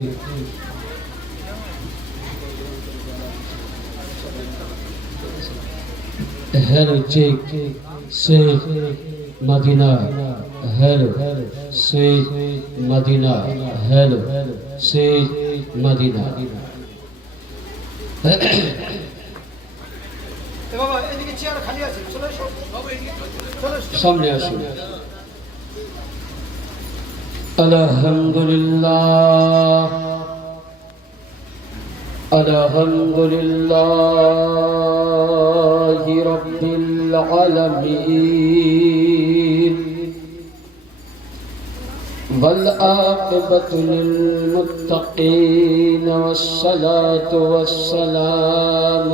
Hello, Jake. Say Madina. Hello. Say Madina. Hello. Say Madina. सामने আসুন আলহামদুলিল্লাহ আলহামদুলিল্লাহি রাব্বিল আলামিন والعاقبة للمتقين والصلاة والسلام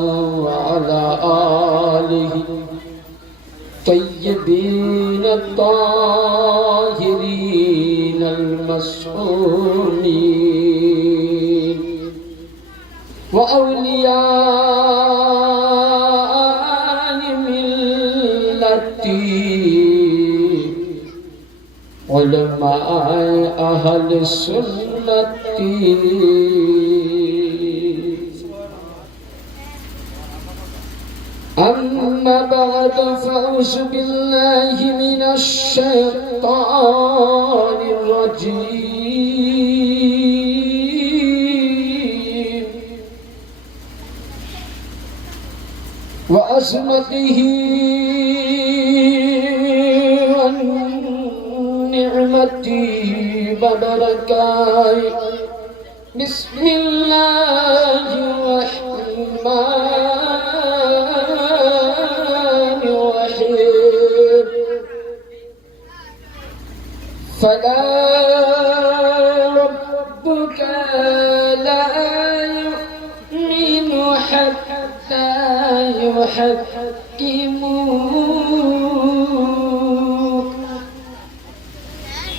على آله الطيبين الطاهرين المصونين وأولياء ملتي علماء أهل السنة أما بعد فأعوذ بالله من الشيطان الرجيم وعظمته ونعمته وبركاته بسم الله الرحمن الرحيم فلا ربك لا يؤمن حتى يحكموك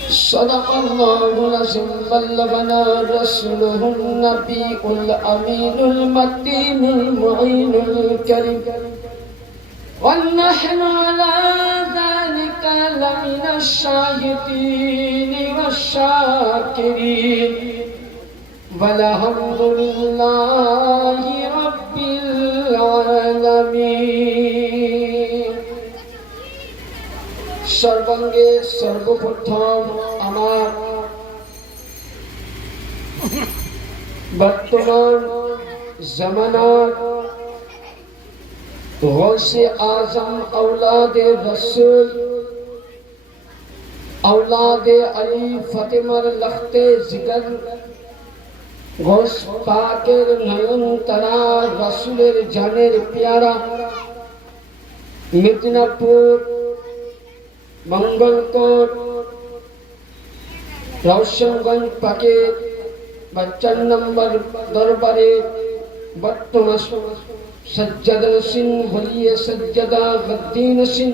صدق الله العظيم بلغنا رسوله النبي الأمين المتين المعين الكريم ونحن على ذلك لمن الشاهدين والشاكرين والحمد لله رب العالمين সর্বাঙ্গে সর্বপ্রথম আমার বর্তমান জামানার গৌসে আজম औलादे रसूल औलादे अली फातिमार लखते जिगर गौस पाकेर नयन तारा रसूलेर जानेर प्यारा मिदनापुर मंगलकोट रौशनगंज पाकेर 4 नंबर दरबारे बर्तमान सज्जदा नशीन वलिये सज्जदा गद्दी नशीन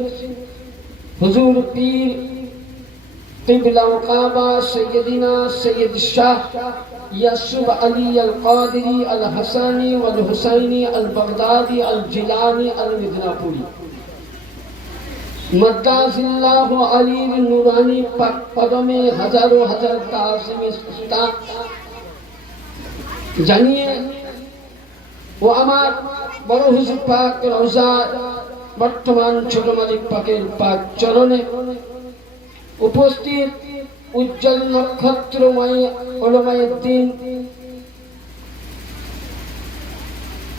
हुजूर पीर क़िबला काबा सैयदना सैयद शाह यूसुफ अली अल क़ादिरी अल हसनी वल हुसैनी अल बगदादी अल जिलानी अल मिदनापुरी मद्दाजिल्लाहु अली नूरानी पाक पदमे हजारों हजार ताज़ीम इस्ता जानिए ও আমার বড় হুজুর পাক রওজা বর্তমান ছোট মালিক পাকের পাক চরণে উপস্থিত উজ্জ্বল নক্ষত্রময় উলামায়ে দ্বীন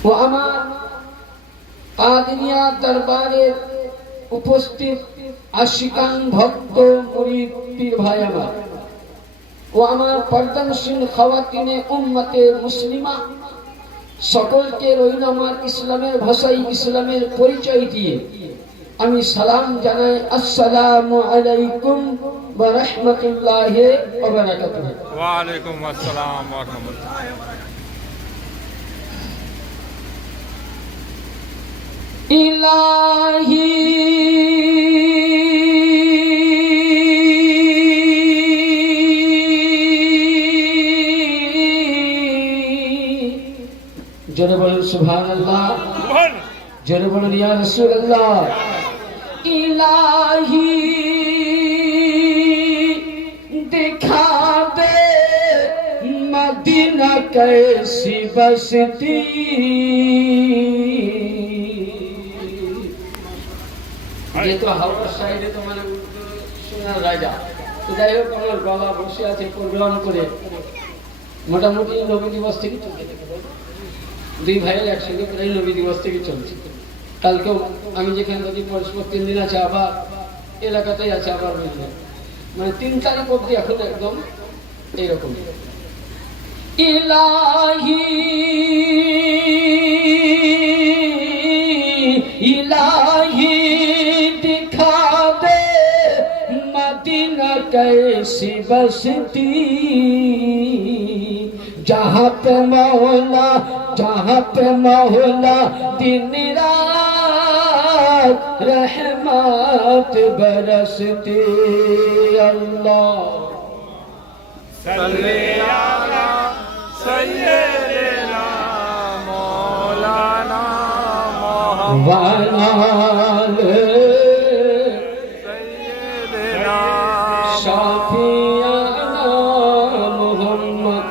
ও আমার কাদিরিয়া দরবারের উপস্থিত আশিকান ভক্ত মুরিদ পীর ভাই আমার ও আমার পর্দানশীল খাওয়াতিনে উম্মতে মুসলিমা সকলকে রইল আমার ইসলামের ভাষায় ইসলামের পরিচয় দিয়ে আমি সালাম জানাই আসসালামু আলাইকুম ওয়া রাহমাতুল্লাহি ওয়া বারাকাতুহু ওয়া আলাইকুম আসসালাম ওয়া রাহমাতুল্লাহ ইলাহি जरे बोलो सुभान अल्लाह जरे बोलो या रसूल अल्लाह इलाही दिखा दे मद मदीना कैसी बसती ये तो हाওড়া সাইডে তো মানে সোনার রাজা তো যাই হোক আমার গলা বসে আছে প্রোগ্রাম করে মোটামুটি নবী দিবস থেকে চলছে দুই ভাইয়ের একসঙ্গে প্রায় নবী দিবস থেকে চলছে কালকেও আমি যেখানে নদী পরস্পর 3 দিন আছে আবার এলাকাতেই আছে আবার বুঝলেন মানে 3 তারিখ অবধি এখন একদম এইরকম ইলাহি ইলাহি दिखा दे मदीना कैसी बसती जहाँ पे मौला दिन रात रहमत बरसती अल्लाह सल्ले अला सय्यिदना मौलाना वाल सय्यिदना शाफियाना मोहम्मद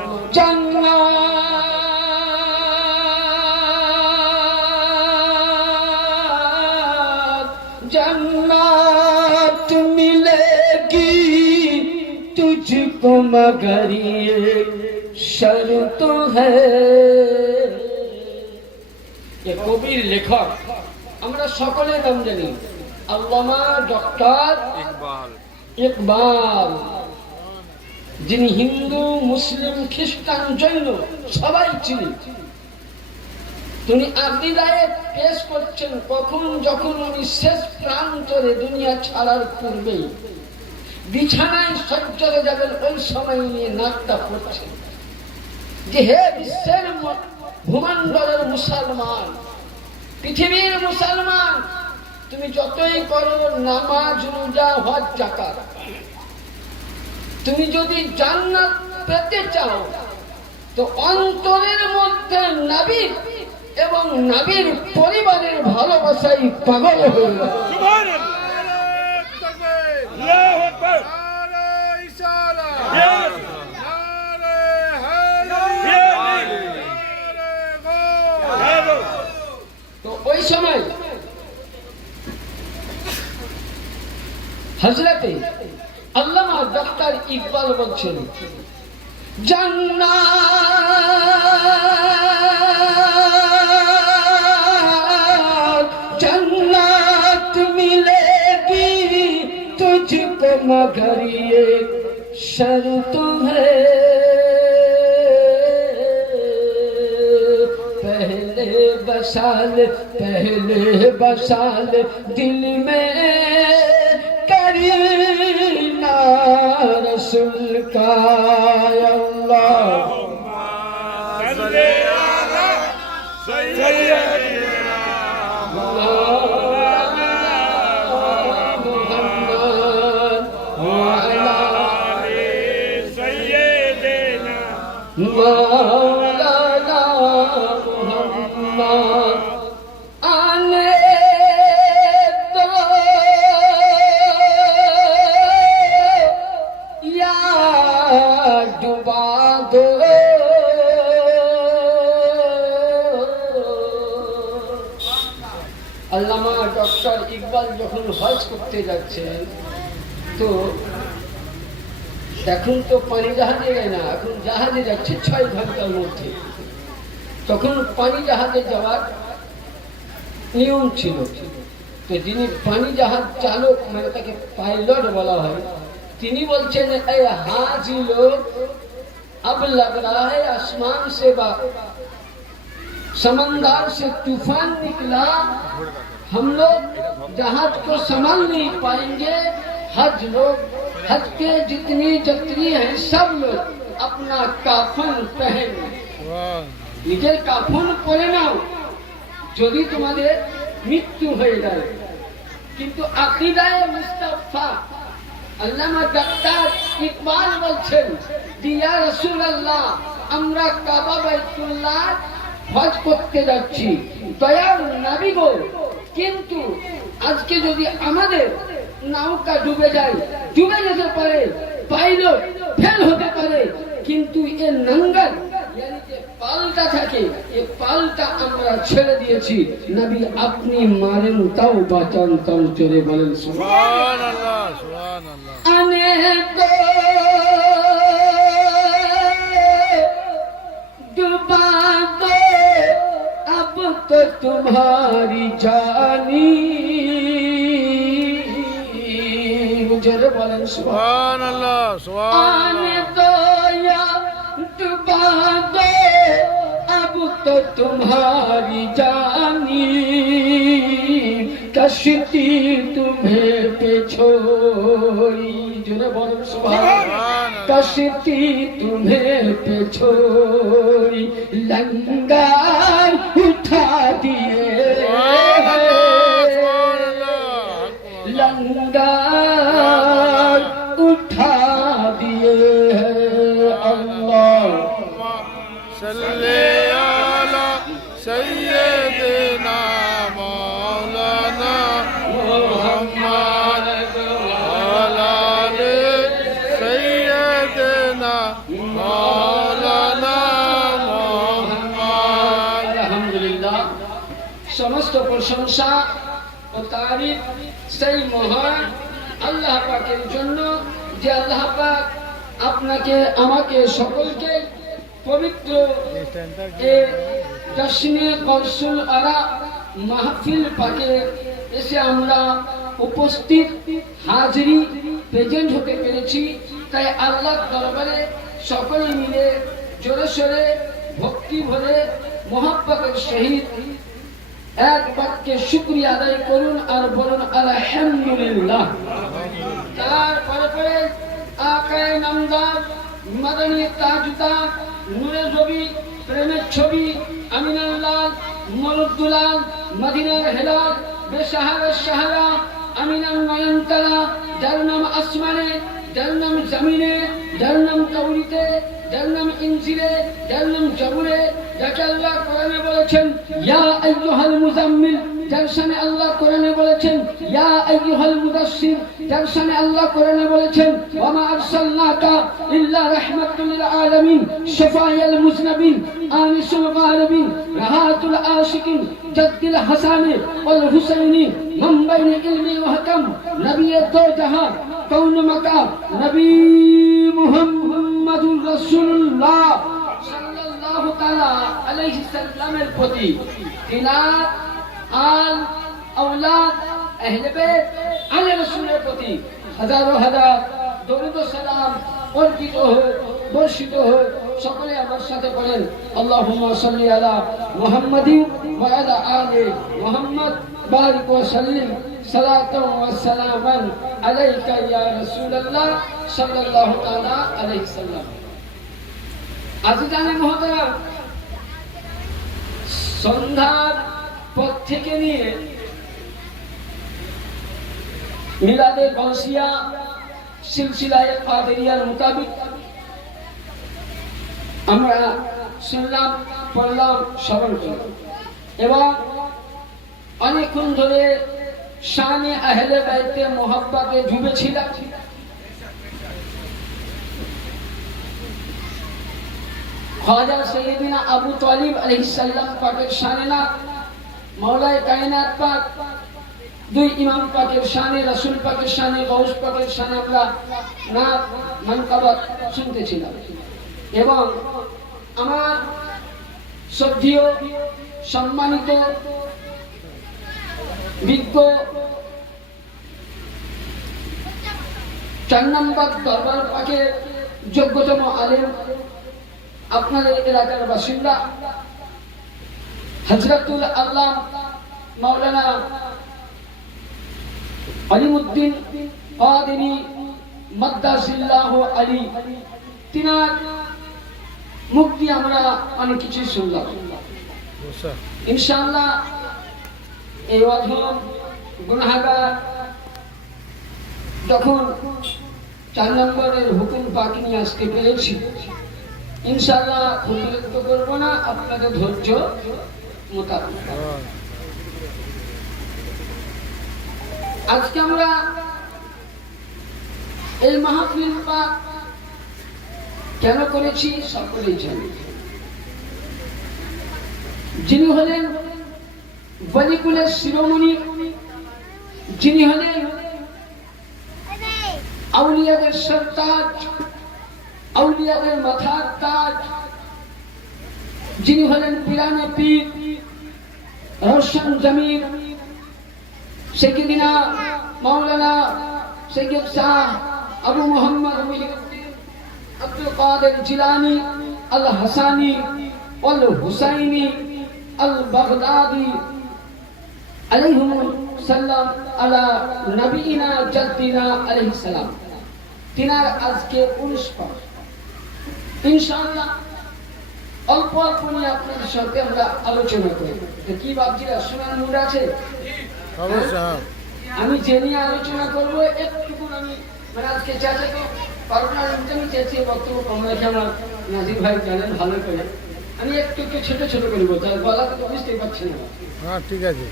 जन्नत मिलेगी तुझको मगर ये शर्त है ये কবির লেখক আমরা সকলে নাম জানি আল্লামা ডক্টর ইকবাল যিনি হিন্দু মুসলিম খ্রিস্টান জৈন সবাই চিনি তিনি আকীদায়ে পেশ করছেন কখন যখন উনি শেষ প্রান্তরে দুনিয়া ছাড়ার পূর্বে বিছানায় সজ্জরে যাবেন ওই সময় নিয়ে নাকটা পড়ছেন যে হে বিশ্বের ভূমণ্ডলের মুসলমান পৃথিবীর মুসলমান তুমি যতই করো নামাজ রোজা হজ যাকাত তুমি যদি জান্নাত পেতে চাও তো অন্তরের মধ্যে নবী এবং নবীর পরিবারের ভালোবাসায় পাগল হয়ে যাও সুবহানাল্লাহ আল্লাহু আকবার নারে ইশারা নারে হায়দার তো ওই সময় হযরতে আল্লামা ডক্টর ইকবাল বলছেন जन्नत मिलेगी तुझको मगर ये शर्त है पहले बसाल दिल में करीना रसूल का अल्लाह सल्ले अला सय्यिदना मौलाना मोहम्मद आने दो या डुबा दो আল্লামা ডক্টর ইকবাল যখন হজ করতে যাচ্ছেন তো এখন তো পানি জাহাজে যায় না এখন জাহাজে যাচ্ছে 6 ঘন্টার মধ্যে তখন পানি জাহাজে যাওয়ার নিয়ম ছিল তো যিনি পানি জাহাজ চালক মানে তাকে পাইলট বলা হয় তিনি বলছেন এই হাজি লোক अब लग रहा है आसमान से समंदर से तूफान निकला हम लोग जहाज को संभाल नहीं पाएंगे हज लोग हज के जितनी यात्री हैं सब लोग अपना काफन पहन নিজের কাফন পরে নাও যদি তোমাদের মৃত্যু হয়ে যায় কিন্তু আকীদায়ে মুস্তাফা আল্লামা ডক্টর ইকবাল বলছেন ইয়া রাসূলুল্লাহ আমরা কাবা বাইতুল্লাহ হজ করতে যাচ্ছি দয়ার নবী গো কিন্তু আজকে যদি আমাদের নৌকা ডুবে যায় ডুবে যেতে পারে পাইলট ফেল হতে পারে কিন্তু এ নাঙ্গাল यानी যে পালটা থাকে এই পালটা আমরা ছেড়ে দিয়েছি। নবী আপনি মারেন তাও বাঁচান, তাও চলে বলেন সুবহানাল্লাহ সুবহানাল্লাহ। আনে তো डुबा दो अब तो तुम्हारी जानी, मुझे बोलें সুবহানাল্লাহ आने সুবহানাল্লাহ। दो या डुबा दो अब तो तुम्हारी जानी, कश्ती तुम्हें पे छोड़ी, जो बोलें सुभान, कश्ती तुम्हें पे छोड़ी लंगर उठा दिए, लंगर उठा दिए अल्लाह सल्ले अला सय्यिदना मौलाना मुहम्मद अला आले सय्यिदना मौलाना मुहम्मद। আলহামদুলিল্লাহ, সমস্ত প্রশংসা ও তারিফ সেই মহান আল্লাহ পাকের জন্য যে আল্লাহ পাক আপনাকে আমাকে সকলকে পবিত্র এ জশ্নে কৌশল আরা মাহফিল পাকে এসে আমরা উপস্থিত হাজিরি প্রেজেন্ট হতে পেরেছি। তাই আল্লাহর দরবারে সকলে মিলে জোরে সোরে ভক্তি ভরে মোহাব্বতের সহিত এক বাক্যে শুকরিয়া আদায় করুন আর বলুন আলহামদুলিল্লাহ। তারপরে পরে আকায়ে নামদার মাদানী তাজদার নূরে জবি প্রেমের ছবি আমিনাল্লাহ মরুদ্দুলাল মদিনার হেলাল বেসাহারের সাহারা আমিনার নয়নতারা, যার নাম আসমানে, যার নাম জমিনে, যার নাম তাওরীতে, যার নাম ইনজিলে, যার নাম জবুরে, যাকে আল্লাহ কোরআনে বলেছেন ইয়া আইয়ুহাল মুজাম্মিল, যার শানে আল্লাহ কোরআনে বলেছেন ইয়া আইয়ুহাল মুদাসসির, যার শানে আল্লাহ কোরআনে বলেছেন ওয়া মা আরসালনাকা ইল্লা রাহমাতাল লিল আলামিন, শাফায়াল মুজনাবিন, আনিসুল গারিবিন, রাহাতুল আশিকিন, জাদ্দিল হাসানি ওয়াল হুসাইনি, মানবাইনে ইলমি ওয়া হকম, নবী দো জাহান কওন মাকাম, নবী মুহাম্মাদুর রাসূলুল্লাহ সাল্লাল্লাহু তাআলা আলাইহি সাল্লামের প্রতি তিনার আল আওলাদ আহলে বাইত আলে রাসূলের প্রতি হাজারো হাজার দরুদ ও সালাম অর্পিত হোক, বর্ষিত হোক। সকলে আমার সাথে বলেন আল্লাহুম্মা সাল্লি আলা মুহাম্মাদিন ওয়া আলা আলি মুহাম্মদ বারিক ওয়া সাল্লিম সালাতান ওয়া সালামান আলাইকা ইয়া রাসূলুল্লাহ সাল্লাল্লাহু তাআলা আলাইহি সাল্লাম। আজিজানে মহোদরা, সন্ধ্যার পর থেকে নিয়ে মিলাদে গৌসিয়া সিলসিলায়ে কাদেরিয়ার মোতাবিক আমরা শুনলাম, পড়লাম, স্মরণ করলাম এবং অনেকক্ষণ ধরে শানে আহলে বাইতে মোহাব্বতে ডুবেছিলাম। খ্বাজা সৈয়দিনা আবু তালিব আলাইহিস সালাম পাকের শানে না, মাওলায়ে কায়নাত পাক, দুই ইমাম পাকের শানে, রাসূল পাকের শানে, গাউস পাকের শানে আমরা নাত মানকাবাত শুনতেছিলাম এবং আমার শ্রদ্ধেয় সম্মানিত বিজ্ঞ 4 নম্বর দরবার পাকের যোগ্যতম আলেম, আপনাদের এলাকার বাসিন্দা হযরতুল আল্লাহ মাওলানা আলিমউদ্দিন কাদেরী মাদ্দাসিল্লাহু আলী, তিনার মুক্তি আমরা অনেক কিছু শুনলাম। ইনশাআল্লাহ এই অধম গুনাহগার যখন 4 নম্বরের হুকুম পাক নিয়ে আসতে পেরেছি, ইনশাআল্লাহ বিরক্ত করব না, আপনাদের ধৈর্য মোতাবেক। আজকে আমরা এই মাহফিল পাক কেন করেছি সকলেই জানি। যিনি হলেন বলিকুলের শিরোমণি, যিনি হলেন আউলিয়াদের সরতাজ, আউলিয়াদের মাথার তাজ, যিনি হলেন পিরানে পীর রোশন জমির সৈয়দিনা মাওলানা সৈয়দ শাহ আবু মোহাম্মদ মুহিউদ্দিন আব্দুল কাদের জিলানী আল হাসানি আল হুসাইনি আল বাগদাদি আলাইহিমুস সালাম আলা নবীনা জাদ্দিনা আলাইহিস সালাম। তিনার আজকে 19 পাঠ। ইনশাআল্লাহ অল্প অল্প নিয়ে আপনাদের সাথে আমরা আলোচনা করব। কি বাপজিরা শোনার মুড আছে? অবশ্যই। আমি যে নিয়ে আলোচনা করবো একটু আমি মানে আজকে চাচা তো করোনার আমি চেয়েছি বক্তব্য কম রেখে আমার নাজির ভাই জানেন ভালো করে, আমি একটু একটু ছোট ছোট করে বলছি, আর গলা তো বুঝতেই পারছি না। হ্যাঁ ঠিক আছে,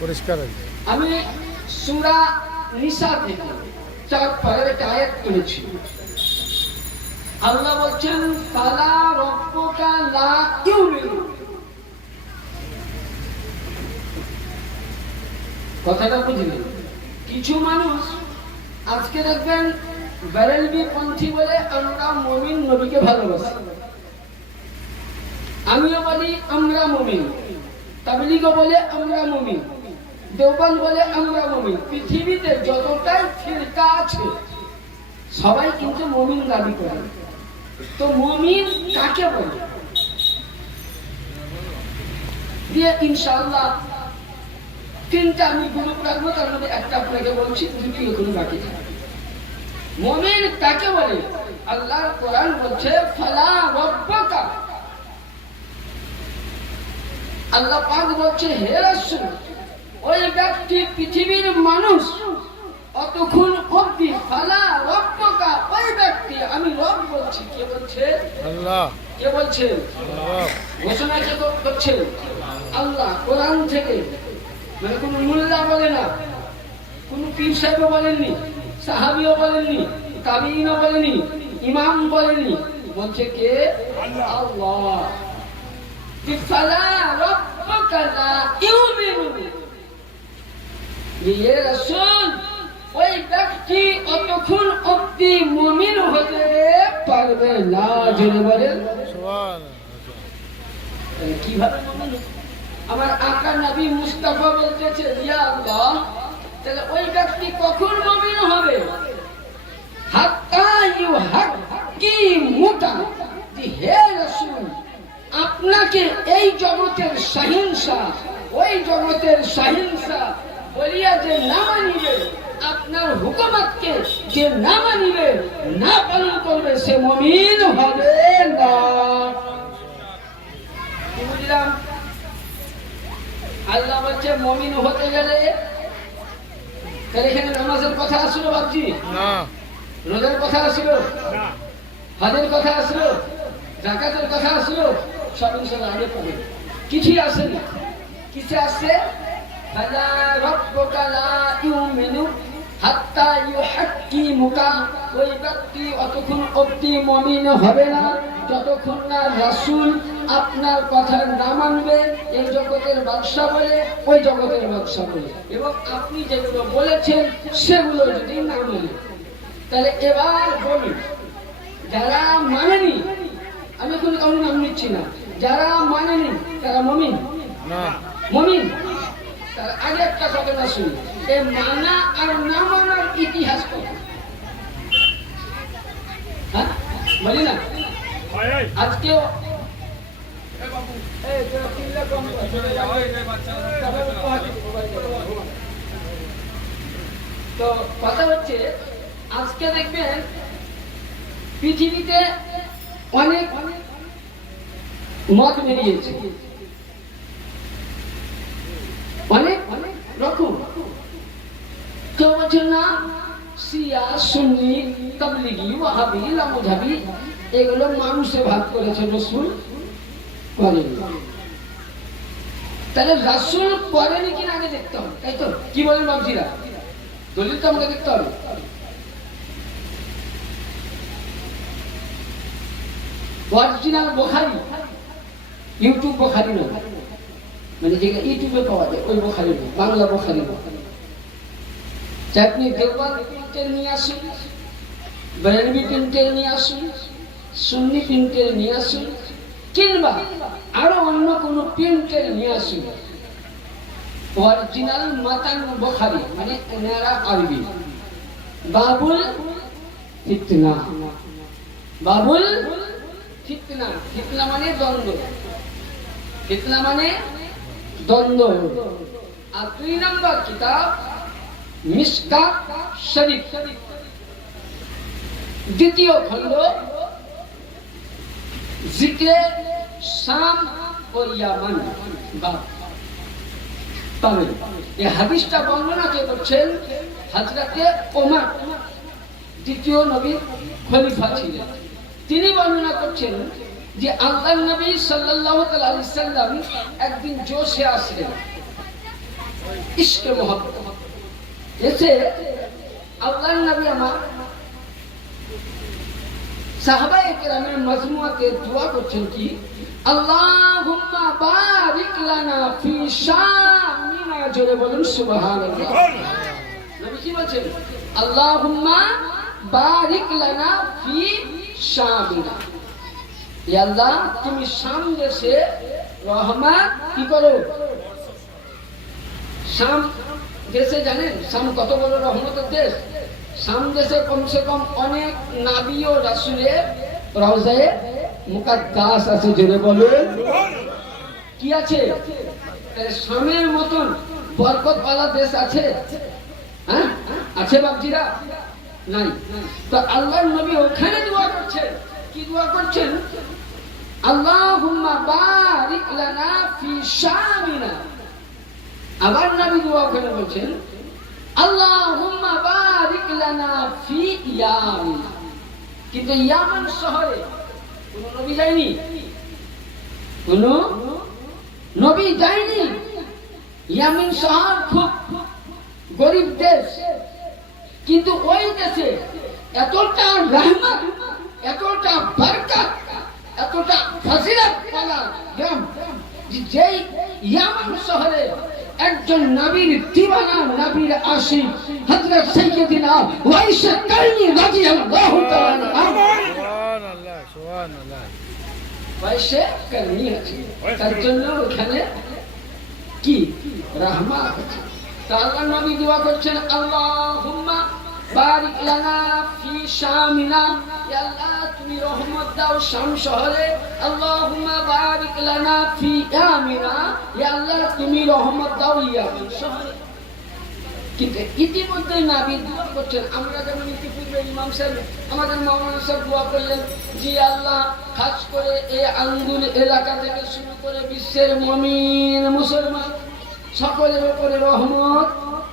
পরিষ্কার আছে। আমি সূরা নিসা থেকে 4 পারার একটা আয়াত পড়েছি। আল্লাহ বলছেন ফালা রাব্বুকা লা ইউমিনু। কথাটা বুঝলেন? কিছু মানুষ আজকে দেখবেন বেরেলভি পন্থী বলে আমরা মুমিন নবীকে ভালোবাসি, আমিও বলি আমরা মুমিন, তাবলীগও বলে আমরা মুমিন, দেওবন্দ বলে আমরা মুমিন। পৃথিবীতে যতটাই ফিরকা আছে সবাই কিন্তু মুমিন দাবি করে। তো মুমিন কাকে বলে? দিয়ে ইনশাআল্লাহ 3টা আমি গ্রুপ রাখবো, তার মধ্যে একটা আপনাকে বলছি, 2টি এখনো বাকি থাকে। মুমিন কাকে বলে? আল্লাহর কোরআন বলছে ফালা রাব্বাকা। আল্লাহ পাক বলছে হে রাসূল, ওই ব্যক্তি পৃথিবীর মানুষ অতক্ষণ অবধি ফালা রাব্বাকা, ওই ব্যক্তি, আমি রব বলছি। কে বলছে? আল্লাহ। কে বলছে? আল্লাহ। ঘোষণা কে করছে? আল্লাহ। কোরআন থেকে, মানে কোন মুল্লা বলে না, কোন পীর সাহেবও বলেননি, সাহাবীও বলেননি, তাবিঈনও বলেনি, ইমাম বলেনি, বলছে কে? আল্লাহ। ফালা রাব্বাকা লা ইউমিনু। ইয়ে রাসূল, ওই ব্যক্তি অতক্ষণ অবধি মুমিন হতে পারবে না। জেনে বলেন সুবহানাল্লাহ। কিভাবে মুমিন? আমার আকা নবী মুস্তাফা বলতেছে ইয়া আল্লাহ, তাহলে ওই ব্যক্তি কখন মুমিন হবে? হাত্তা ইউহাক্কিমুকা। হে রাসূল, আপনাকে এই জগতের শাহিনশাহ, ওই জগতের শাহিনশাহ বলিয়া যে না মানিবে, আপনার হুকুমতকে যে না মানিবে, না পালন করবে, সে মুমিন হবে না। কি বুঝলাম? আল্লাহ বলছে মুমিন হতে গেলে, তাহলে এখানে নামাজের কথা আসলো বাবজি না, রোজার কথা আসলো না, হজের কথা আসলো, যাকাতের কথা আসলো, সব ইনশাআল্লাহ আগে পড়বে। কিছুই আসেনি। কিছু আসছে ফালা রাব্বুকা লা ইউমিনু হাত্তা ইউহাক্কিমুকা। ওই ব্যক্তি অতক্ষণ অবধি মুমিন হবে না যতক্ষণ না রাসূল আপনার কথা না মানবে, এই জগতের বাদশা বলে, ওই জগতের বাদশা বলে, এবং আপনি যেগুলো বলেছেন সেগুলো যদি না মানে। তাহলে এবার বলুন, যারা মানেনি, আমি কোনো কারণ নাম নিচ্ছি না, যারা মানেনি তারা মুমিন না, মুমিন। তার আগে একটা ঘটনা শুনি, এই মানা আর না মানার ইতিহাস কত, হ্যাঁ বলি না? আজকেও তো কথা হচ্ছে, আজকে দেখবেন পৃথিবীতে অনেক মত বেরিয়েছে, অনেক রকম। কেউ বলছে না শিয়া, সুন্নি, তাবলীগী, ওয়াহাবি, লামুজাবি, এগুলো মানুষে ভাগ করেছে, রাসূল করেনি। তাহলে রাসূল করেনি কিনা আগে দেখতে হবে, তাই তো? কি বলেন বাবজিরা? দলিল তো আমাকে দেখতে হবে। অরিজিনাল বুখারী, ইউটিউব বুখারী না, মানে যেটা ইউটিউবে পাওয়া যায় ওই বুখারী না, বাংলা বুখারী না। আপনি দেওবন্দ প্রিন্টের নিয়ে আসুন, বেরেলভি প্রিন্টের নিয়ে আসুন, সুন্নি প্রিন্টের নিয়ে আসুন, কিংবা আরো অন্য কোনো প্রিন্টের নিয়ে আসুন, অরিজিনাল মাতান বুখারী মানে এনারা আরবি, বাবুল ফিতনা, বাবুল ফিতনা, ফিতনা মানে দ্বন্দ্ব, ফিতনা মানে দ্বন্দ্ব। আর 2 নম্বর কিতাব মিশকাত শরীফ, দ্বিতীয় খণ্ড জিক্রে শাম ও ইয়ামান বাব। তবে এই হাদিসটা বর্ণনা কে করছেন? হযরতে ওমর, দ্বিতীয় নবীর খলিফা ছিলেন। তিনি বর্ণনা করছেন যে আল্লাহর নবী সাল্লাল্লাহু আলাইহি ওয়াসাল্লাম একদিন জোশে আসলেন, ইশকে মোহাব্বত এসে আল্লাহর নবী আমার সাহাবায়ে কেরামের মজমুআতে দোয়া করছেন কি, আল্লাহুম্মা বারিক লানা ফি শামিনা, জোরে বলুন সুবহানাল্লাহ। নবী কি বলছেন? আল্লাহুম্মা বারিক লানা ফি শামিনা, ইয়া আল্লাহ তুমি শাম দেশে রহমত কি করো। শাম দেশে জানেন শাম কত বড় রহমতের দেশ? শাম দেশে কমসে কম অনেক নবী ও রাসূলের রওজায়ে মুকাদ্দাস আছে, জেনে বলেন কি আছে? শামের মতন বরকতওয়ালা দেশ আছে? হ্যাঁ আছে বাপজিরা? নাই। তো আল্লাহর নবী ওখানে দোয়া করছেন, কি দোয়া করছেন? আল্লাহুম্মা বারিক লানা ফি শামিনা। আবার নবী দোয়া করে বলছেন আল্লাহুম্মা বারিক লানা ফি ইয়ামিন। কিন্তু ইয়ামান শহরে কোন নবী যায়নি, কোন নবী যায়নি। ইয়ামিন শহর খুব গরিব দেশ, কিন্তু ওই দেশে এতটা রহমত, এতটা বরকত, এতটা ফজিলত পাওয়া গ্রাম, যেই ইয়ামান শহরে একজন নবীর দিওয়ানা, নবীর আশিক হযরত সাইয়্যিদিনা ওয়াইস কারনী রাদিয়াল্লাহু তাআলা সুবহানাল্লাহ, সুবহানাল্লাহ। ওয়াইস কারনী আছে, তার জন্য ওখানে কি রহমত আছে। আল্লাহ নবী দোয়া করছেন আল্লাহুম্মা বারিক লানা ফি শামিনা, ইয়া আল্লাহ তুমি রহমত দাও শাম শহরে। আল্লাহুম্মা বারিক লানা ফি ইয়ামিনা, ইয়া আল্লাহ তুমি রহমত দাও ইয়ামিন শহরে। কিন্তু ইতিমধ্যে নবী দোয়া করছেন, আমরা যেমন ইতিপূর্বে ইমাম সাহেব আমাদের মাওলানা সাহেব দোয়া করলেন যে আল্লাহ খাস করে এই আঙ্গুল এলাকা থেকে শুরু করে বিশ্বের মুমিন মুসলমান সকলের উপরে রহমত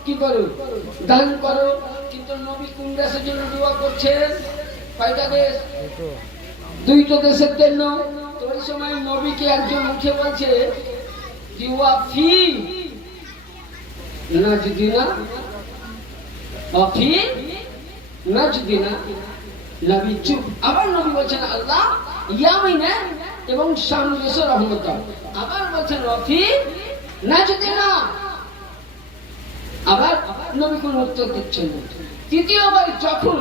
কি করো, দান করো। কিন্তু নবী কোন দেশের জন্য দোয়া করছেন? কয়টা দেশ? দুইটা দেশের জন্য। তো ওই সময় নবীকে একজন উঠে বলছে দিওয়া ফি নাজদিনা, ফি নাজদিনা। নবী চুপ। আবার নবী বলছেন আল্লাহ ইয়ামিনে এবং শাম দেশে রহমত দাও। আবার বলছেন ফি নাজদিনা। আবার নবী কোন উত্তর দিচ্ছেন না। তৃতীয়বার যখন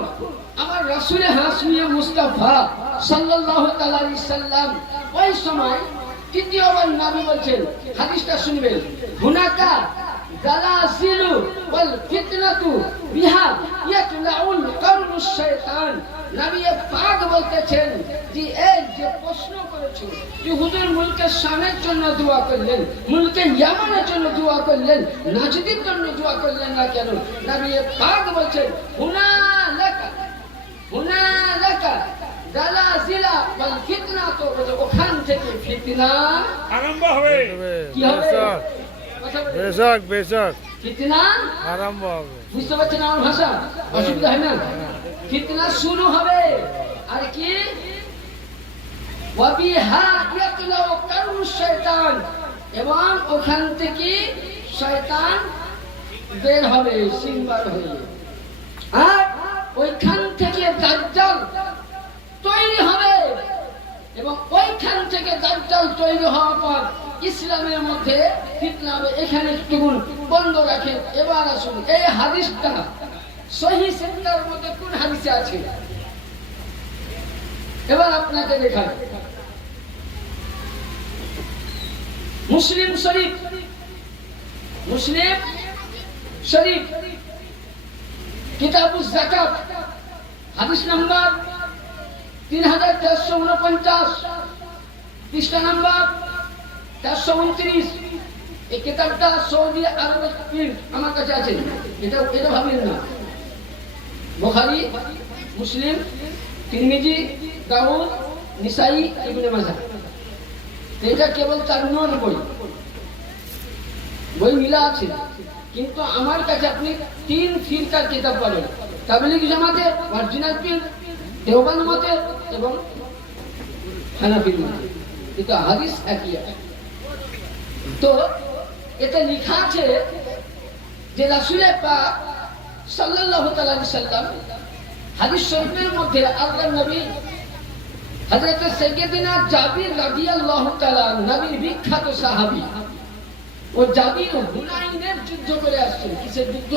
আমার রাসূলে হাসমিয়ে মুস্তাফা সাল্লাল্লাহু আলাইহি সাল্লাম ওই সময় তৃতীয়বার নবী বলছেন, হাদিসটা শুনবেন, হুনাকা জালাসিলু ওয়াল ফিতনাতু বিহা ইয়াতলাউল কারনুশ শাইতান। নবী পাক বলতেছেন যে এই যে প্রশ্ন করেছো যে হুজুর মুলকের শানের জন্য দোয়া করলেন, মুলকে ইয়ামানের জন্য দোয়া করলেন, নাজদির জন্য দোয়া করলেন না কেন? নবী পাক বলছেন হুনালাকা জালাসিলা ওয়াল ফিতনাতু, ওখান থেকে ফিতনা আরম্ভ হবে। কি হবে? বেশক বেশক ফিতনা আরম্ভ হবে। বুঝতে পারছেন আমার ভাষা? অসুবিধা হয় না? ফিতনা শুরু হবে। আর কি? ওয়াবিহা ইয়াতলাউ কারনুশ শাইতান, এবং ওখান থেকে শয়তান বের হবে সিংবার হয়ে। আর ওইখান থেকে দাজ্জাল তৈরি হবে এবং ওইখান থেকে দাজ্জাল তৈরি হওয়ার পর ইসলামের মধ্যে ফিতনা হবে। এখানে একটু বন্ধ রাখেন। এবার আসুন এই হাদিসটা সহিহ সিত্তার মধ্যে কোন হাদিসে আছে এবার আপনাকে দেখাই। মুসলিম শরীফ, মুসলিম শরীফ কিতাবুজ যাকাত হাদিস নাম্বার 3449, পৃষ্ঠা নাম্বার 429। এই কিতাবটা সৌদি আরবের প্রিন্ট আমার কাছে আছে। এটা ভাবেন না বুখারী, মুসলিম, তিরমিজি, দাউদ, নিসাই, ইবনে মাজাহ, এটা কেবল 4 নম্বর বই মিলা আছে। কিন্তু আমার কাছে আপনি 3 ফিরকার কিতাব পাবেন, তাবলীগ জামাতে অরিজিনাল প্রিন্ট, দেওবন্দ মতে এবং হানাফি মতে, কিন্তু হাদিস একই আছে। তো এতে লেখা আছে যে রাসূল পাক সাল্লাল্লাহু আলাইহি ওয়াসাল্লাম হাদিস শরীফের মধ্যে আল্লাহর নবী হযরত সাইয়্যিদিনা জাবির রাদিয়াল্লাহু তাআলা, নবীর বিখ্যাত সাহাবী, ও জাবির হুনাইনের যুদ্ধ করে আসছেন। কিসের যুদ্ধ?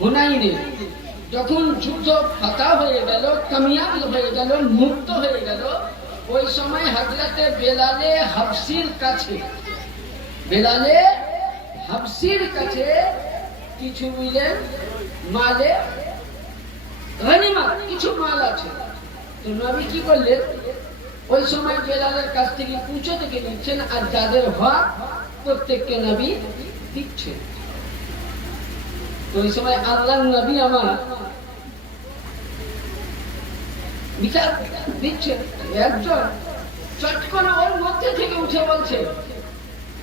হুনাইনের। যখন যুদ্ধ ফাতা হয়ে গেল, কামিয়াব হয়ে গেল, মুক্ত হয়ে গেল, ওই সময় হযরতে বেলালে হাবশির কাছে, বেলালে হাবশির কাছে কিছু মিলেন মালে গনিমত, কিছু মাল আছে। তো নবী কি করলেন, ওই সময় বেলালের কাছ থেকে পুঁছো থেকে নিচ্ছেন, আর যাদের হক প্রত্যেককে নবী দিচ্ছেন। তো ওই সময় আল্লাহর নবী আমার বিচার দিচ্ছেন, একজন চট করে ওর মধ্যে থেকে উঠে বলছে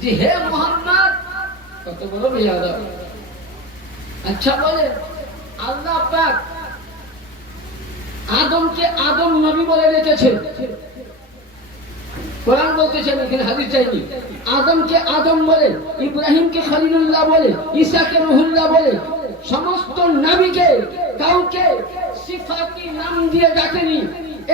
যে হে মুহাম্মদ, কত বড় বেয়াদব। আচ্ছা বলে আল্লাহ পাক আদমকে আদম নবী বলে রেখেছেন, কোরআন বলতেছেন, এখানে হাদিস চাইনি। আদমকে আদম বলে, ইব্রাহিমকে খলিলুল্লাহ বলে, ঈসাকে রুহুল্লাহ বলে, সমস্ত নবীকে কাউকে সিফাতি নাম দিয়ে ডাকেনি,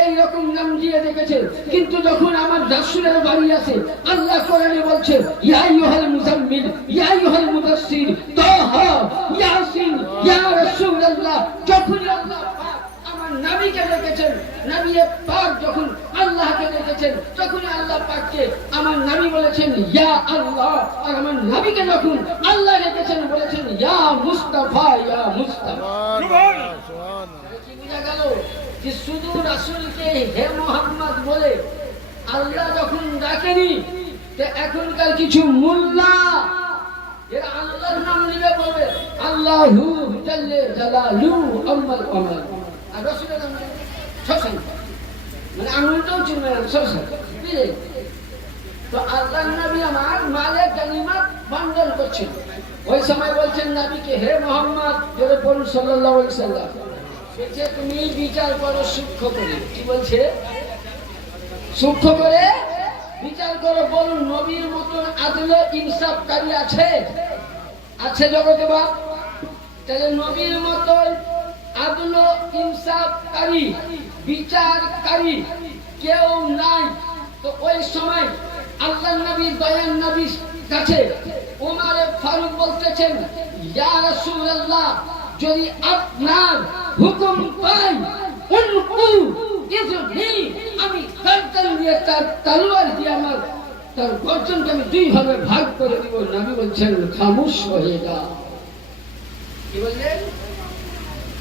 এই রকম নাম দিয়ে রেখেছে। কিন্তু যখন আমার রাসূলের বাড়ি আছে, আল্লাহ কোরআনে বলছে ইয়া আইয়ুহাল মুজাম্মিল, ইয়া আইয়ুহাল মুদাসসির, তাহা, ইয়াসিন, ইয়া রাসূলুল্লাহ। যখন আল্লাহ পাক আমার নবীকে ডেকেছেন, নবী পাক যখন আল্লাহকে ডেকেছেন, তখন আল্লাহ পাককে আমার নবী বলেছেন ইয়া আল্লাহ, আর আমার নবীকে যখন আল্লাহ ডেকেছেন বলেছেন ইয়া মুস্তাফা, ইয়া মুস্তাফা। কি বুঝা গেল যে শুধু রাসূলকে হে মুহাম্মদ বলে আল্লাহ যখন ডাকেনি, তো এখনকার কিছু মোল্লা এরা আল্লাহর নাম নিবে, বলবে আল্লাহু জাল্লে জালালুহু আম্মাল আমাল, আর রাসূলের নাম শোষণ, মানে আঙুলটাও চুমে না, শোষণ। তো আল্লাহর নবী আমার মালে গনিমত বন্টন করছেন। ওই সময় বলছেন নবীকে হে মুহাম্মদ, জোরে বলুন সাল্লাল্লাহু আলাইহি ওয়াসাল্লাম, বলছে তুমি বিচার করো সূক্ষ্ম করে। কি বলছে? সূক্ষ্ম করে বিচার করো। বলুন নবীর মতন আদল ইনসাফকারী আছে? আছে জগতে বা? তাহলে নবীর মতন আদল ইনসাফকারী বিচারকারী কেউ নাই। তো ওই সময় আল্লাহর নবী দয়ার নবীর কাছে ওমর ফারুক বলতেছেন ইয়া রাসূলুল্লাহ, যদি আপনার হুকুম পাই উনকু ইজনি, আমি গর্দন দিয়ে তার তলোয়ার দিয়ে আমার তার গর্দনকে আমি 2 ভাগে ভাগ করে দিব। নবী বলছেন খামোশ হয়ে যাও। কি বললেন?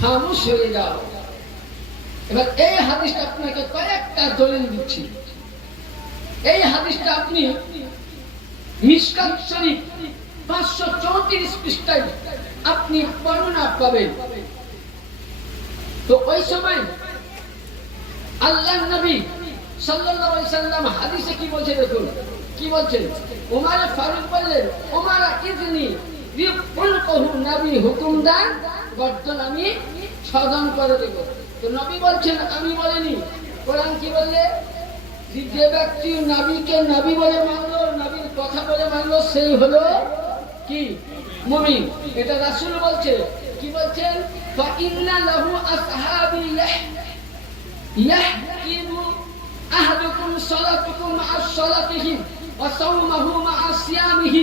খামোশ হয়ে যাও। এবার এই হাদিসটা আপনাকে কয়েকটা দলিল দিচ্ছি। এই হাদিসটা আপনি মিশকাত শরীফ 534 পৃষ্ঠায় আপনি বর্ণনা পাবেন। তো ওই সময় আল্লাহর নবী সাল্লাল্লাহু আলাইহি সাল্লাম হাদিসে কি বলছে দেখুন, কি বলছেন? ওমর ফারুক বললেন ওমর ইজনি বিকুলহু, নবী হুকুম দেন গর্দন আমি ছদন করে দেব। তো নবী বলছেন আমি বলিনি। কোরআন কি বললে? যে ব্যক্তি নবীকে নবী বলে মানলো, নবীর কথা বলে মানলো, সেই হলো কি? মুমিন। এটা রাসূল বলছে। কি বলছেন? ফা ইন্না লাহু আসহাবি ইয়াহকিমু أحدكم صلاتكم مع صلاتهم وصومه مع صيامه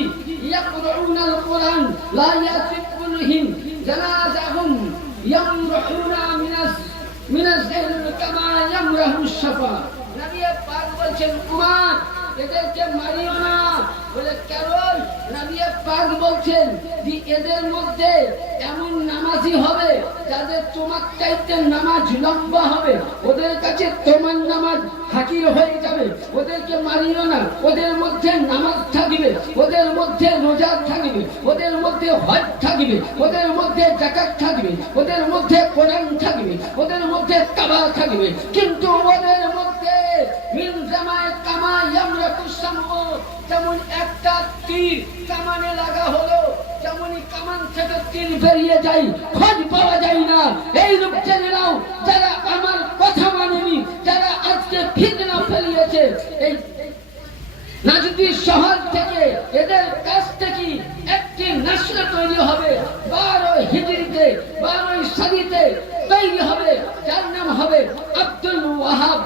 يقرؤون القرآن لا يتبعهم جنازهم يمرحون من الزهر كما يمرح الشفا নবী পাক বলছেন উম্মত এদেরকে মারিও না বলে কারণ নবী পাক বলছেন যে এদের মধ্যে এমন নামাজি হবে যাদের তোমার চাইতে নামাজ লম্বা হবে ওদের কাছে তোমার নামাজ হাকির হয়ে যাবে ওদেরকে মারিও না ওদের মধ্যে নামাজ থাকবে ওদের মধ্যে রোজা থাকবে ওদের মধ্যে হজ থাকবে ওদের মধ্যে যাকাত থাকবে ওদের মধ্যে কোরআন থাকবে ওদের মধ্যে কাবা থাকবে কিন্তু ওদের মধ্যে মিন জামায় কামা ইয়ামরাকুস সামু যেমন একটা তীর কামানে লাগা হলো যেমনই কামান থেকে তীর বেরিয়ে যায় খোঁজ পাওয়া যায় না এই লোক জেনে নাও যারা আমার কথা মানেনি যারা আজকে ফিতনা ফেলিয়েছে এই নাজদি শহর থেকে এদের কাছ থেকে একটি নসল তৈরি হবে 12 হিজরিতে 12 সদীতে তৈরি হবে যার নাম হবে আব্দুল ওয়াহাব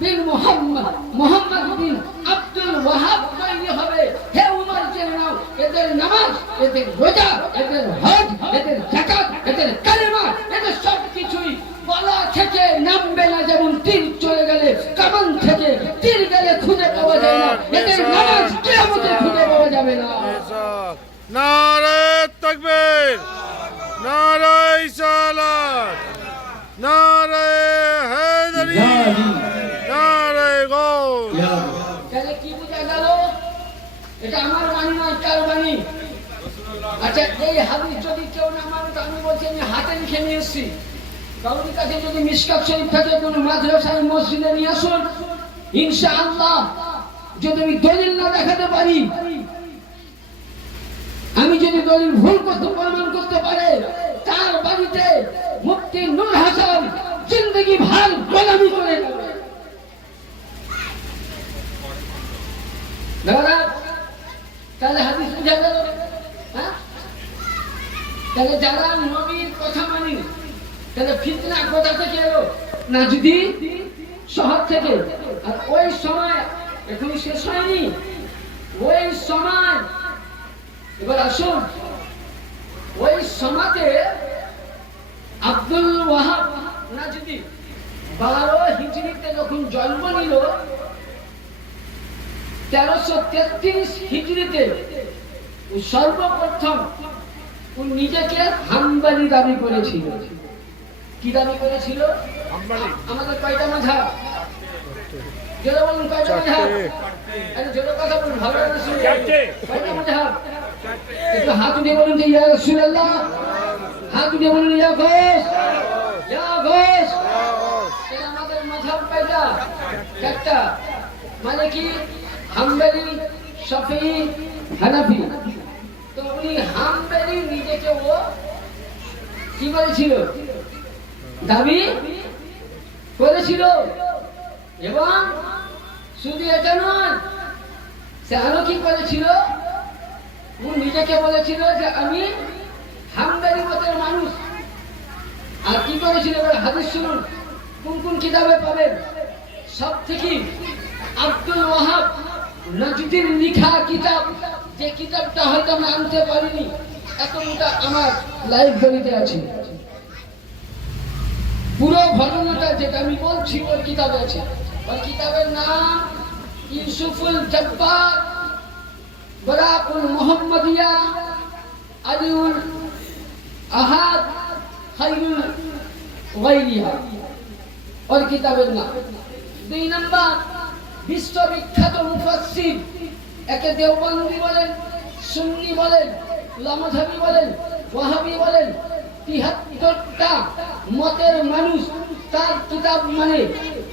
বিন মোহাম্মদ বিন আব্দুল ওয়াহাব তৈরি হবে হে উমর জেনে নাও এদের নামাজ এদের রোজা এদের হজ এদের যাকাত এদের কালেমা এদের সব কিছুই বলা থেকে নামবে না যেমন তীর চলে গেলে কামান থেকে তীর গেলে খুঁজে পাওয়া যায় না এদের নামাজ কিয়ামতে খুঁজে পাওয়া যাবে না নারে তাকবীর নারে সালাত নারে হায়দারি নারে গাউস তাহলে কি বোঝা গেল এটা আমার বাণী নয় কার বাণী আচ্ছা এই হাদিস যদি কেউ না মানে তো আমি বলছি আমি হাতে লিখে নিয়ে এসেছি কারোর কাছে যদি মিশকাত শরীফ থাকে কোনো মাদ্রাসায় মসজিদে নিয়ে আসুন ইনশাআল্লাহ যদি আমি দলিল না দেখাতে পারি আমি যদি দলিল ভুল করতে প্রমাণ করতে পারে তার বাড়িতে মুফতি নূর হাসান জিন্দগি ভর গোলামি করে নেবে দাদা তাহলে হাদিস বুঝা গেল হ্যাঁ তাহলে যারা নবীর কথা মানি তাহলে ফিতনা কোথা থেকে এলো না যদি শহর থেকে আর ওই সময় এখন শেষ হয়নি ওই সময় এবার আসুন ওই সমাজে আব্দুল ওয়াহাব না যদি 12 হিজরিতে যখন জন্ম নিল 1333 হিজরিতে সর্বপ্রথম নিজেকে হাম্বলি দাবি করেছিল কি দাবি করেছিল আমাদের কয়টা মাযহাব জোরে বলুন কয়টা মাযহাব আরে জোরে কথা বলুন ভালো করে শুনুন কয়টা মাযহাব একটু হাত দিয়ে বলুন যে ইয়া রাসূলুল্লাহ হাত দিয়ে বলুন ইয়া গাউস এটা আমাদের মাযহাব কয়টা চারটা মানে কি হাম্বলি শাফিঈ হানাফি তো উনি হাম্বলি নিজেকে ও কি বলেছিল দাবি করেছিল এবং শুধু এটা নয় সে আরো কি করেছিল ও নিজেকে বলেছিল যে আমি হাম্বলি মতের মানুষ আর কি করেছিল হাদিস শুনুন কোন কোন কিতাবে পাবেন সব থেকে আব্দুল ওয়াহাব নজদির লেখা কিতাব যে কিতাবটা হয়তো আমরা আনতে পারিনি এতটা আমার লাইব্রেরিতে আছে পুরো ঘটনাটা যেটা আমি বলছি ওই কিতাবে আছে ওই কিতাবের নাম ইউসুফুল জব্বার বরাকুল মুহাম্মাদিয়া আলিউল আহাদ খায়রুল গায়রিহা ওই কিতাবের নাম 2 নম্বর বিশ্ববিখ্যাত মুফাসসির একে দেওবন্দি বলেন সুন্নি বলেন লামাযহাবি বলেন ওয়াহাবি বলেন ৭৩টা মতের মানুষ তার কিতাব মানে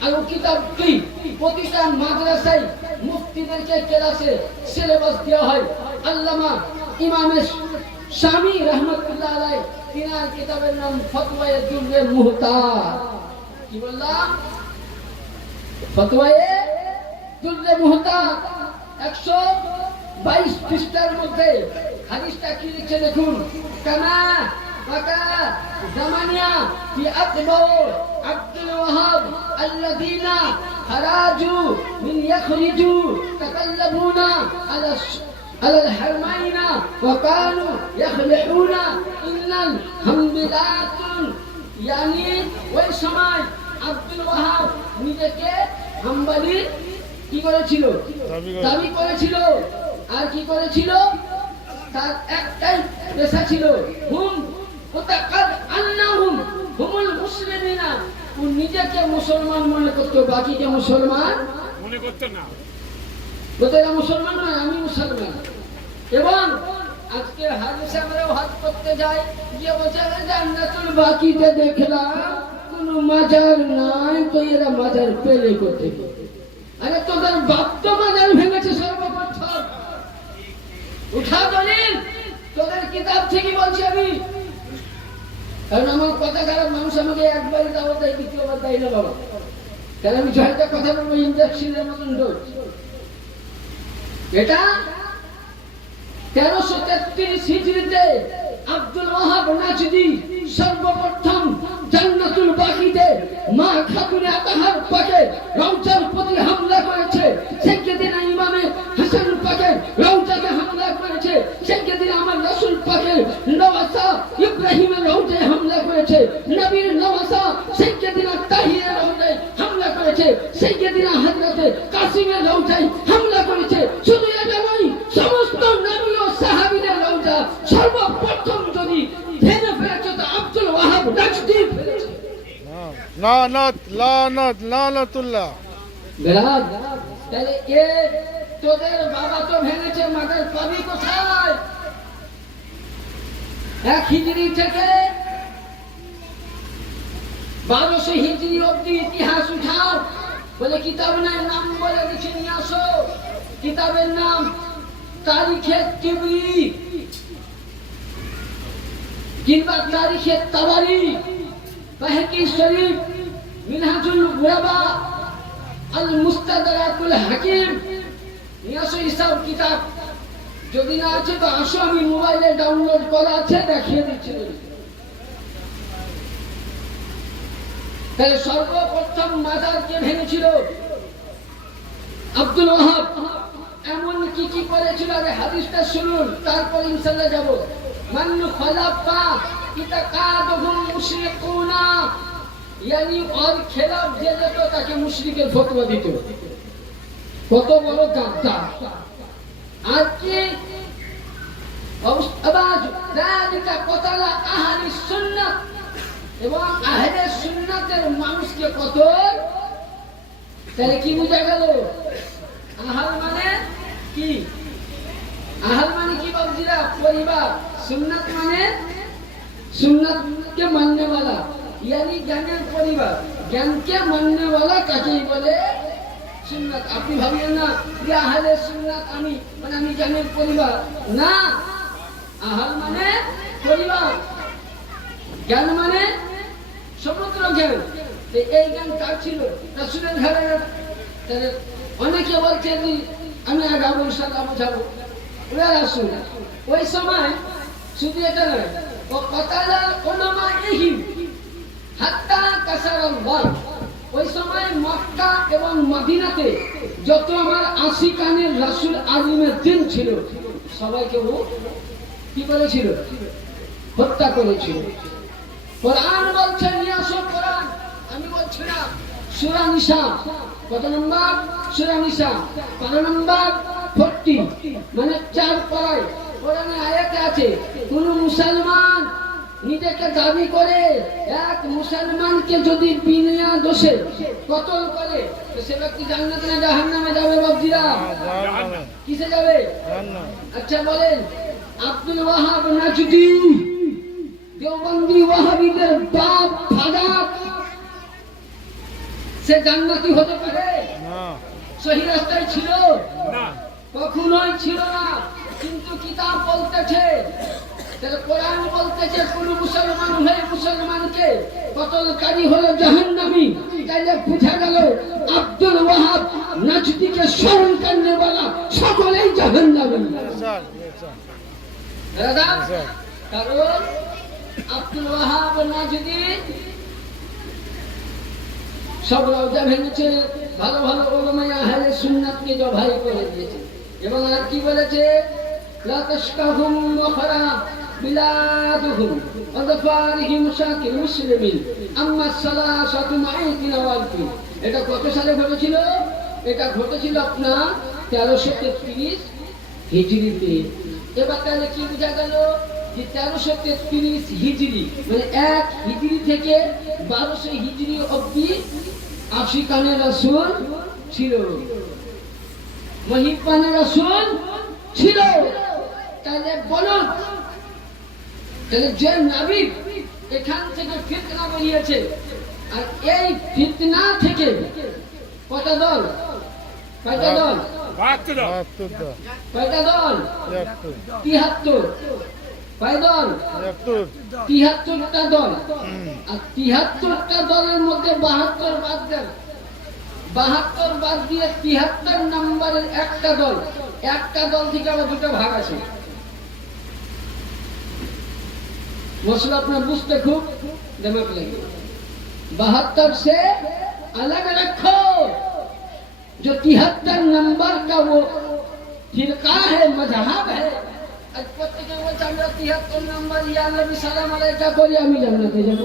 আর কিতাব কি প্রতিটা মাদ্রাসায় মুফতিদেরকে ক্লাসে সিলেবাস দেওয়া হয় আল্লামা ইমাম শামী রাহমাতুল্লাহ আলাইহি তিনার কিতাবের নাম ফতওয়ায়ে দুররে মুহতার কি বললাম ফতওয়ায়ে দুররে মুহতার 122 পৃষ্ঠার মধ্যে হাদিসটা কি লিখে দেখুন কামা বাকা জামানিয়া কি আকবর আব্দুল ওয়াহাব আল্লাযিনা خراجوا من يخرجوا تقلبون على الحرمين وكانوا يخلعون إن الحمدلات يعني ওই সময় আব্দুল ওয়াহাব নিজেকে হাম্বলি কি করেছিল দাবি করেছিল আর কি করেছিল তার একটাই পেশা ছিল হুম ওতাকাদ আন্নাহুম হুমুল মুসলিমিনা ও নিজেকে মুসলমান মনে করতো বাকিকে মুসলমান মনে করতে না তোরা মুসলমান নয় আমি মুসলমান এবং আজকে হাদিসে আমরাও হাত করতে যাই গিয়ে বলছে জান্নাতুল বাকিতে দেখলাম কোনো মাজার নাই তো এরা মাজার পেলে করতে আরে তোদের বাপ তো মাজার ভেঙেছে সর্বপ্রথম উঠা দলিল তোদের কিতাব থেকে বলছি আমি কারণ আমার কথা খারাপ মানুষ আমাকে একবারই দাওয়াত দেয় দ্বিতীয়বার দেয় না বাবা কারণ আমি ছয়টা কথা বলবো ইঞ্জেকশনের মতন ডোজ এটা 1333 হিজরিতে আব্দুল ওয়াহাব নাজদি সর্বপ্রথম জান্নাতুল বাকিতে মা খাতুনে আতাহার পাকে রওজার প্রতি হামলা করেছে সাইয়েদনা ইমামে হাসান পাকে রওজাকে হামলা করেছে সাইয়েদনা আমার রাসূল পাকে নওয়াসা ইব্রাহিমের রওজায় হামলা করেছে নবীর নওয়াসা সাইয়েদনা তাহিরের রওজায় হামলা করেছে সাইয়েদনা হযরতে কাসিমের রওজায় হামলা করেছে শুধু এটা নয় সমস্ত নবী ও সাহাবীদের রওজা সর্বপ্রথম যদি ভেঙে ফেলেছে তো আব্দুল ওয়াহাব নাজদি ফেলেছে লানাতুল্লাহ বেরাদ তাহলে এ তোদের বাবা তো ভেঙেছে মাদার পাবি কোথায় এক হিজরি থেকে 1200 হিজরি অবধি ইতিহাস উঠাও বলে কিতাব নাই নাম বলে লিখে নিয়ে আসো কিতাবের নাম তারিখে তিবরি কিংবা তারিখে তাবারি বাহকি শরীফ মিনহাজুল গুরাবা আল মুস্তাদরাকুল হাকিম নিয়ে আসো হিসাব কিতাব যদি না আছে তো আসো আমি মোবাইলে ডাউনলোড করা আছে দেখিয়ে দিচ্ছি তাহলে সর্বপ্রথম মাজারকে ভেঙেছিল আব্দুল ওয়াহাব এমন কি কি করেছিল আরে হাদিসটা শুনুন তারপর ইনশাআল্লাহ যাব মান খালাফা ইতাকাদুহুম মুশরিকুনা यानी और खिलाफ যে যেত তাকে মুশরিকের ফতোয়া দিত কত বড় গাদ্দার আজকে আবাজ যালিকা কতলা আহলি সুন্নাত এবং আহলে সুন্নাতের মানুষকে কত তাহলে কি বুঝা গেল আহল মানে কি আহল মানে কি বাবজিরা পরিবার সুন্নাত মানে সুন্নাতকে মানने वाला यानी ज्ञाনের পরিবার জ্ঞানকে মানने वाला কাকে বলে সুন্নাত আপনি ভাবেন না যে আহলে সুন্নাত আমি মানে আমি জ্ঞানের পরিবার না আহল মানে পরিবার জ্ঞান মানে সমগ্র জ্ঞান এই জ্ঞান কার ছিল রাসূলের ঘরে অনেকে বলছে যে আমি আগাবো ইনশাআল্লাহ বোঝাবো ওরা রাসূল ওই সময় শুধু এটা নয় ও কতালা উলামা ইহিম হাত্তা কাসারাল্লাহ ওই সময় মক্কা এবং মদিনাতে যত আমার আশিকানের রাসূল আলিমের দিন ছিল সবাইকে ও কি করেছিল হত্যা করেছিল কোরআন বলছে নিয়ে আসো কোরআন আমি বলছি না সূরা নিসা কত নম্বর সূরা নিসা 12 নম্বর 40 মানে 4 পারায় কোরআনে আয়াতে আছে কোন মুসলমান নিজেকে দাবি করে এক মুসলমানকে যদি বিনা দোষে কতল করে তো সে ব্যক্তি জান্নাতে না জাহান্নামে যাবে বাবজিরা কিসে যাবে জান্নাত আচ্ছা বলেন আব্দুল ওয়াহাব নাজদি দেওবন্দি ওয়াহাবিদের বাপ দাদা সে জান্নাতি হতে পারে না সহি রাস্তায় ছিল না কখনোই ছিল না কিন্তু কিতাব বলতেছে তাহলে কোরআন বলতেছে কোন মুসলমান হয়ে মুসলমানকে কতলকারী হলো জাহান্নামী তাইলে বুঝা গেল আব্দুল ওয়াহাব নাজদিকে স্মরণ করতে वाला সকলেই জাহান্নামী দাদা কারণ আব্দুল ওয়াহাব নাজদি সব রওজা ভেঙেছে, ভালো ভালো ওলামায়ে আহলে সুন্নাতকে জবাই করে দিয়েছে। এবং আর কি বলেছে, লা তাশকাহুম ওয়া খারাব বিলাদুহুম ওয়া যাফারিহিম শাকিল মুসলিমিন আম্মা সালাসাতু মাইতিন ওয়ালফিন। এটা কত সালে ঘটেছিল? এটা ঘটেছিল আপনার 1333 হিজরিতে। এবার তাহলে কি বোঝা গেল যে 1333 হিজরি মানে 1 হিজরি থেকে 1200 হিজরি অবধি আফ্রিকানের রাসূল ছিল, মহিপানের রাসূল ছিল। তাহলে বলুন, তাহলে যে নবী এখান থেকে ফিতনা বেরিয়েছে, আর এই ফিতনা থেকে কয়টা দল? কয়টা দল? 72 দল। কয়টা দল? 71 73। কয় দল? 73টা দল। আর 73টা দলের মধ্যে 72 বাদ দেন। 72 বাদ দিয়ে 73 নম্বরের একটা দল, একটা দল থেকে আবার দুটো ভাগ আছে। मसला अपना बुझते खूब दिमाग लगे। 72 से अलग रखो। जो 73 नंबर का वो फिरका है, मजहब है, প্রত্যেকে বলছে আমরা 73 নম্বর ইয়া নবী সালাম আলাইকা করি, আমি জান্নাতে যাব।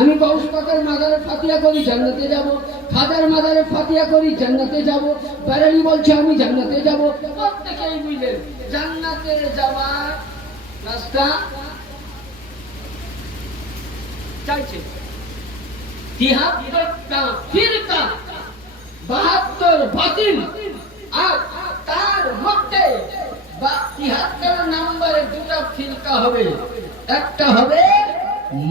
আমি গাউস পাকের মাজারে ফাতিহা করি, জান্নাতে যাব। খাজার মাজারে ফাতিহা করি, জান্নাতে যাব। বেরেলি বলছে আমি জান্নাতে যাব। প্রত্যেকেই বুঝলেন জান্নাতে যাওয়ার রাস্তা চাইছে। 73টা ফিরকা, 72 বাতিল। আর তার মধ্যে 73 নম্বরে দুটো ফিরকা হবে। একটা হবে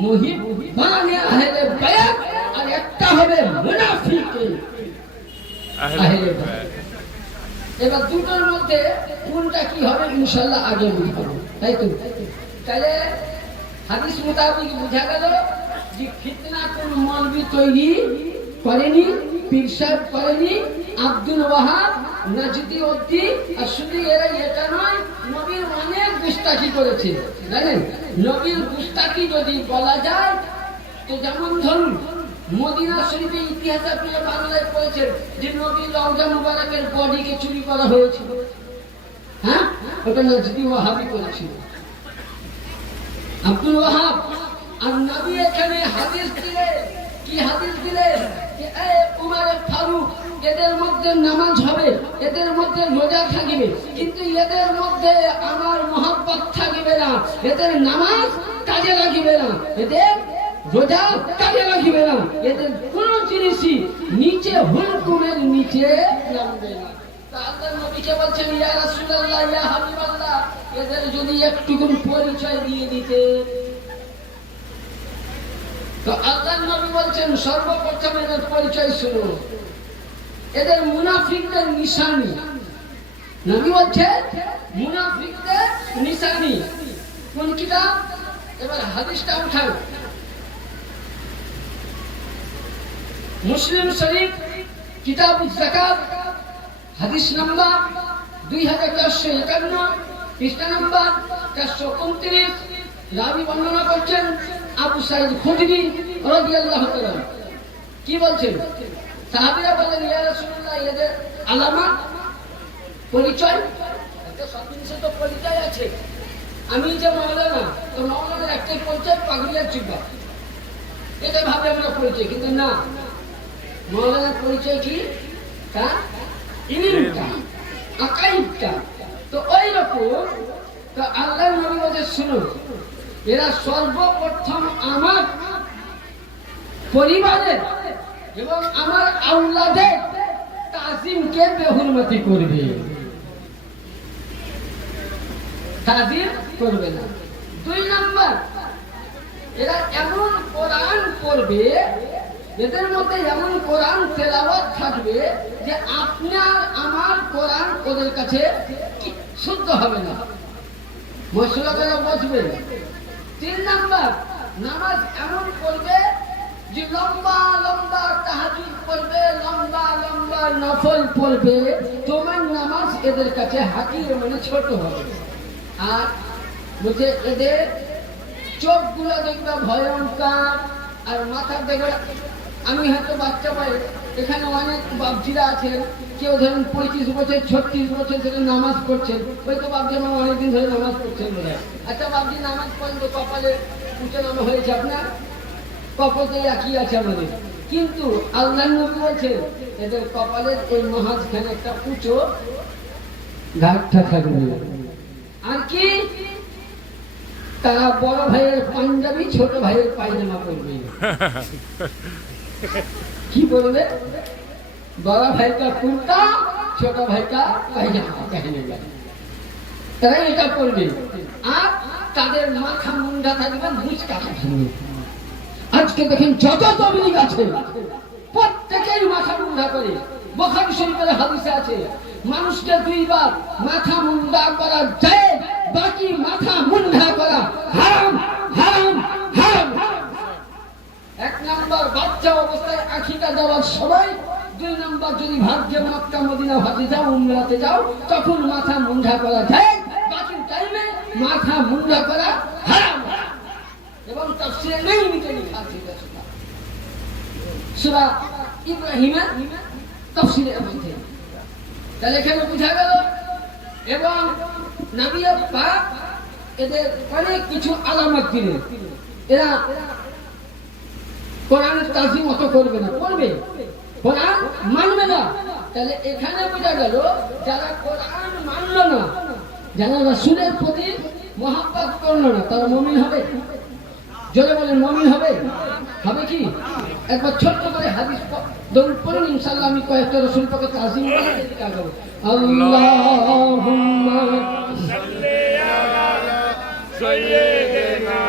মুহিব্বানে আহলে বায়াত, আর একটা হবে মুনাফিকে আহলে বায়াত। এবার দুটোর মধ্যে কোনটা কি হবে ইনশাআল্লাহ আগে বুঝবো, তাই তো? তাহলে হাদিস মোতাবেক বোঝা গেল যে ফিতনা কোন মৌলবি তৈরি করেনি, পীর সাহেব করেনি, আব্দুল ওয়াহাব, নাজদি উদ্দি আর শুধু এরা এটা নয়, নবীর অনেক গুস্তাখি করেছে। জানেন, নবীর গুস্তাখি যদি বলা যায় তো যেমন ধরুন মদিনা শরীফে ইতিহাসে আপনারা বাংলায় পড়েছেন যে নবীর রওজা মুবারকের বডিকে চুরি করা হয়েছিল। হ্যাঁ, ওটা নাজদি ওয়াহাবি করেছিল, আব্দুল ওয়াহাব। আর নবী এখানে হাদিস দিলে, কি হাদিস দিলে যে এই উমর ফারুক, এদের মধ্যে নামাজ হবে, এদের মধ্যে রোজা থাকবে, কিন্তু এদের মধ্যে আমার মহব্বত থাকবে না, এদের নামাজ কাজে লাগবে না, এদের রোজা কাজে লাগবে না, এদের কোন জিনিসই নিচে হুকুমের নিচে নামবে না। আল্লাহ নবীকে বলছেন ইয়া রাসূলুল্লাহ, ইয়া হাবিবাল্লাহ, এদের যদি একটুকুন পরিচয় দিয়ে দিতে। তো আল্লাহ নবী বলছেন সর্বপ্রথম এদের পরিচয় শুনো, এদের মুনাফিকদের নিশানি। নবী বলছেন মুনাফিকদের নিশানি কোন কিতাব? এবার হাদিসটা উঠান, মুসলিম শরীফ কিতাবুজ যাকাত, হাদিস নাম্বার 2451, পৃষ্ঠা নাম্বার 429। রাবি বর্ণনা করছেন আবু সাঈদ খুদরি রাদিয়াল্লাহু তাআলা। কি বলছেন? সাহাবীরা বলেন ইয়া রাসূলুল্লাহ, এদের আলামত পরিচয়, একটা সব জিনিসের তো পরিচয় আছে। আমি যে মাওলানা, তো মাওলানার একটাই পরিচয় পাগড়িয়ার জিব্বা, এটা ভাবে আমরা পরিচয়, কিন্তু না, মাওলানার পরিচয় কি? তার ইলমটা, আকাইদটা। তো ওই রকম তো আল্লাহর নবী বলে শুনো, এরা সর্বপ্রথম আমার পরিবারের এবং আমার আওলাদের তাজিমকে বেহুরমতি করবে, তাজিম করবে না। 2 নাম্বার, এরা এমন কোরআন পড়বে, এদের মধ্যে এমন কোরআন তেলাওয়াত থাকবে যে আপনার আমার কোরআন ওদের কাছে শুদ্ধ হবে না, মশলা করে বসবে। 3 নাম্বার, নামাজ এমন পড়বে যে লম্বা লম্বা তাহাজ্জুদ পড়বে, লম্বা লম্বা নফল পড়বে, তোমার নামাজ এদের কাছে হাকির মানে ছোট হবে। আর বলছে এদের চোখগুলো দেখবে ভয়ঙ্কর, আর মাথা দেখবে আমি হয়তো বাচ্চা পাই, এখানে অনেক বাপজিরা আছেন, কেউ ধরুন 35 বছর 36 বছর ধরে নামাজ পড়ছেন, হয়তো বাপজি আমার অনেকদিন ধরে নামাজ পড়ছেন বোধ হয়। আচ্ছা বাপজি নামাজ পড়েন তো কপালে উচ্চারণ হয়েছে আপনার, কপালে একই আছে আমাদের, কিন্তু আল্লাহ নবী বলছেন এদের কপালের এই মাঝখানে একটা উঁচু ঘাটটা থাকবে। আর কি তারা বড় ভাইয়ের পাঞ্জাবি ছোট ভাইয়ের পায়জামা পরবে। কি বলবে? बड़ा भाई का कुर्ता छोटा भाई का पायजामा पहने गए, তারা এটা করবে। আর তাদের মাথা মুন্ডা থাকবে মুচকা থাকবে। আজকে দেখেন যত তবলিগ আছে প্রত্যেকেই মাথা মুন্ডা করে। বুখারী শরীফের হাদিসে আছে মানুষকে দুইবার মাথা মুন্ডা করা যায়, বাকি মাথা মুন্ডা করা হারাম হারাম হারাম। এক নাম্বার বাচ্চা অবস্থায় আকিকা দেওয়ার সময়, দুই নাম্বার যদি ভাগ্যে মক্কা মদিনা হজে যাও উমরাতে যাও তখন মাথা মুন্ডা করা যায়, বাকি টাইমে মাথা মুন্ডা করা হারাম। এবং তাফসীরে নেই মিটে লেখা আছে এটা সূরা ইব্রাহিমের তাফসীরের মধ্যে। তাহলে এখানে বোঝা গেল। এবং নবী পাক এদের অনেক কিছু আলামত দিলেন। এরা কোরআনের তাজিম অত করবে না, করবে কোরআন মানবে না। তাহলে এখানে বোঝা গেল যারা কোরআন মানল না, যারা রাসূলের প্রতি মহব্বত করলো না, তারা মুমিন হবে? জোরে বলেন মুমিন হবে? হবে কি? একবার ছোট্ট করে হাদিস দরুদ পড়ুন, ইনশাআল্লাহ আমি কয়েকটা রাসূল পাকের তাজিম করে দিতে পারবো। আল্লাহুম্মা সাল্লি আলা সাইয়্যিদিনা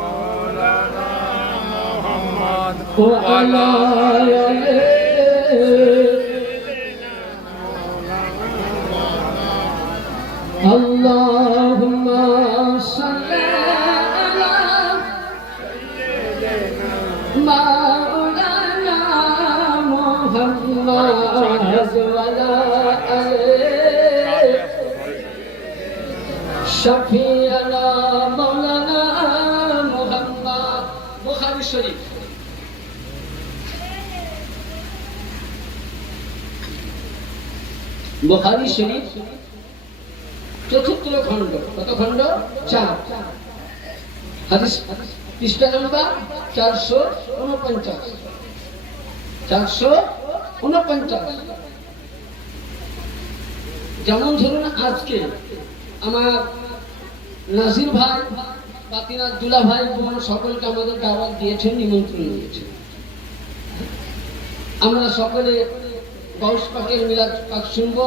মাওলানা মুহাম্মদ ওয়া আলা আলিহি আল্লাহুম্মা সাল্লি আলা সাইয়্যিদিনা মাওলানা মুহাম্মদ ওয়া আলা আলিহি শাফিয়ানা মাওলানা মুহাম্মদ। বুখারী শরীফ বুখারী শরীফ চতুর্থ খণ্ড, কত খণ্ড? 4, হাদিস পৃষ্ঠা নম্বর 449 449। যেমন ধরুন আজকে আমার নাজির ভাই বাতিনাথ দুলা ভাই সকলকে আমাদের দাওয়াত দিয়েছেন, নিমন্ত্রণ দিয়েছেন। আমরা সকলে গাউস পাকের মিলাদ পাক শুনব,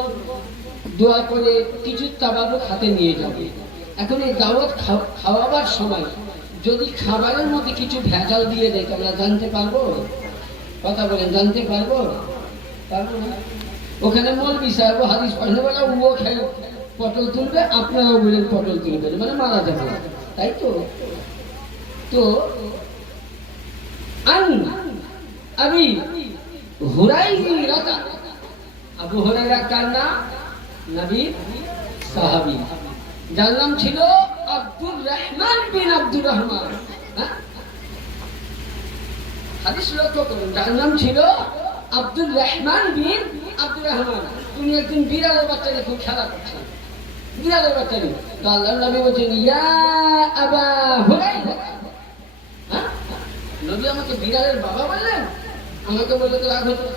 দোয়া করে কিছু তাবারুক হাতে নিয়ে যাব। এখন এই দাওয়াত খাওয়াবার সময় যদি খাবারের মধ্যে কিছু ভেজাল দিয়ে দেয় আমরা জানতে পারবো? কথা বলেন, জানতে পারবো? পারবো না। ওখানে মৌলবী সাহেব হাদিস পড়লে বলে ও খেয়ে পটল তুলবে, আপনারাও বলেন পটল তুলবেন, মানে মারা যাবে, তাই তো? তো আবু হুরায়রা, আবু হুরায়রা কার নাম? নবীর সাহাবী, যার নাম ছিল আব্দুর রহমান বিন আব্দুর রহমান। হাদিস লক্ষ্য করুন, যার নাম ছিল আব্দুর রহমান বিন আব্দুর রহমান। তুমি একদিন বিড়ালের বাচ্চাকে খুব খেলা করছেন, বিড়ালের বাচ্চাকে, তো আল্লাহ নবী বলছেন ইয়া আবা হুরায়রা। নবী আমাকে বিড়ালের বাবা বললেন, আমাকে বললে তো রাগ হতো।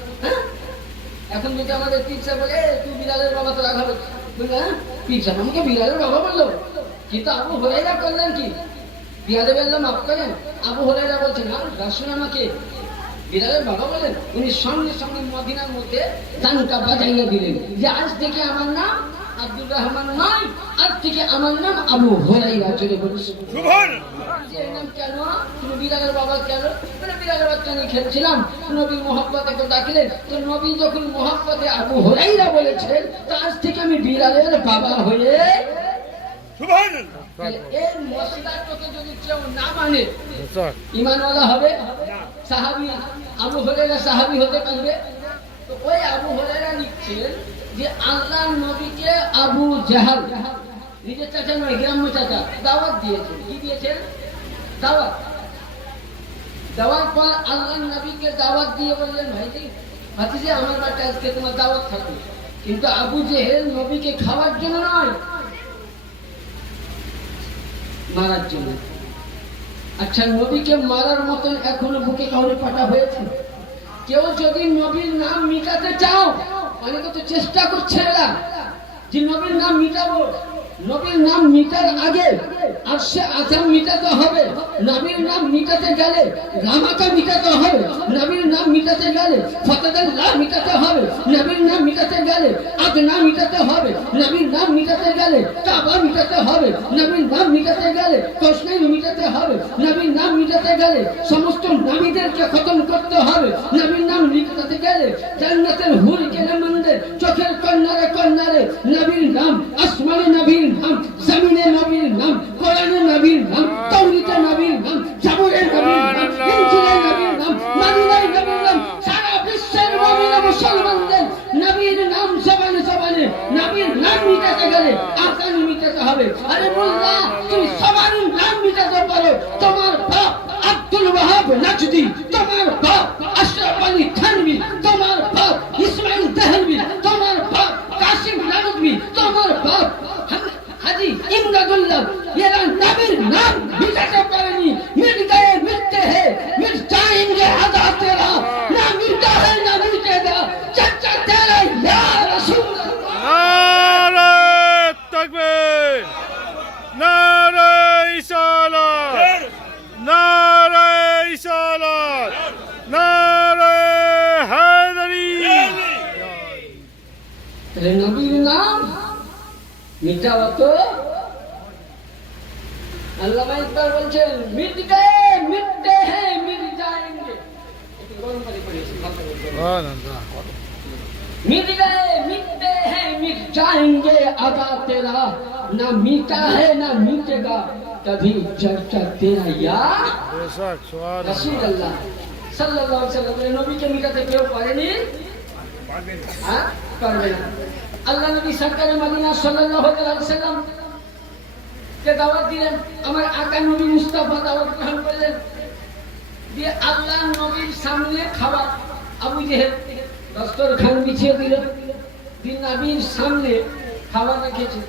এখন যদি আমাদের পিৎজা বলে তুই বিড়ালের বাবা, তো রাগ হবে। পিৎজা আমাকে বিড়ালের বাবা বললো, কিন্তু আবু হুরায়রা করলেন কি? বিয়াদে বললাম মাফ করেন। আবু হুরায়রা বলছেন না, রাসূল আমাকে বিড়ালের বাবা বলেন। উনি সঙ্গে সঙ্গে মদিনার মধ্যে ডাঙ্কা বাজাইয়া দিলেন যে আজ থেকে আমার নাম আব্দুর রহমান নয়, আজ থেকে আমার নাম আবু হুরায়রা। চলে বলছে নাম কেন? তুমি বিড়ালের বাবা কেন? বিড়ালের বাচ্চা নিয়ে খেলছিলাম, নবীর মহব্বতে ডাকলেন, তো নবী যখন মহব্বতে আবু হুরায়রা বলেছেন, তো আজ থেকে আমি বিড়ালের বাবা হয়ে। এই মসজিদটাকে যদি কেউ না মানে ঈমানওয়ালা হবে? সাহাবী আবু হুরায়রা সাহাবী হতে পারবে? তো ওই আবু হুরায়রা লিখছেন যে আল্লাহর নবীকে আবু জাহাল, নিজের চাচা নয়, গ্রাম্য চাচা, দাওয়াত দিয়েছেন। কি দিয়েছেন? দাওয়াত। দেওয়ার পর আল্লাহ নবীকে দাওয়াত দিয়ে বললেন, ভাইজি ভাতিজা আমার বাড়িতে আজকে তোমার দাওয়াত থাকবে, কিন্তু আবু জেহেল নবীকে খাওয়ার জন্য নয়, মারার জন্য। আচ্ছা, নবীকে মারার মতন এখনো বুকে কাউরে পাঠা হয়েছে? কেউ যদি নবীর নাম মিটাতে চাও, অনেকে তো চেষ্টা করছে এরা যে নবীর নাম মিটাবো, নবীর নাম মিটার আগে আর সে আজাম মিটাতে হবে, নবীর নাম মিটাতে গেলে রামাকা মিটাতে হবে, নবীর নাম মিটাতে গেলে ফতাদাল্লাহ মিটাতে হবে, নবীর নাম মিটাতে গেলে আদনা মিটাতে হবে, নবীর নাম মিটাতে গেলে কাবা মিটাতে হবে, নবীর নাম মিটাতে গেলে কসনাই মিটাতে হবে, নবীর নাম মিটাতে গেলে সমস্ত নবীদেরকে খতম করতে হবে, নবীর নাম মিটাতে গেলে জান্নাতের হুর কেলেমন্দের চোখের কন্যারে কন্যারে নবীর নাম, আসমানে নবীর নাম, জমিনে নবীর নাম, কোরআনে নবীর নাম, তাওরাতে নবীর নাম, জাবুরে নবীর নাম, ইনজিলে নবীর নাম, মদিনায় নবীর নাম, সারা বিশ্বের মুমিন মুসলমানদের নবীর নাম জবানে জবানে, নবীর নাম মিটাতে গেলে আজান মিটাতে হবে। আরে মোল্লা, তুমি সবার নাম মিটাতে পারো, তোমার বাপ আব্দুল ওয়াহাব নাজদি, তোমার বাপ আশরাফ আলী থানভী, তোমার বাপ ইসমাইল দেহলভী, তোমার বাপ কাসিম নানভী, তোমার বাপ হাজি ইমদাদুল্লাহ, এরা নবীর নাম মিটাতে পারেনি। মিট গয়ে মিটতে हैं, मिट जाएंगे अदा तेरा, ना मिटा है ना मिटेगा चर्चा तेरा या रसूल अल्लाह। नारे तकबीर, नारे रिसालत, नारे रिसालत, नारे हैदरी। तेरे नबीर नाम मिटाओ तो अल्लामा इकबाल বলছেন, मिट गए मिटते हैं मिट जाएंगे। गरम पानी पड़ेছে, मिट गए मिटते हैं मिट जाएंगे अदा तेरा, ना मिटा है ना मिटेगा कभी चर्चा तेरा या बेशक सुभान रसूल अल्लाह সাল্লাল্লাহু আলাইহি ওয়াসাল্লাম। নবীকে মিটাতে কেউ পারেনি, হ্যাঁ পারবে না। আল্লাহ নবী সরকারে মদিনা সাল্লাল্লাহু আলাইহি ওয়াসাল্লাম কে দাওয়াত দিলেন, আমার আকা নবী মুস্তাফা দাওয়াত গ্রহণ করলেন, দিয়ে আল্লাহ নবীর সামনে খাবার, আবু জেহেল দস্তরখান বিছিয়ে দিল, দিন নবীর সামনে খাবার রেখেছে।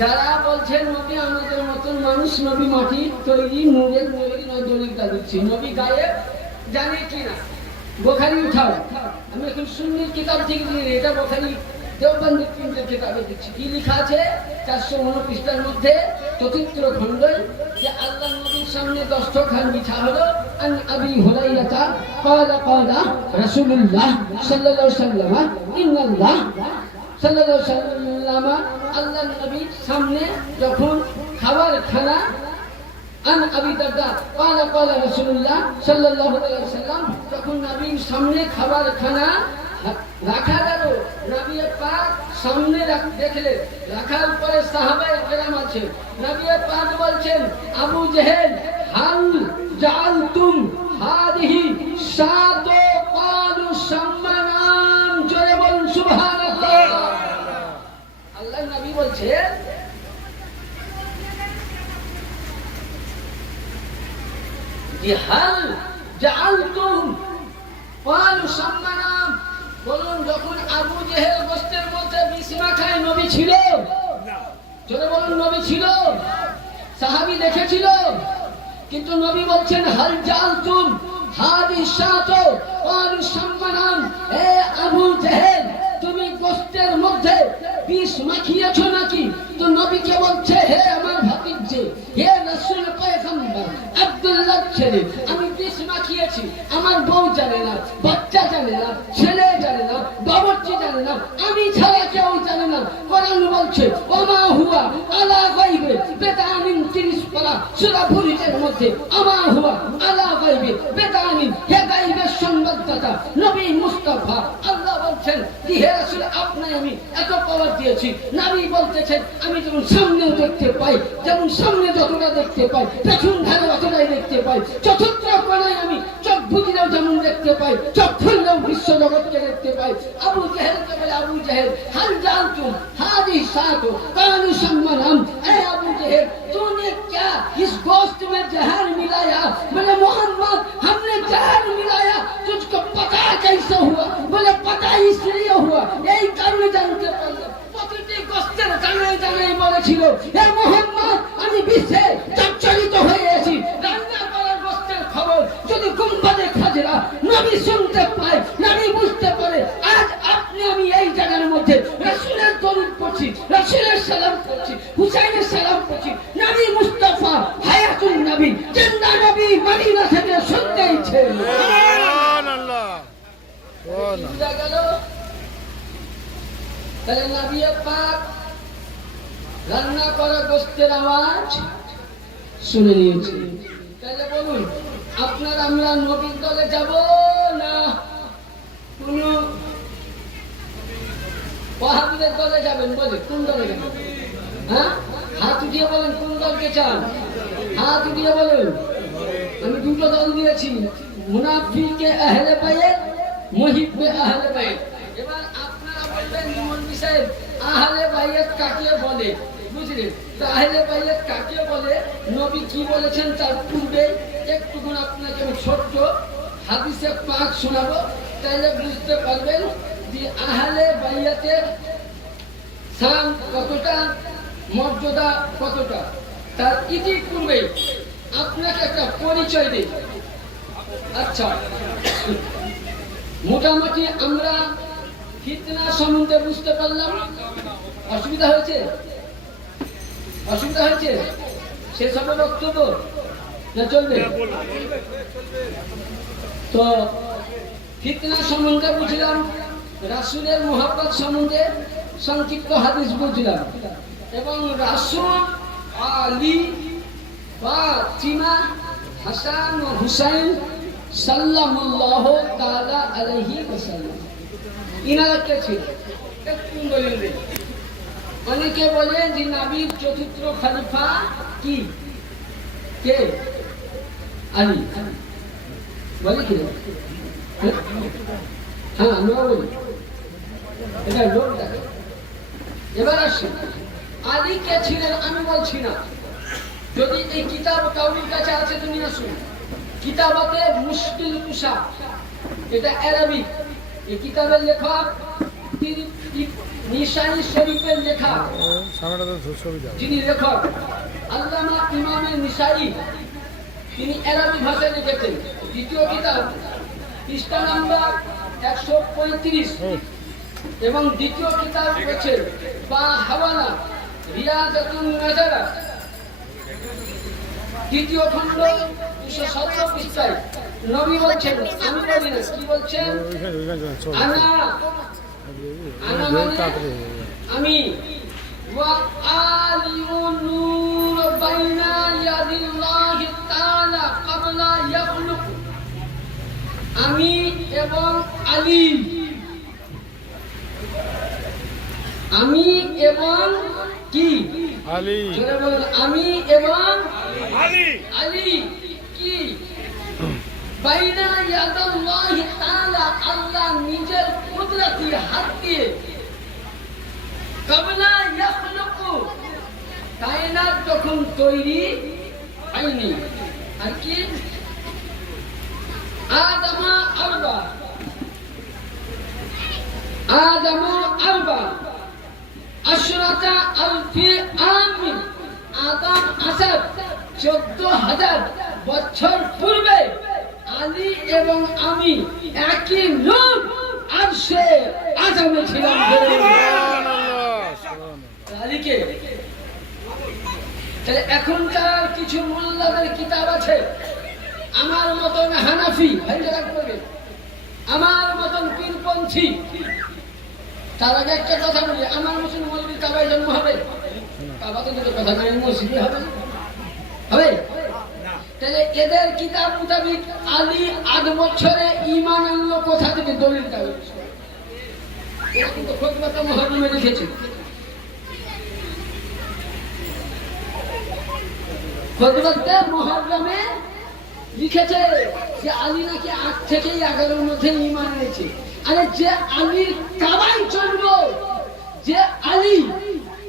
যারা বলছেন নবী আমাদের মতন মানুষ, নবী মাটি তৈরি, নূরের নবী নজরের দাঁড়িয়েছে, নবী গায়েব জানে কিনা, বুখারী উঠাও। আমি এখন সুন্নির কিতাব থেকে দিই, এটা বুখারী দেওবন্দি প্রিন্টের কিতাবে দিচ্ছি। কি লেখা আছে 419 পৃষ্ঠার মধ্যে চতুর্থ খণ্ড, যে আল্লাহ নবীর সামনে দস্তরখান বিছা হলো। আন আবি হুরায়রা قال قال رسول الله صلى الله عليه وسلم ان الله সাল্লাল্লাহু আলাইহি ওয়াসাল্লাম, আল্লাহ নবীর সামনে যখন খাবার খানা, আন আবি দারদা قال قال رسول الله সাল্লাল্লাহু আলাইহি ওয়াসাল্লাম, যখন নবীর সামনে খাবার খানা রাখা গেল, নবী পাক সামনে দেখলে রাখার পরে সাহাবায়ে কেরাম আছে, নবী পাক বলছেন, আবু জেহেল হাল জাআলতুম হাদিহি সাতো ক্বালু সম্মানাম, জোরে বলুন সুবহানাল্লাহ। আল্লাহ নবী বলছেন, যে হাল জাআলতুম ক্বালু সম্মানাম, বলুন যখন আবু জেহেল গোশতের মধ্যে বিষ মাখায় নবী ছিল? জোরে বলুন নবী ছিল? সাহাবী দেখেছিল? কিন্তু নবী বলছেন হাল জাআলতুম হাদিহি সাতো ক্বালু সম্মানাম, হে আবু জেহেল তুমি গোশতের মধ্যে বিষ মাখিয়েছো নাকি? তো নবীকে বলছে, হে আমার ভাতিজে, হে রাসূল পয়গম্বর আব্দুল্লাহ ছেলে, আমি বিষ মাখিয়েছি, আমার বউ জানে না, বাচ্চা জানে না, ছেলে জানে না, বাবুর্চি জানে না, আমি ছাড়া কেউ জানে না। কোরআন বলছে ওমা হুয়া আলা গায়বে বেদানিন 30 পারা সূরা বুরুজের মধ্যে, ওমা হুয়া আলা গায়বে বেদানিন, হে গায়বের সংবাদদাতা নবী মুস্তাফা। আল্লাহ বলছেন যে হে রাসূল আপনাকে আমি এত পাওয়ার দিয়েছি। নবী বলতেছেন আমি যেমন সামনেও দেখতে পাই, যেমন সামনে যতটা দেখতে পাই, পেছন ধারে অতটাই দেখতে পাই, চতুর্থ কোণায় আমি চোখ বুঝলেও যেমন দেখতে পাই, চোখ খুললেও বিশ্ব জগৎকে দেখতে পাই। আবু জেহেলকে বলে, আবু জেহেল হাল জানতুম हादी सातो कानू सम्मानम, ए अबू जहल तूने क्या इस गोश्त में जहर मिलाया? बोले मोहम्मद বলেছিল, হে মুহাম্মদ, আমি বিশ্বে চঞ্চলিত হয়ে আছি। রান্না করার গোস্তের খবর যদি গুম্বাদে খাজরা নবী শুনতে পায়, নবী বুঝতে পারে, আজ আপনি আমি এই জায়গার মধ্যে রাসূলের দরুদ পড়ছি, রাসূলের সালাম পড়ছি, হুসাইনের সালাম পড়ছি, নবী মুস্তাফা হায়াতুন নবী, জিন্দা নবী মদিনা থেকে শুনতেইছে। সুবহানাল্লাহ, সুবহানাল্লাহ। বুঝা গেল? তাহলে নবী পাক রান্না করা গোস্তের আওয়াজ শুনে নিয়েছি। তাহলে বলুন, আপনার আমরা নবীর দলে যাব না কোন ওয়াহাবীদের দলে যাবেন? বলে কোন দলে যাবেন? হ্যাঁ, হাত উঠিয়ে বলেন কোন দলকে চান, হাত উঠিয়ে বলুন। আমি দুটো দল দিয়েছি, মুনাফিকে আহলে বাইত, মুহিব্বে আহলে বাইত। এবার আপনারা বলবেন মৌলভী সাহেব, আহলে বাইত কাকে বলে? বুঝলেন? তো আহলে বাইত কাকে বলে, নবী কি বলেছেন তার পূর্বে একটুকুন আপনাকে আমি ছোট্ট হাদিসে পাক শোনাবো, তাহলে বুঝতে পারবেন যে আহলে বাইতের শান কতটা, মর্যাদা কতটা। তার ইতিপূর্বে আপনাকে একটা পরিচয় দিই। আচ্ছা, মোটামুটি আমরা ফিতনা সম্বন্ধে বুঝতে পারলাম। অসুবিধা হয়েছে? অসুবিধা হয়েছে? শেষ হবে বক্তব্য না চলবে? তো ফিতনা সম্বন্ধে বুঝলাম, রাসূলের মুহাব্বত সম্বন্ধে সংক্ষিপ্ত হাদিস বুঝলাম, এবং রাসূল, আলী, ফাতিমা, হাসান ও হুসাইন সাল্লাল্লাহু তাআলা আলাইহি ওয়াসাল্লাম ইনারা কে ছিল একটু বলেন। অনেকে বলে যে নবীর চতুর্থ খলিফা কি? কে? আলী। বলে কি? হ্যাঁ, আমরা বলি এটা লোক দেখে। এবার আসুন, আলী কে ছিলেন আমি বলছি না, যদি এই কিতাব কাউরির কাছে আছে তুমি আসুন, কিতাবতে মুশকিল কুশা, এটা আরবি, এই কিতাবের লেখক নিশানী শরীফের লেখা, যিনি লেখক আল্লামা ইমামে নিশাই, তিনি আরবি ভাষায় লিখেছেন। দ্বিতীয় কিতাব পৃষ্ঠা নাম্বার 135, এবং দ্বিতীয় কিতাব হচ্ছে বা হাওয়ালা রিয়াজাতুন নাজারা, দ্বিতীয় খণ্ড 217 পৃষ্ঠায় নবী বলছেন, আমি বলি না, কি বলছেন? আনা মানে আমি, ওয়া আলিউন নূর বাইনা ইয়াদিল্লাহি তাআলা ক্বাবলা ইয়াখলুক, আমি এবং আলী, আমি এবং কি? আলী। আমি এবং আলী, আলী কি? বাইনা ইয়াদাল্লাহি তাআলা, আল্লাহ নিজের কুদরতি হাত দিয়ে, ক্বাবলা ইয়াখলুকু, কায়নাত যখন তৈরি হয়নি, আর কি? আদমা আরবা, আদমা আরবা আশরাতা আলফি আমিন, আদম আসাদ 14,000 বছর পূর্বে আলী এবং আমি একই নূর আরশে আজমে ছিলাম। আলীকে তাহলে এখনকার কিছু মোল্লাদের কিতাব আছে, আমার মতন হানাফি ভাইরা করবে, আমার মতন পীরপন্থী। তার আগে একটা কথা বলি, আমার মতন মৌলবী কাবায় জন্ম হবে? কাবাতে দুটো কথা নাই, মসজিদে হবে হবে? তাহলে এদের কিতাব মোতাবিক আলী 8 বছরে ঈমান আনলো কোথা থেকে? দলিল কাগজ। এরা কিন্তু খুতবাতে মুহররমে লিখেছে, খুতবাতে মুহররমে লিখেছে যে আলী নাকি 8 থেকে 11-এর মধ্যে ঈমান এনেছে। আরে যে আলীর কাবায় জন্ম, যে আলী,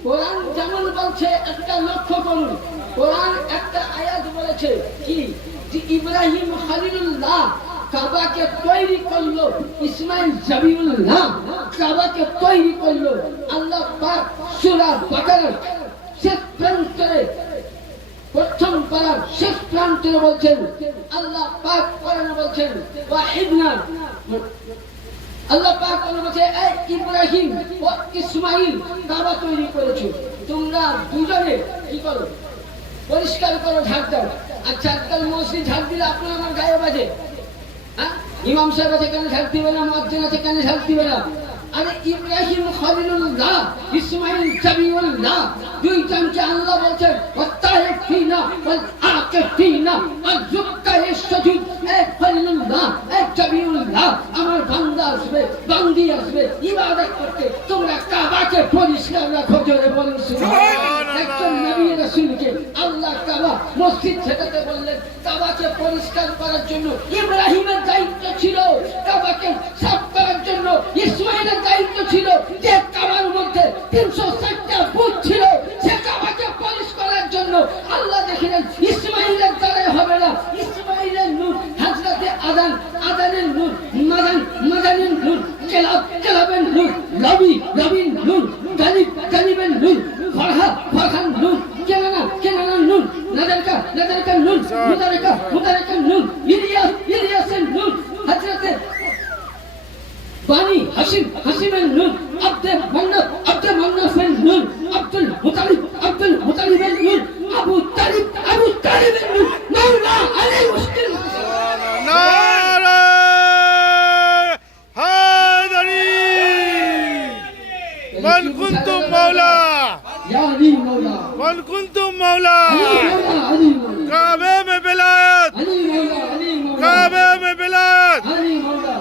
কোরআন যেমন বলছে, একটা লক্ষ্য করুন, কোরআন একটা আয়াত বলেছে কি? যে ইব্রাহিম খলিলুল্লাহ কাবাকে তৈরি করলো, ইসমাইল জবিউল্লাহ কাবাকে তৈরি করলো। আল্লাহ পাক সূরা বাকারা শেষ প্রান্তরে প্রথম পারার শেষ প্রান্তরে বলছেন আল্লাহ পাক কোরআনে বলছেন ওয়াহিদনা আল্লাহ পাক কোরআনে বলছে এই ইব্রাহিম ও ইসমাঈল কাবা তৈরি করেছো তোমরা দুজনে কি করো পরিষ্কার করো ঝাড় দাও আচ্ছা আজকাল মসজিদ ঝাড় দিলে আপনার আমার গায়ে বাজে হ্যাঁ ইমাম সাহেব আছে কেন ঝাড় দিবে না মুয়াজ্জিন আছে কেন ঝাড় দিবে না আরে ইব্রাহিম খলিলুল্লাহ ইসমাঈল জাবিউল্লাহ দুইজনকে আল্লাহ বলছেন ওয়াত্তাহিফিনা ওয়াল আকিফিনা ওয়াল যুক্কায়ে সুজুদ এক খলিলুল্লাহ এক জাবিউল্লাহ আমার বান্দা আসবে বান্দি আসবে ইবাদত করতে তোমরা কাবাকে পরিষ্কার রাখো জোরে বলুন সুবহানাল্লাহ একজন নবী রাসূলকে আল্লাহ কাবা মসজিদ ছেড়ে বললেন কাবাকে পরিষ্কার করার জন্য ইব্রাহিমের দায়িত্ব ছিল কাবাকে সাফ করার জন্য ইসমাঈলের দায়িত্ব ছিল যে কাবার মধ্যে 360টা বুত ছিল সে কাবাকে পরিষ্কার করার জন্য আল্লাহ দেখলেন ইসমাঈলের দ্বারা হবে না ইসমাঈলের নূর হযরতে আদানের নূর মাদানের নূর কেলাবের নূর নবীর নূর গালিবের নূর ফারহান নূর কেনানার নূর নাদারকা নূর মুদারকা নূর ইলিয়াসের নূর হযরতে বানি হাসিমের নূর আব্দে মান্নাফের নূর আব্দুল মুতালিবের নূর আবু তালিবের নূর মাওলা আলী মুশকিল নারে হায়দারি মান কুনতুম মাওলা या अली मौला মান কুনতুম মাওলা अली मौला काबे में विलायत अली मौला काबे में विलायत अली मौला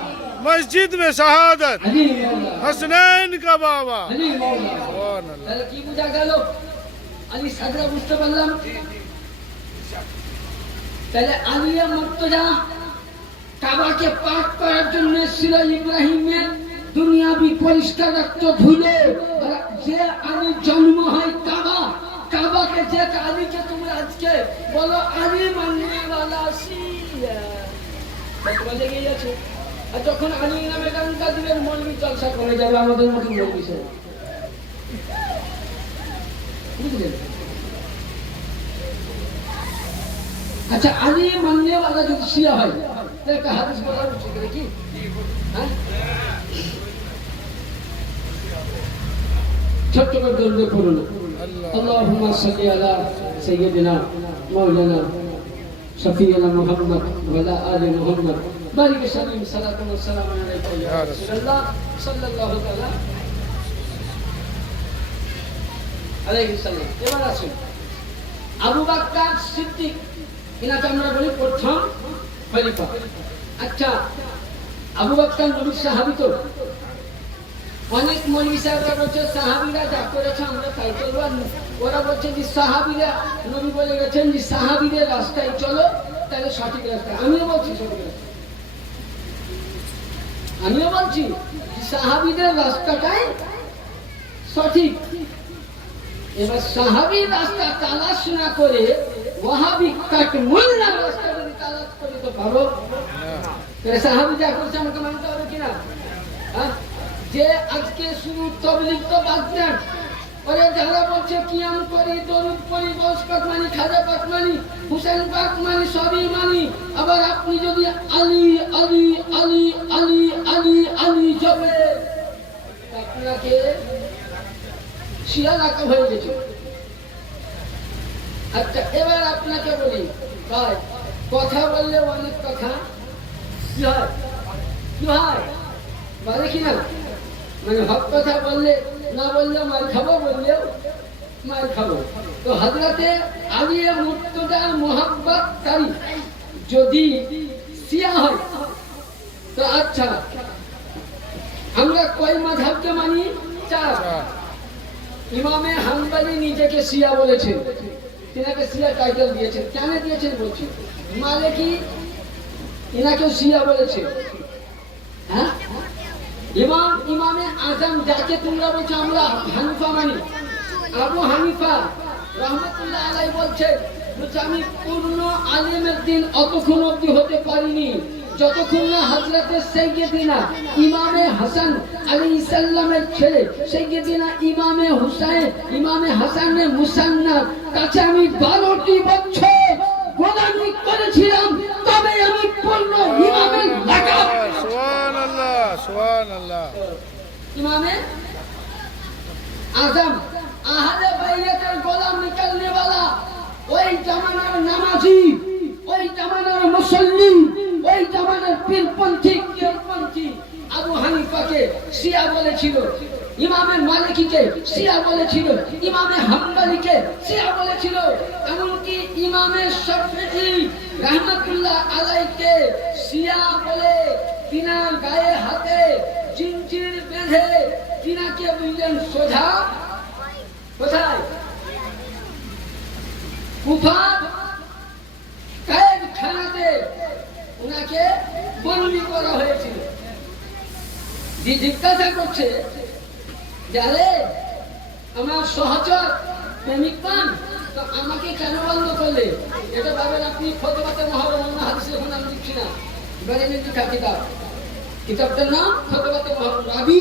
मस्जिद में शहादत अली मौला हसनैन का बाबा अली मौला সুবহানাল্লাহ তাহলে কি বোঝা গেল আলী সাদরা বুঝতে পারলাম তাহলে আলিয়া মুর্তজা কাবাকে পাক করার জন্য ছিল ইব্রাহিমের দুনিয়াবি পরিষ্কার রক্ত ধুলে যে আলী জন্ম হয় কাবাকে যে আলীকে তোমরা আজকে বলো আলী মাননে वाला সিয়া বলে গিয়েছে আর যখন আলী নামে গানটা দিবেন মৌলবি জলসা করে যাবে আমাদের মতো মৌলবি সব বুঝলেন अच्छा आली मानने वाला जो शिया है देखा हादिस बोला उचित है कि हां छोटे को दर्द पढ़ो अल्लाहुम्मा सल्ली अला सय्यिदिना मौलाना शफीना मुहम्मद व अला आलि मुहम्मद बारिक सल्लम सलातु व सलाम अलैका या रसूलल्लाह सल्लल्लाहु तआला अलैहि सल्लम এবার আসুন আবু বকর সিদ্দিক ইনাকে আমরা বলি প্রথম খলিফা আচ্ছা আবু বকর নবী সাহাবী তো অনেক মৌলবী সাহেবরা বলছে সাহাবীরা যা করেছে আমরা তাই করব ওরা বলছে যে সাহাবীরা নবী বলে গেছেন যে সাহাবীদের রাস্তায় চলো তাহলে সঠিক রাস্তা আমিও বলছি সঠিক রাস্তা আমিও বলছি যে সাহাবীদের রাস্তাটাই সঠিক এবার সাহাবী রাস্তা তালাশ না করে ওয়াহাবি কাটমুল্লাহ রাস্তা যদি তালাশ করে তো পারো তাহলে সাহাবী যা করছে আমাকে মানতে হবে কিনা হ্যাঁ যে আজকে শুধু তাবলীগ তো বাদ দেন ওরে যারা বলছে কিয়াম করি দরুদ পড়ি গৌস পাক মানি খাজা পাক মানি হুসেন পাক মানি সবই মানি আবার আপনি যদি আলী আলী আলী আলী আলী আলী জপে আপনাকে শিয়া রাখা হয়ে গেছে আচ্ছা এবার আপনাকে বলি ভাই কথা বললে অনেক কথা কি হয় বলে কি না মানে হক কথা বললে না বললে মার খাবো বললেও মার খাবো তো হযরতে আলী মুর্তজা মোহাম্মদ তারি যদি শিয়া হয় তো আচ্ছা আমরা কয় মাযহাবকে মানি চার ইমামে হাম্বলি নিজেকে শিয়া বলেছেন তিনাকে শিয়া টাইটেল দিয়েছেন কেন দিয়েছেন বলছি মালিকি ইনাকে শিয়া বলেছে হ্যাঁ ইমামে আজম যাকে তোমরা বলছো আমরা হানিফা মানি আবু হানিফা রাহমাতুল্লাহ আলাইহি বলছে আমি পূর্ণ আলেমের দিন অতক্ষণ অবধি হতে পারিনি যতক্ষণ না হযরতে সাইয়্যিদিনা ইমামে হাসান আলাইহিস সালামের ছেলে সাইয়্যিদিনা ইমামে হুসাইন ইমামে হাসানের মুসান্নার কাছে আমি 12টি বছর গোলামি করেছিলাম, তবে আমি পূর্ণ ইমামের লাকাব সুবহানাল্লাহ সুবহানাল্লাহ। इमामे आजम आहले बैयतेर गोलाम निकलने वाला ওই জামানার নামাজি, ওই জামানার মুসল্লি, ওই জামানার পীরপন্থী কিরপন্থী আবু হানিফাকে শিয়া বলেছিল, ইমামে মালিকিকে শিয়া বলেছিল, ইমামে হাম্বলিকে শিয়া বলেছিল, এমনকি ইমামে শাফিঈ রাহমাতুল্লাহ আলাইহিকে শিয়া বলে তিনার গায়ে হাতে জিঞ্জির বেঁধে তিনাকে বুঝলেন সোজা কোথায় কুফার কয়েদখানাতে ওনাকে বন্দী করা হয়েছিল। জিজ্ঞাসা করছে যারে আমার সহচর প্রেমিক পান তো আমাকে কেন বন্ধ করলে? এটা ভাবেন আপনি ফতোয়াতে মুহররম না হাদিসে এখন আমি লিখছি না, এবারে লিখা কিতাব, কিতাবটার নাম ফতোয়াতে মুহররম, রাবি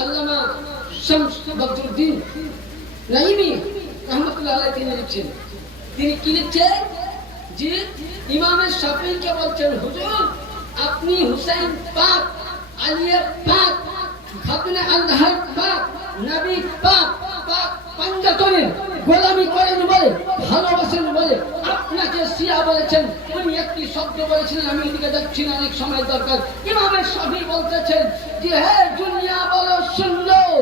আল্লামা শামস বদরুদ্দিন নাইমি রহমাতুল্লাহ আলাইহি তিনি লিখছেন। তিনি কি লিখছেন যে ইমামে শাফিঈকে বলছেন, হুজুর আপনি হুসাইন পাক, আলী পাক, খাতুনে আল-জাহার পাক, নবী পাক পাক পাঞ্জাতনের গোলামি করেন বলে, ভালোবাসেন বলে আপনাকে শিয়া বলেছেন। উনি একটি শব্দ বলেছিলেন, আমি এদিকে যাচ্ছি না, অনেক সময় দরকার। ইমামে শাফিঈ বলতেছেন যে হে দুনিয়া বলো সুন্দর,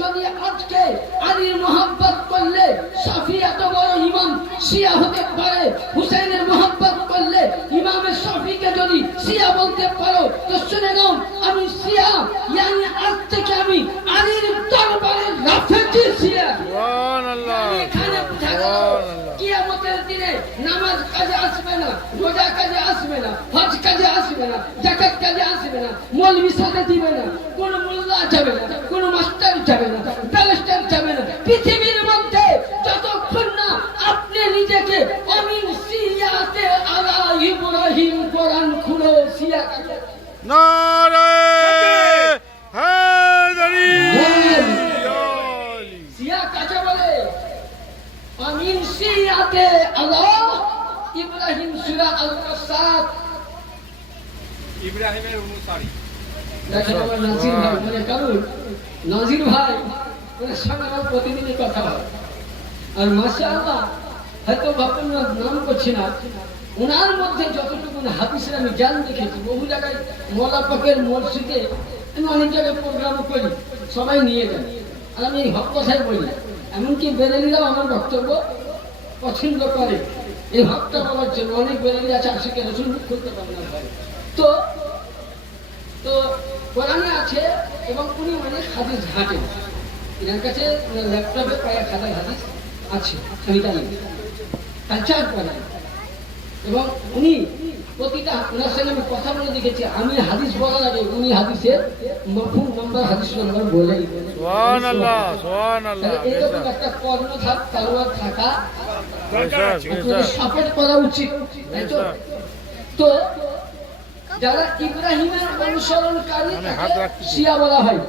যদি আজকে আলীর মোহাব্বত করলে শাফিঈ এত বড় ইমাম শিয়া হতে পারে, হুসাইনের মোহাব্বত করলে ইমামে শাফিঈকে যদি শিয়া বলতে পারো তো শুনে নাও আমি শিয়া, yani আজ থেকে আমি আলীর দরবারে রাফেজি শিয়া। সুবহানাল্লাহ এখানে বুঝা গেল কিয়ামতের দিনে নামাজ কাজে আসবে না, রোজা কাজে আসবে না, হজ কাজে আসবে না, যাকাত কাজে আসবে না, মৌলবি সাথে দিবে না, কোন মোল্লা যাবে না, কোন মাস্টার যাবে না, ব্যারিস্টার যাবে না। পৃথিবীর মধ্যে যতক্ষণ না আপনি নিজেকে আমিন সিয়াতে আলা ইব্রাহিম কোরআন খুলো শিয়া কাকে নারে হায়দারি শিয়া কাকে বলে? আমিন সিয়াতে আলা ইব্রাহিম সূরা আল-কাসাস ইব্রাহিমের অনুসারী। দেখেন আমার নাজির ভাই মানে কারণ নাজির ভাই ওনার সঙ্গে আমার প্রতিদিনই কথা হয়, আর মাশাআল্লাহ হয়তো ভাববেন না নাম করছি না, ওনার মধ্যে যতটুকু হাদিসের আমি জ্ঞান দেখেছি, বহু জায়গায় মওলা পাকের মসজিদে আমি অনেক জায়গায় প্রোগ্রাম করি, সবাই নিয়ে যান, আর আমি হক কথাই বলি, এমনকি বেরেলিরাও আমার বক্তব্য পছন্দ করে এই হকটা বলার জন্য। অনেক বেরেলি আছে আশিকে রসুল মুখ খুলতে পারে না ভাই, তো তো কোরআনে আছে এবং উনি অনেক হাদিস ঘাটেন, এনার কাছে ল্যাপটপে প্রায় হাজার হাদিস আছে, আমি জানি কালচার করেন এবং উনি প্রতিটা ওনার সঙ্গে আমি কথা বলে দেখেছি, আমি হাদিস বলার আগে উনি হাদিসের মফহুম নাম্বার হাদিস নাম্বার বলেই সুবহানাল্লাহ সুবহানাল্লাহ। এরকম একটা কর্ণধার তালোয়ার থাকা বেশ সাপোর্ট করা উচিত, তাই তো? তো যারা ইব্রাহিমের অনুসরণকারী তাকে শিয়া বলা হয়।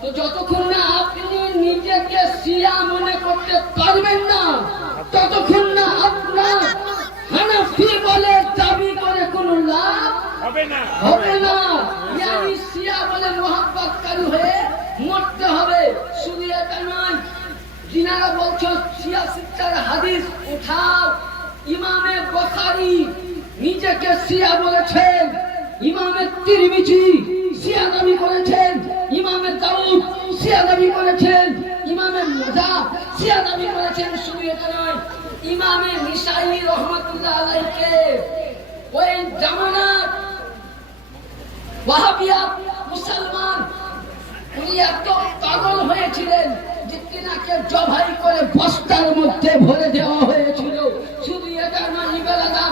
তো যতক্ষণ না আপনি নিজেকে শিয়া মনে করতে পারবেন না ততক্ষণ না আপনার হানাফি বলে দাবি করে কোনো লাভ হবে না। হবে না। ইয়ানি শিয়া বলে মোহাব্বতকারী হয়ে মরতে হবে। শুধু এটা নয়, যিনারা বলছো শিয়া শিক্ষার হাদিস উঠাও, ইমামে বুখারী নিজেকে শিয়া বলেছেন, ইমামে তিরমিজি শিয়া দাবি করেছেন, ইমামে দাউদ শিয়া দাবি করেছেন, ইমামে মাজা শিয়া দাবি করেছেন। শুধু এটা নয়, ইমামে নিসাই রহমাতুল্লাহ আলাইহিকে ওই জামানার ওয়াহাবিয়া মুসলমান উনি এত পাগল হয়েছিলেন যে তিনাকে জবাই করে বস্তার মধ্যে ভরে দেওয়া হয়েছিল। শুধু এটা নয়, ইবাদা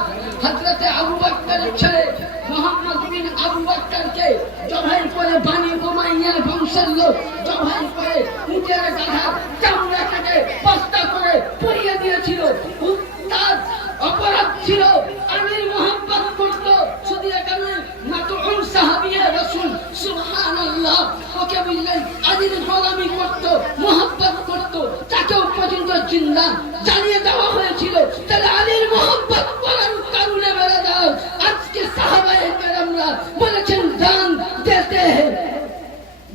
হযরতে আবু বকরের ছেলে মুহাম্মদ বিন আবু বকরকে জবাই করে বানি উমাইয়ার বংশের লোক জবাই করে উটের গাধার চামড়া কেটে বস্তা করে পুড়িয়ে দিয়েছিল। তার অপরাধ ছিল আমির মোহাম্মদ করত। শুধু এটা নয়, জিন্দা জানিয়ে দেওয়া হয়েছিল, তাহলে আলীর মোহাম্মত করার কারণে বেড়ে দাও। আজকে সাহাবায়ে কেরামরা বলেছেন জান দেতে हैं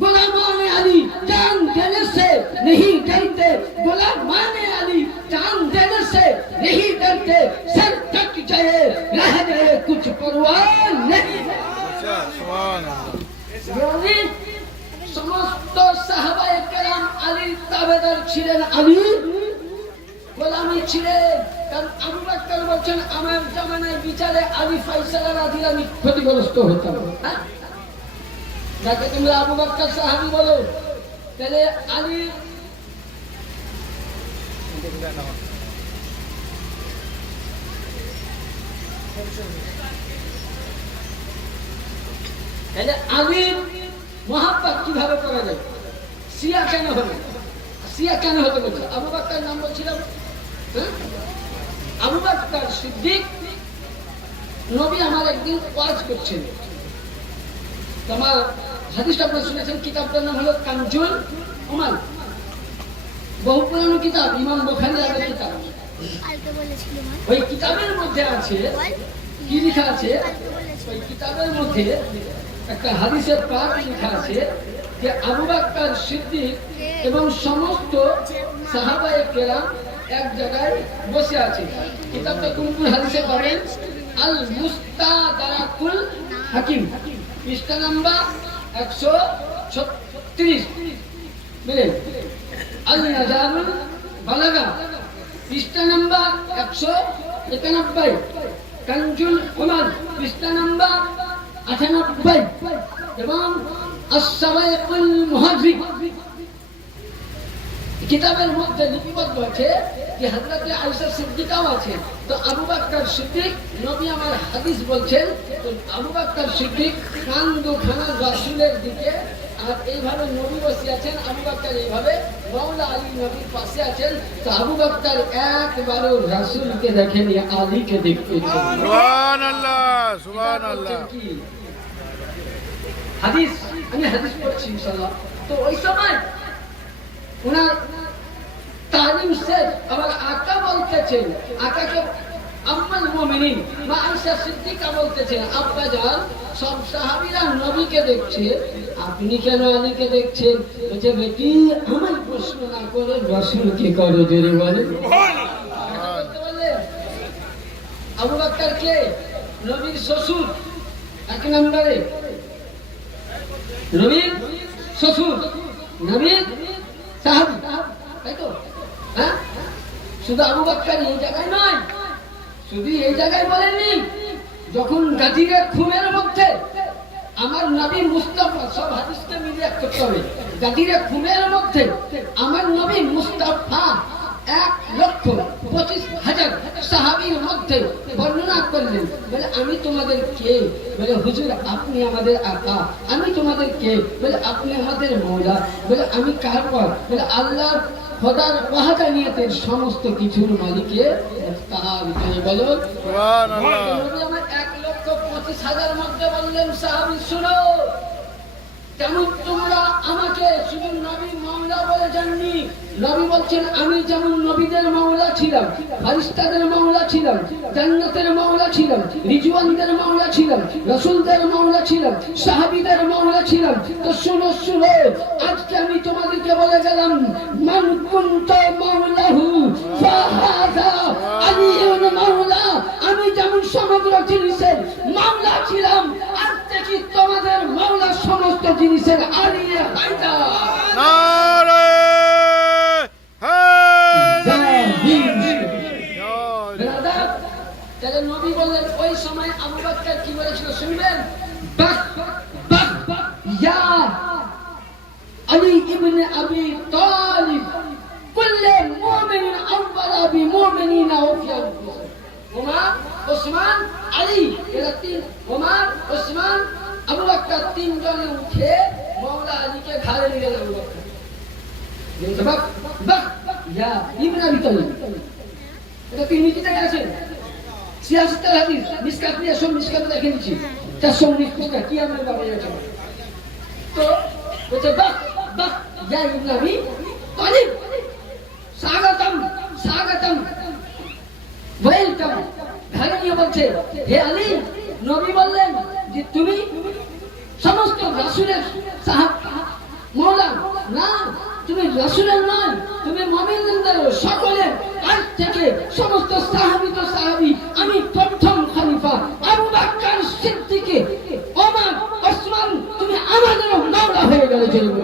गुलामान अली जान देने से नहीं डरते, गुलामान अली जान देने से नहीं डरते, सर कट जाए रह जाए कुछ परवाह नहीं। अच्छा सुभान यानी समस्त साहाबाए केराम আলীর তাবেদার ছিলেন, আলীর গোলামি ছিলেন। কারণ আবু বকর বলছেন আমার জামানায় বিচারে আলী ফয়সালা না দিলে আমি ক্ষতিগ্রস্ত হতাম। হ্যাঁ, যাকে তোমরা আবু বকর সাহাবী বলো, তাহলে আলী তাহলে আলীর মহাব্বত কিভাবে করা যায়? শিয়া কেন হবে? শিয়া কেন হতে বলছে? আবু বকর নাম বলছিলাম, হ্যাঁ? আবু বকর সিদ্দিক নবী আমার একদিন ওয়াজ করছেন। তোমার হাদিসটা আপনারা শুনেছেন, কিতাবটার নাম হলো কানজুল উমাল, বহু পুরানো কিতাব, ইমাম বুখারীর আগে কিতাব। ওই কিতাবের মধ্যে আছে কি লেখা আছে? ওই কিতাবের মধ্যে একটা হাদিসের পাঠ লেখা আছে যে আবু বকর সিদ্দিক এবং সমস্ত সাহাবায়ে কেরাম এক জায়গায় বসে আছে। কিতাবটা কোন হাদিসে পাবেন? আল মুস্তাদরাকুল হাকিম, পৃষ্ঠা নাম্বার 136, বুঝলেন? আল নাজারুল বালাগা, পৃষ্ঠা নাম্বার 191, কানজুল উমাল, পৃষ্ঠা নাম্বার 98, এবং আস-সাওয়াইকুল মুহাজির কিতাবের মধ্যে লিপিবদ্ধ আছে যে হযরত আয়েশা সিদ্দিকাও আছে। তো আবু বকর সিদ্দিক নবী আমার হাদিস বলছেন, তো আবু বকর সিদ্দিক খান দুখানা রাসূলের দিকে, আর এইভাবে নবী বসে আছেন, আবু বকর এইভাবে মাওলা আলী নবীর পাশে আছেন। তো আবু বকর একবারও রাসূলকে দেখেনি, আলীকে দেখতেছেন। সুবহানাল্লাহ সুবহানাল্লাহ। হাদিস আমি হাদিস পড়ছি ইনশাআল্লাহ। তো ওই সময় ওনার তালিম শেখ আমার আকা বলতেছেন, আকাকে আম্মাল মুমিনিন মা আয়েশা সিদ্দিকা বলতেছেন, আব্বা জান সব সাহাবীরা নবীকে দেখছে, আপনি কেন আলীকে দেখছেন? বলছে বেটি আমার প্রশ্ন না করে রাসূলকে করো, জোরে বলেন সুবহানাল্লাহ। আবু বকর কে? নবীর শ্বশুর, এক নম্বরে নবীর শ্বশুর, নবীর সাহাবী, তাই তো? হ্যাঁ, শুধু আবু বকর এই জায়গায় নয়, শুধু এই জায়গায় বলেননি, যখন গাজীরে খুনের মধ্যে আমার নবী মুস্তাফা, সব হাদিসকে মিলিয়ে করতে হবে, গাজীরে খুনের মধ্যে আমার নবী মুস্তাফা 1,25,000 সাহাবীর মধ্যে বর্ণনা করলেন, বলে আমি তোমাদের কে? বলে হুজুর আপনি আমাদের আকা। আমি তোমাদের কে? বলে আপনি আমাদের মওলা। বলে আমি কার পর? বলে আল্লাহর খোদার ওয়াহদানিয়তের সমস্ত কিছুর মালিকে মুস্তাহাব। বলো সুবহানাল্লাহ। নবী আমার 1,25,000 মধ্যে বললেন সাহাবী শুনো, যেমন তোমরা আমাকে শুধু নবী মাওলা বলে জাননি, নবী বলছেন আমি যেমন নবীদের মাওলা ছিলাম, ফেরেশতাদের মাওলা ছিলাম, জান্নাতের মাওলা ছিলাম, রিজওয়ানদের মাওলা ছিলাম, রাসূলদের মাওলা ছিলাম, সাহাবীদের মাওলা ছিলাম। তো শুনো শুনো, আজকে আমি তোমাদেরকে বলে গেলাম মান কুনতা মাওলাহু ফাহাযা আলিয়ুন মাওলা। আমি যেমন সমগ্র জিনিসের মাওলা ছিলাম, আজ থেকে তোমাদের মাওলা সমস্ত জিনিসের আলী হায়দার। নারে তাহলে নবী বললেন, ওই সময় আবু বকর কি বলেছিল শুনবেন? বাহ বাহ ইয়া আলী ইবনে আবি তালিব কুল্লু মুমিনিন আওয়ালা বিমুমিনিনা ওয়া ওমর ওসমান আলী, এরা তিন, ওমর ওসমান আবু বকর তিনজনে উঠে মাওলা আলীকে ঘাড়ে নিয়ে গেল। আবু বকর বাহ বাহ ইয়া ইবনে আবি তালিব, এটা কি নিচে থেকে আছে? সিয়াসত হাদিস মিসকাত নিয়ে সব মিসকাত দেখে নিচ্ছি, 419 পৃষ্ঠা কি আমার বাবা আছে। তো বলছে বাহ বাহ ইয়া ইবনে আবি তালিব স্বাগতম স্বাগতম ওয়েলকাম ঘরে নিয়ে বলছে হে আলী নবী বললেন যে তুমি সমস্ত রাসূলের মওলা না তুমি রাসূলের নয় তুমি মুমিনদের সকলের আজ থেকে সমস্ত সাহাবী তো সাহাবী আমি প্রথম খলিফা আবু বকর সিদ্দিক ওমর ওসমান তুমি আমাদের মওলা হয়ে গেলে চলবে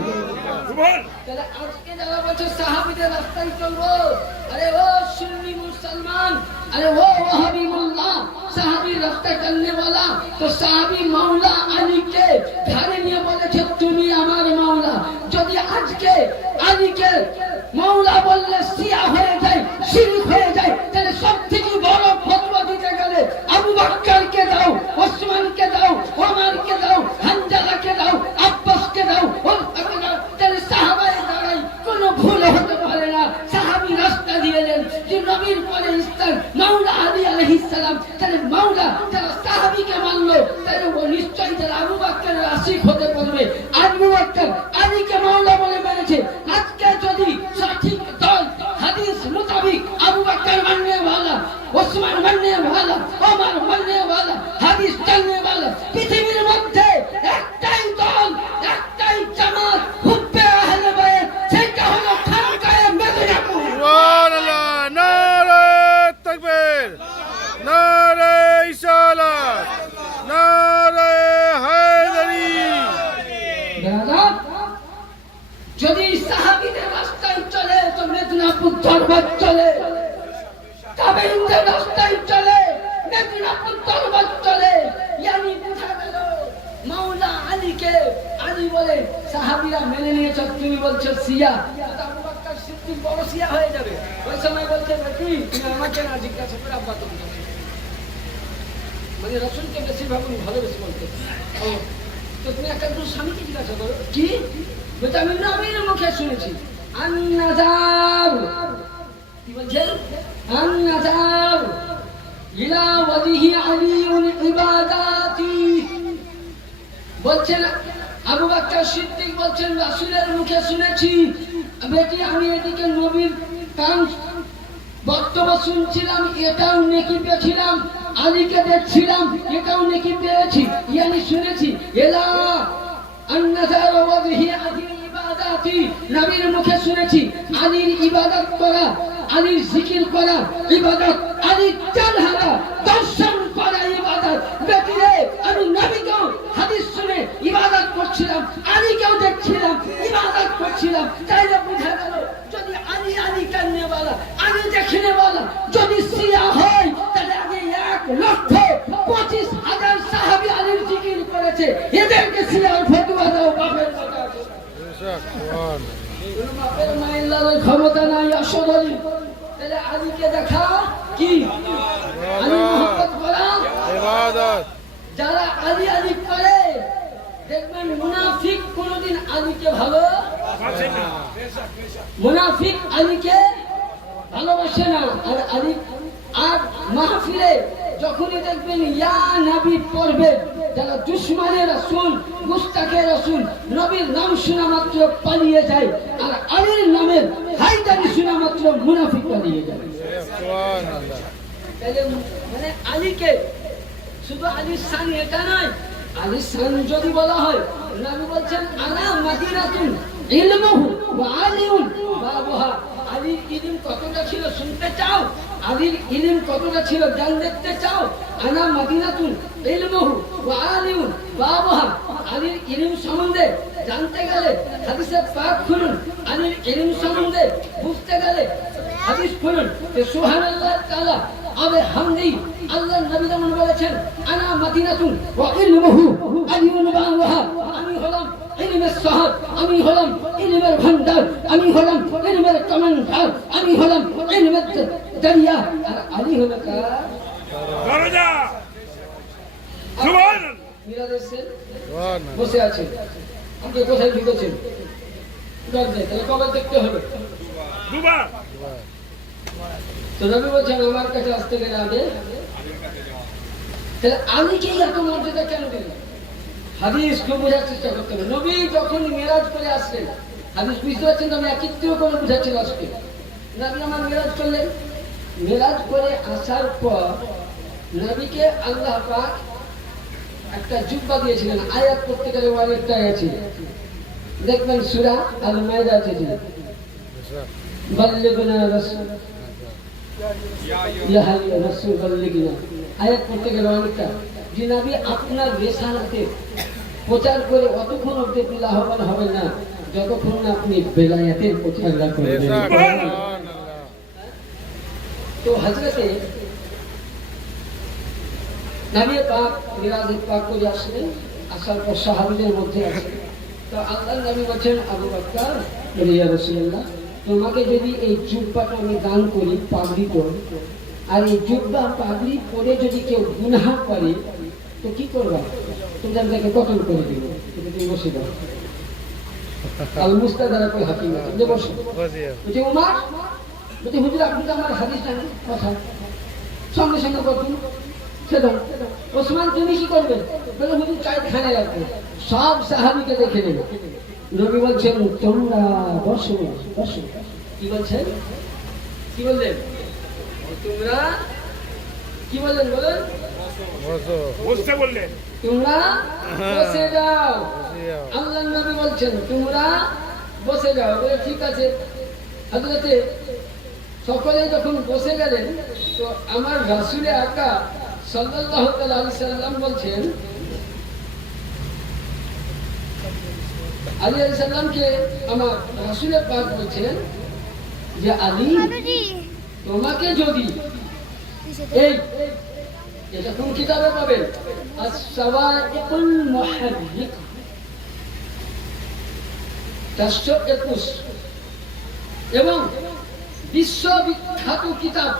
তাহলে আজকে যারা বলছে সাহাবীদের রাস্তায় চলবো আরে ও সুন্নি মুসলমান अरे वो हबीबुल्लाह साहबी रास्ता चलने वाला तो साहबी मौला अली के घरे নিয়ে বলেছে তুমি আমার মাওলা যদি আজকে আলীকে মাওলা বললে শিয়া হয়ে যায় শিরক হয়ে যায় তাহলে সবথেকে বড় ফতোয়া দিতে গেলে আবু বকরকে দাও ওসমানকে দাও ওমরকে দাও হানজালাকে দাও আব্বাসকে দাও ওকে দাও তাহলে সাহাবায়ে দাঁড়াই কোনো ভুল হতে পারে না সাহাবী রাস্তা দিয়েছেন যে নবীর পরে ইসলাম মাওলা আলী আলাইহিস সালাম তাহলে মাওলা যারা সাহাবীকে মানলো তাহলে ও নিশ্চয়ই তারা আবু বকরের আশিক হতে পারবে আবু বকর আলীকে মাওলা বলে মেনেছে আজকে যদি সঠিক দল হাদিস মোতাবেক আবু বকর মাননে वाला ওসমান মাননে वाला ওমর মাননে वाला হাদিস চলনে वाला পৃথিবীর মধ্যে একটাই দল একটাই জামাত হুব্বে আহলে বাইত সেটা হলো খানকায়ে মেদিনাপুর সুবহানাল্লাহ নারে তাকবীর নারে ইসালাত নারে হায়দারি দাদা যদি সাহাবীদের রাস্তায় চলে তো মেদিনাপুর দরবার চলে তাবেঈনদের রাস্তায় চলে মেদিনাপুর দরবার চলে ইয়ানি বুঝা গেল মাওলা আলীকে আলী বলে সাহাবীরা মেনে নিয়েছে তুমি বলছো শিয়া তো আবু বকর সিদ্দিক বড় শিয়া হয়ে যাবে ওই সময় বলছে কি তুমি আমাকে না জিজ্ঞাসা করে আব্বা তুমি মানে রাসূলকে বেশিরভাগ ভালোবেসে বলতে ও তো তুমি একটা স্বামীকে জিজ্ঞাসা করো কি বলতে আমি নবীর মুখে শুনেছি আন-নাযার কি বলছেন আন-নাযার ইলা ওয়াজহি আলীউন ইবাদাতি বলছেন আবু বকর সিদ্দিক বলছেন রাসূলের মুখে শুনেছি বেটি আমি এদিকে নবীর কান বক্তব্য শুনছিলাম এটাও নেকি পেয়েছিলাম আলীকে দেখছিলাম এটাও নেকি পেয়েছি ইয়ানি শুনেছি এলা আন-নাযার ওয়াজহি আলী ইবাদাতি নবীর মুখে শুনেছি আলীর ইবাদত করা আলীর জিকির করা ইবাদত আলীর চালহারা দর্শন করা ইবাদত বেটিরে আমি নবীকেও হাদিস শুনে ইবাদত করছিলাম আলীকেও দেখছিলাম ইবাদত করছিলাম তাইলে বুঝা গেল যদি আলী আলী করনে वाला আলী দেখনে वाला যদি শিয়া হয় তাহলে আগে 1,25,000 সাহাবী আলীর জিকির করেছে এদেরকে শিয়ার ফতোয়া দাও বাপের কথা সুবহানাল্লাহ কোনো বাপের মায়ের লালের ক্ষমতা নাই আসলে তাহলে আলীকে দেখা কি আলী মোহাম্মদ করা ইবাদত যারা আলী আলী করে দেখবেন মুনাফিক কোনদিন আলীকে ভালো মুনাফিক আলীকে ভালোবাসে না আর আলী আর মাহফিলে যখনই দেখবেন ইয়া নবী পড়বে যারা দুশমনে রাসূল মুস্তাকে রাসূল নবীর নাম শোনা মাত্র পালিয়ে যায় আর আলীর নামের হায়দারি শোনা মাত্র মুনাফিক পালিয়ে যায় সুবহানাল্লাহ তাহলে মানে আলীকে শুধু আলীর শান এটা নয় আলীর শান যদি বলা হয় নবী বলছেন আলা মাদিনাতুন ইলমুহু ওয়া আলিউন বাবুহা আলীর ইলম কতটা ছিল শুনতে চাও আলীর ইলম কতটা ছিল জ্ঞান দেখতে চাও আনা মাদিনাতুন ইলমুহু ওয়া আলিউন বাবুহা আলীর ইলম সম্বন্ধে জানতে গেলে হাদিসে পাক খুলুন আলীর ইলম সম্বন্ধে বুঝতে গেলে হাদিস খুলুন যে সুবহানাল্লাহ তাআলা আবে হামদি আল্লাহর নবী যেমন বলেছেন আনা মাদিনাতুন ওয়া ইলমুহু আলিউন বাবুহা আমি হলাম ইলমের শহর আমি হলাম ইলমের ভান্ডার আমি হলাম ইলমের কমান্ডার আমি হলাম ইলমের দরিয়া আর আলী হলো কার দরজা সুবহানাল্লাহ মিরাজের সুবহানাল্লাহ বসে আছে আপনি কোথায় ঢুকেছেন দরজায় তাহলে কবে দেখতে হবে দুবার তো নবী বলছেন আমার কাছে আসতে গেলে আগে তাহলে আলীকে এত মর্যাদা কেন দিলেন হাদিস খুব বোঝার চেষ্টা করতে হবে নবী যখন মেরাজ করে আসলেন হাদিস বুঝতে পারছেন তো আমি একত্রিত করে বুঝাচ্ছি আজকে নবী আমার মেরাজ করলেন মেরাজ করে আসার পর নবীকে আল্লাহ পাক একটা জুব্বা দিয়েছিলেন। আয়াত করতে গেলে অনেকটা আছে, দেখবেন সূরা আল মাইদা আছে, বাল্লিগনা রাসূল ইয়া হাইয়া রাসূল বাল্লিগনা। আয়াত করতে গেলে অনেকটা যে নবী আপনার রিসালাতে প্রচার করে অতক্ষণ অবধি লাভবান হবে না যতক্ষণ না আপনি বেলায়েতের প্রচার না করবেন। তো হযরতে নবী পাক মিরাজ পাক করে আসলেন, আসার পর সাহাবীদের মধ্যে আছেন। তো আল্লাহর নবী বলেন, আবু বকর ইয়া রাসূলুল্লাহ, তোমাকে যদি এই জুব্বাটা আমি দান করি, পাগড়ি পরে, আর এই জুব্বা পাগড়ি পরে যদি কেউ গুনাহ করে তো কি করবা? তুমি তাকে কতল করে দিবে, তুমি বসে দাও। আল মুস্তাদরা কই হাকিম আছে, যে বসে বলছে উমর, বলছে হুজুর আপনি তো আমার হাদিস জানেন, কথা সঙ্গে সঙ্গে বলুন সেটা। ওসমান তুমি কি করবে? বলে হুজুর চাই খানে রাখবে। সব সাহাবীকে দেখে নেবে। নবী বলছেন তোমরা বসো বসো। কি বলছেন? কি বললেন? তোমরা কি বললেন? বলেন বসতে বললেন, তোমরা বসে যাও। আল্লাহ নবী বলছেন তোমরা বসে যাও। বলে ঠিক আছে। হযরতে সকলে যখন বসে গেলেন তো আমার রাসূলে আকা সাল্লাল্লাহু আলাইহি সাল্লাম বলছেন, আলী আলাইহিস সালামকে আমার রাসূলে পাক বলছেন যে আলী, তোমাকে যদি এই এটা কোন কিতাবে পাবেন? আস-সাওয়াইকুল মুহাররিক 421 এবং বিশ্ববিখ্যাত কিতাব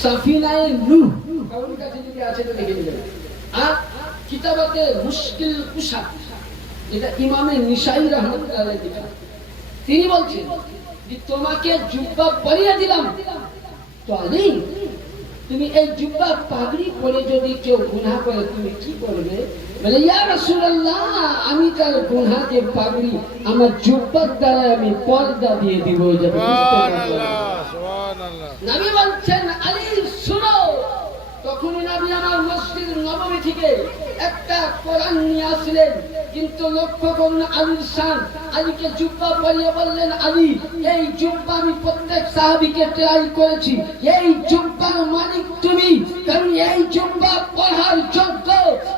সাফিনায়ে নূহ, কারণ কাছে যদি আছে তো দেখে নেবেন। আর কিতাবাতে মুশকিল কুশা, এটা ইমামে নিসাই রাহমাতুল্লাহ আলাইহি লেখা। তিনি বলছেন যে তোমাকে জুব্বা পরিয়ে দিলাম, তো আলী তুমি এই জুব্বা পাগড়ি পরে যদি কেউ গুনাহ করে তুমি কি করবে? বলে ইয়া রাসূলুল্লাহ, আমি তার গুনাহকে পাগড়ি আমার জুব্বার দ্বারা আমি পর্দা দিয়ে দিব। নবী বলছেন আলী শুনো। তখনই নবী আমার মসজিদ নববী থেকে একটা কোরআন নিয়ে আসলেন, কিন্তু লক্ষ্য করুন আলীর শান। আলীকে জুব্বা পরিয়ে বললেন, আলী এই জুব্বা আমি প্রত্যেক সাহাবীকে ট্রাই করেছি, এই জুব্বার মালিক তুমি, কারণ এই জুব্বা পড়ার যোগ্য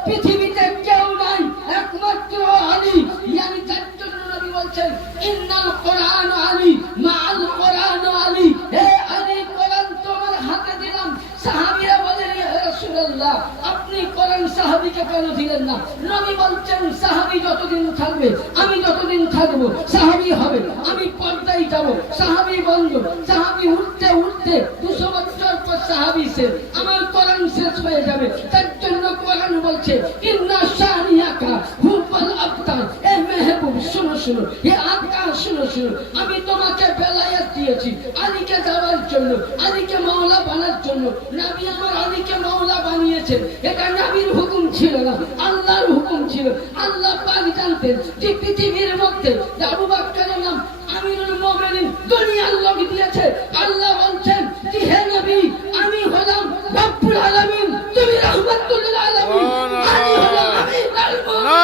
পৃথিবীতে কেউ নাই, একমাত্র আলী। ইয়ানি তার জন্য নবী বলছেন ইন্নাল কোরআন আলী মাআল কোরআন আলী। হে আলী, কোরআন তোমার হাতে দিলাম। সাহাবীরা বলেন ইয়া রাসূলুল্লাহ, আপনি কোরআন সাহাবীকে কেন দিলেন না? নবী বলছেন সাহাবী যতদিন থাকবে, আমি যতদিন থাকবো সাহাবী হবে, আমি পর্দায় যাব। সাহাবী বন্ধ, সাহাবী উঠতে উঠতে 200 বছর পর সাহাবী শেষ, আমার কোরআন শেষ হয়ে যাবে। তার জন্য কোরআন বলছে ইন্না শানিয়াকা হুয়াল আবতার। এ মেহবুব শুনো শুনো, এ আকা শুনো শুনো, আমি তোমাকে বেলায়েত দিয়েছি আলীকে যাওয়ার জন্য, আলীকে মাওলা বানার জন্য। নবী আমার আলীকে মাওলা বানিয়েছেন, এটা নবীর হুকুম ছিল না, আল্লাহর হুকুম ছিল। আল্লাহ পাক জানতেন যে পৃথিবীর মধ্যে আবু বকরের নাম আমিরুল মুমিনিন দুনিয়ার লোক দিয়েছে। আল্লাহ বলছেন যে হে নবী, আমি হলাম রব্বুল আলামিন, তুমি রাহমাতুল লিল আলামিন, আমি হলাম আমিরুল মুমিনিন।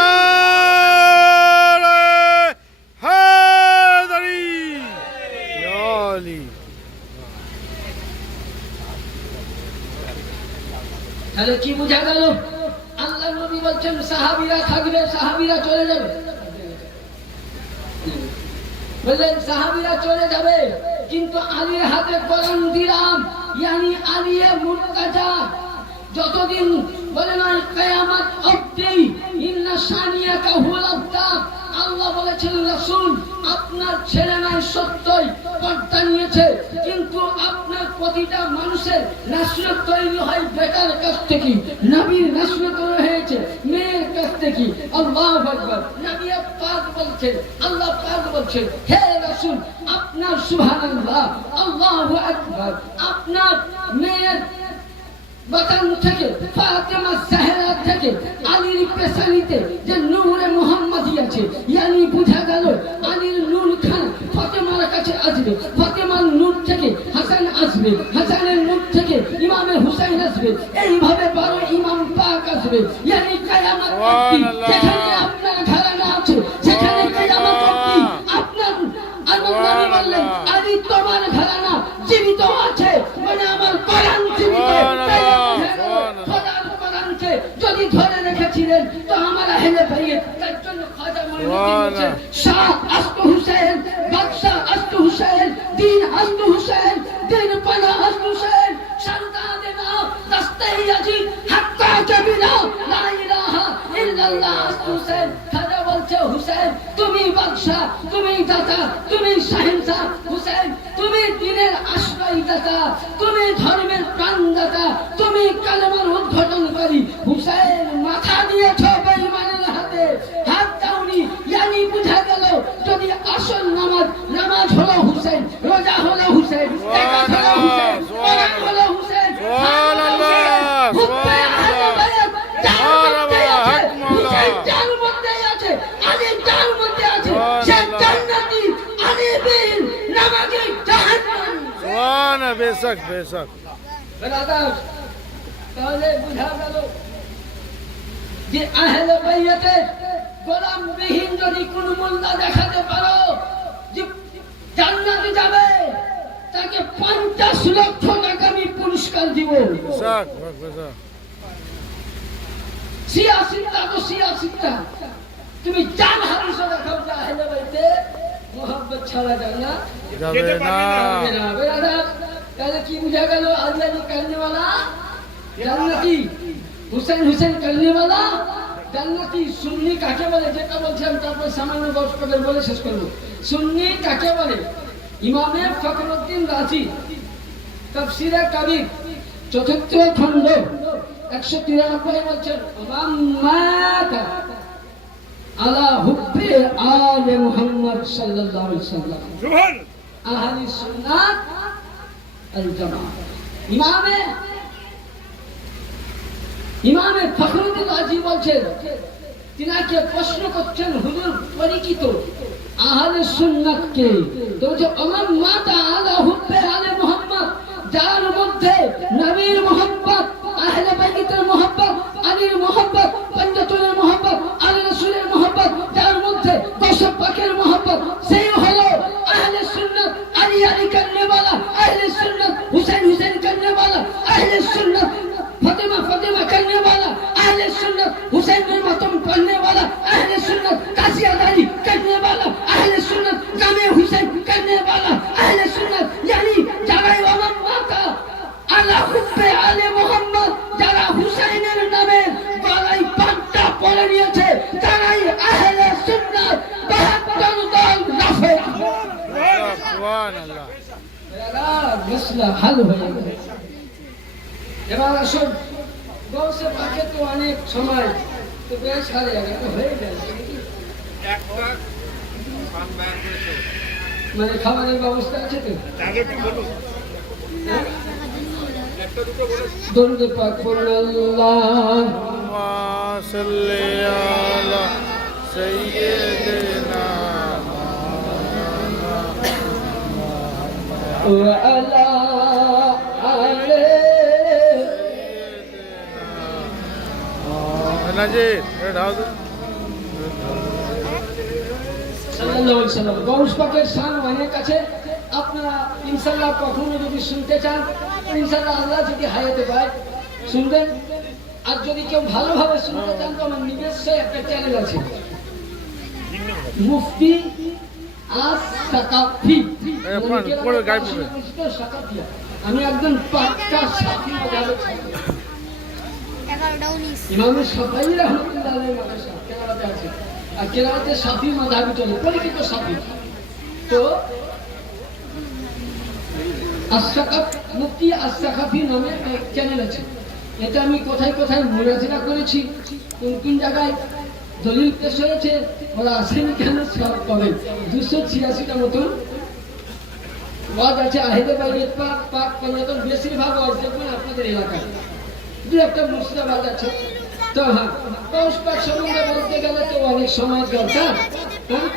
তাহলে কি বোঝা গেল? আল্লাহ নবী বলছেন সাহাবীরা থাকবে, সাহাবীরা চলে যাবে। বললেন সাহাবীরা চলে যাবে, কিন্তু আলীর হাতে কোরআন দিলাম, ইয়ানি আলিয়ে মুর্তাজা যতদিন বলে না কিয়ামত অবধি ইন্না শানিয়াকা হুয়াল আবতার। আল্লাহ বলেছেন রাসূল আপনার ছেলে নাই সত্যই পর্দা নিয়েছে, কিন্তু আপনার প্রতিটা মানুষের নাসরত তৈরি হয় বেটার কাছ থেকে, নবীর নাসরত হয়েছে মেয়ের কাছ থেকে। আল্লাহু আকবার। নবী পাক বলছেন, আল্লাহ পাক বলছেন হে রাসূল আপনার সুবহানাল্লাহ আল্লাহু আকবার, আপনার মেয়ের বাতান থেকে ফাতেমা জাহরা থেকে আলীর পেশানিতে যে নূরে মুহাম্মাদি আছে, ইয়ানি বুঝা গেল আলীর নূর খান ফাতেমার কাছে কাছে আসবে, ফাতেমার নূর থেকে হাসান আসবে, হাসানের নূর থেকে ইমামে হুসাইন আসবে, এইভাবে 12 ইমাম পাক আসবে। ইয়ানি কিয়ামত অবধি যেখানে আপনার ঘরানা আছে সেখানে কিয়ামত অবধি আপনার নবী বললেন, আলী তোমার ঘরানা জীবিত আছে, মানে আমার কোরআন জীবিত। খোদার কোরআনকে যদি ধরে রেখেছিলেন তো আমার আহলে বাইত, তার জন্য খাজা মঈনুদ্দিন বলেছেন, শাহ আস্ত হুসাইন, বাদশাহ আস্ত হুসাইন, দিন আস্ত হুসাইন, দিন পানা আস্ত হুসাইন, সরদারে না রাস্তে ইয়াজিদ হাক্কা কবিরা লা ইলাহা ইল্লাল্লাহ আস্ত হুসাইন। খাজা বলছে, হুসাইন তুমি বাদশাহ, তুমি দাতা, তুমি শাহেনশাহ, হুসাইন তুমি দিনের আশ্রয়দাতা, তুমি ধর্মের প্রাণদাতা, তুমি কালেমার উদ্ঘাটনকারী। হুসাইন মাথা দিয়েছো বেঈমানের হাতে, হাত দাওনি। ইয়ানি বুঝা গেল যদি আসল নামাজ হলো হুসাইন, রোজা হলো হুসাইন, যাকাত হলো হুসাইন, কোরআন হলো হুসাইন, হুব্বে আহলে বাইত যার মধ্যে আছে, হুসাইন যার মধ্যে আছে, আলী যার মধ্যে আছে, সে জান্নাতি, আলী বিন নামাজি জাহান্নামী। सुभान बेशक बेशक ব্রাদার, তাহলে বুঝা গেল যে আহলে বাইতের গোলামবিহীন যদি কোন মোল্লা দেখাতে পারো যে জান্নাতে যাবে, তাকে 50 লক্ষ টাকা আমি পুরস্কার দিব। बेशक बेशक সিয়াসিতা তো সিয়াসিতা, তুমি জান হাদিসে দেখাও যে আহলে বাইতে মোহাব্বত ছাড়া জান্নাত যাবে না যাবে না। ব্রাদার, তাহলে কি বুঝা গেল? আল্লাহ करने वाला জান্নাতি, হুসাইন হুসাইন करने वाला জান্নাতি। সুন্নি কাকে বলে? যেটা বলছিলাম, তারপর সামান্য গল্প বলে শেষ করব। সুন্নি কাকে বলে? ইমামে ফখরুদ্দিন রাজি তাফসীরে কবির ৪৪ খণ্ড ১৯৩ বলছেন, মাতা আলা হুব্বে আলে মুহাম্মদ সাল্লাল্লাহু আলাইহি ওয়াসাল্লাম সুবহান আহলি সুন্নাত আল জামাত। ইমামে ফখরুদ্দিন রাজি বলছেন, তিনাকে প্রশ্ন করছেন, হুজুর পরিচিত আহলে সুন্নাত কে? তো যে আমার মাতা আলা হুব্বে আলে মুহাম্মদ, যার মধ্যে নবীর মুহাব্বত, আহলে বাইতের মুহাব্বত, আলীর মুহাব্বত, পঞ্জাতুলের মুহাব্বত, আলী রাসূলের মুহাব্বত, যার মধ্যে দশ পাকের মুহাব্বত, সেই হলো আহলে সুন্নাত। আলী আলী करने वाला আহলে সুন্নাত, হুসাইন হুসাইন करने वाला আহলে সুন্নাত, ফাতেমা ফাতেমা करने वाला আহলে সুন্নাত, হুসাইনের মাতম পড়নে वाला আহলে সুন্নাত, কাসিয়া আলী करने वाला আহলে সুন্নাত, জামে হুসাইন करने वाला আহলে সুন্নাত। यानी যারা আমার মাতা আলা হুব্বে আলে মুহাম্মদ, যারা হুসাইনের নামে গলায় পাট্টা পরে নিয়েছে, তারাই আহলে সুন্নাত। 72 দল রাফে सुभान अल्लाह মশলা হাল হয়ে গেল। এবার আসুন, গৌসে পাকে তো অনেক সময় তো বেশ হারে তো হয়ে গেল, মানে খাবারের ব্যবস্থা আছে তো? আগে একটু বলুন, একটা দুটো বলুন। দরুদ পাক পড়ুন। अल्लाहुम्मा सल्ली अला सय्यिदिना ওয়া আলা আলে नजीर रेड हाउस সাল্লাল্লাহু আলাইহি সাল্লাম। গৌস পাকের শান অনেক আছে, আপনারা ইনশাআল্লাহ কখনো যদি শুনতে চান, ইনশাআল্লাহ আল্লাহ যদি হায়াতে পায় শুনবেন। আর যদি কেউ ভালোভাবে শুনতে চান তো আমার নিজস্ব একটা চ্যানেল আছে, মুফতি আস-সাকাফি। পড়ে গায়ে পড়ে। সাকাফিয়া। আমি একজন পাক্কা সাফি মাযহাবের ছাত্র। ইমাম শাফিঈ রাহমাতুল্লাহ আলাইহি মাদ্রাসা কেরালাতে আছে, আর কেরালাতে শাফি মাযহাবি চলে, পরিচিত শাফি। তো আস-সাকাফ মুফতি আস-সাকাফি নামে এক চ্যানেল আছে। এটা আমি কোথায় কোথায় মুনাজিরা করেছি, কোন কোন জায়গায় দলিল পেশ হয়েছে, ওরা আসেনি কেন সব কবে 286টা মতন ওয়াজ আছে। আহলে বাইত পাক পাক পঞ্জাতন বেশিরভাগ ওয়াজ দেখবেন আপনাদের এলাকায়, দু একটা মুর্শিদাবাদ আছে। তো হ্যাঁ, গৌস পাক সম্বন্ধে বলতে গেলে তো অনেক সময় দরকার। হ্যাঁ,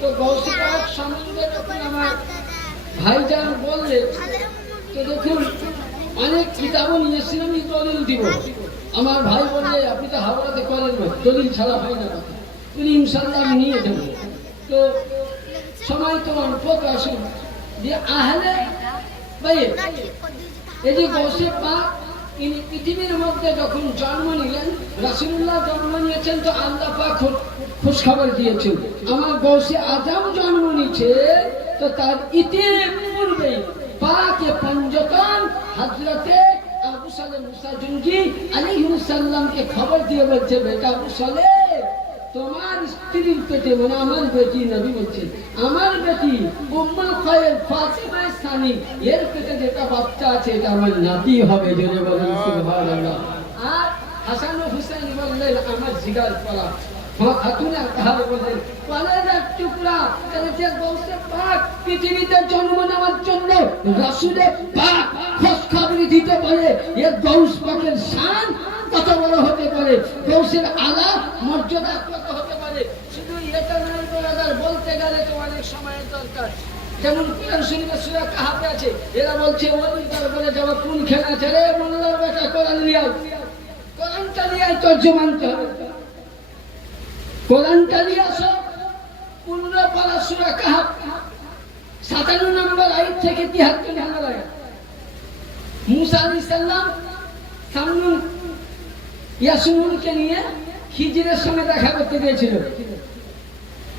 তো গৌস পাক সম্বন্ধে যখন আমার আমার ভাইজান বললে তো দেখুন অনেক কিতাবও নিয়েছিলাম এই দলিল দিব। আমার ভাই বললে আপনি তো হাওড়াতে করেন না, দলিল ছাড়া হয় না কথা। তিনি ইনশাল্লাহ আমি নিয়ে দেবো। তো সময় তো অল্প আসুন যে আহলে ভাই এই যে গৌসে পাক ইনি পৃথিবীর মধ্যে যখন জন্ম নিলেন, রাসূলুল্লাহ জন্ম নিয়েছেন তো আল্লাহ পাক খোঁজখবর দিয়েছেন। আমার গৌসে আজম জন্ম নিয়েছে তো তার ইতিপূর্বে পাকে পঞ্জতন হযরতে আবু সালেহ মুসা জুনজি আলাইহিস সালামকে খবর দিয়ে বলছে, বেটা আবু সালেহ তোমার স্ত্রীর পেটে মানে আমার বেটি, নবী বলছেন আমার বেটি উম্মুল খায়র ফাতিমা সানি এর পেটে যেটা বাচ্চা আছে এটা আমার নাতি হবে। জোরে বলুন সুবহানাল্লাহ। আর হাসান ও হুসাইন বললেন আমার জিগার পড়া। খাতুনে তাহলে বললেন কলেজার টুকরা। তাহলে যে গৌসে পাক পৃথিবীতে জন্ম নেওয়ার জন্য রাসূলে পাক খোঁজখবর দিতে পারে, এর গৌস পাকের শান কত বড় হতে পারে, গৌসের আলা মর্যাদা কত হতে পারে। শুধু এটা নয় ব্রাদার, বলতে গেলে তো অনেক সময়ের দরকার। যেমন কোরআন শরীফে সূরা কাহাফে আছে, এরা বলছে ওই দরবারে যাওয়া কোন খেলা আছে রে মোল্লার বেটা, কোরআন নিয়ে আয়, কোরআনটা নিয়ে আয়, তর্জমা আনতে হবে, কোরআনটা নিয়ে আসো। 15 পারা সূরা কাহাফ 57 নম্বর আয়াত থেকে 73 নম্বর আয়াত। মুসা আলাইহিস সালাম সামনুন ইয়াসুনকে নিয়ে খিজিরের সঙ্গে দেখা করতে গিয়েছিল।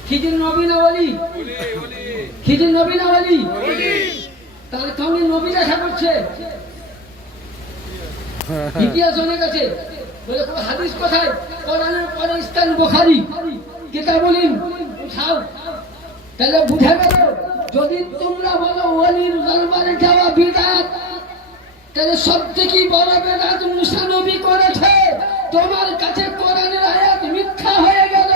খিজির নবী না ওলি? খিজির নবী না ওলি? তার সঙ্গে নবী দেখা করছে। ইতিহাস অনেক আছে, বলে কোন হাদিস কোথায়? কোরআনের পরে স্থান বুখারী কিতাবুল উঠাও। তাহলে বুঝা গেল যদি তোমরা বলো ওলির দরবারে যাওয়া বিদআত, তাহলে সবথেকে বড় বিদআত মুসা নবী করেছে। তোমার কাছে কোরআনের আয়াত মিথ্যা হয়ে গেল,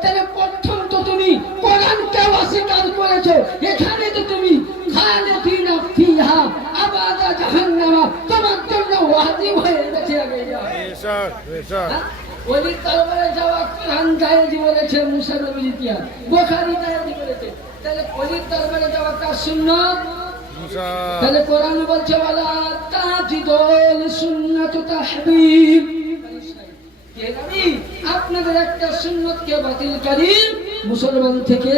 তাহলে প্রথম তো তুমি কোরআনকে অস্বীকার করেছো। এখানে তো তুমি খালিদিনা ফিহা আবাদা জাহান্নামা তোমার জন্য ওয়াজিব হয়ে গেছে। আগে যাও বেশক বেশক। ওলির দরবারে যাওয়া কোরআন জায়েজ বলেছে, মুসা নবীর ইতিহাস বুখারী জায়েজ বলেছে। তাহলে ওলির দরবারে যাওয়াটা সুন্নাত। মুসা তাহলে কোরআন বলছে ওয়ালা তাজিদুল সুন্নাতু তাহবিব। কে নবী আপনাদের একটা সুন্নতকে বাতিলকারী মুসলমান থেকে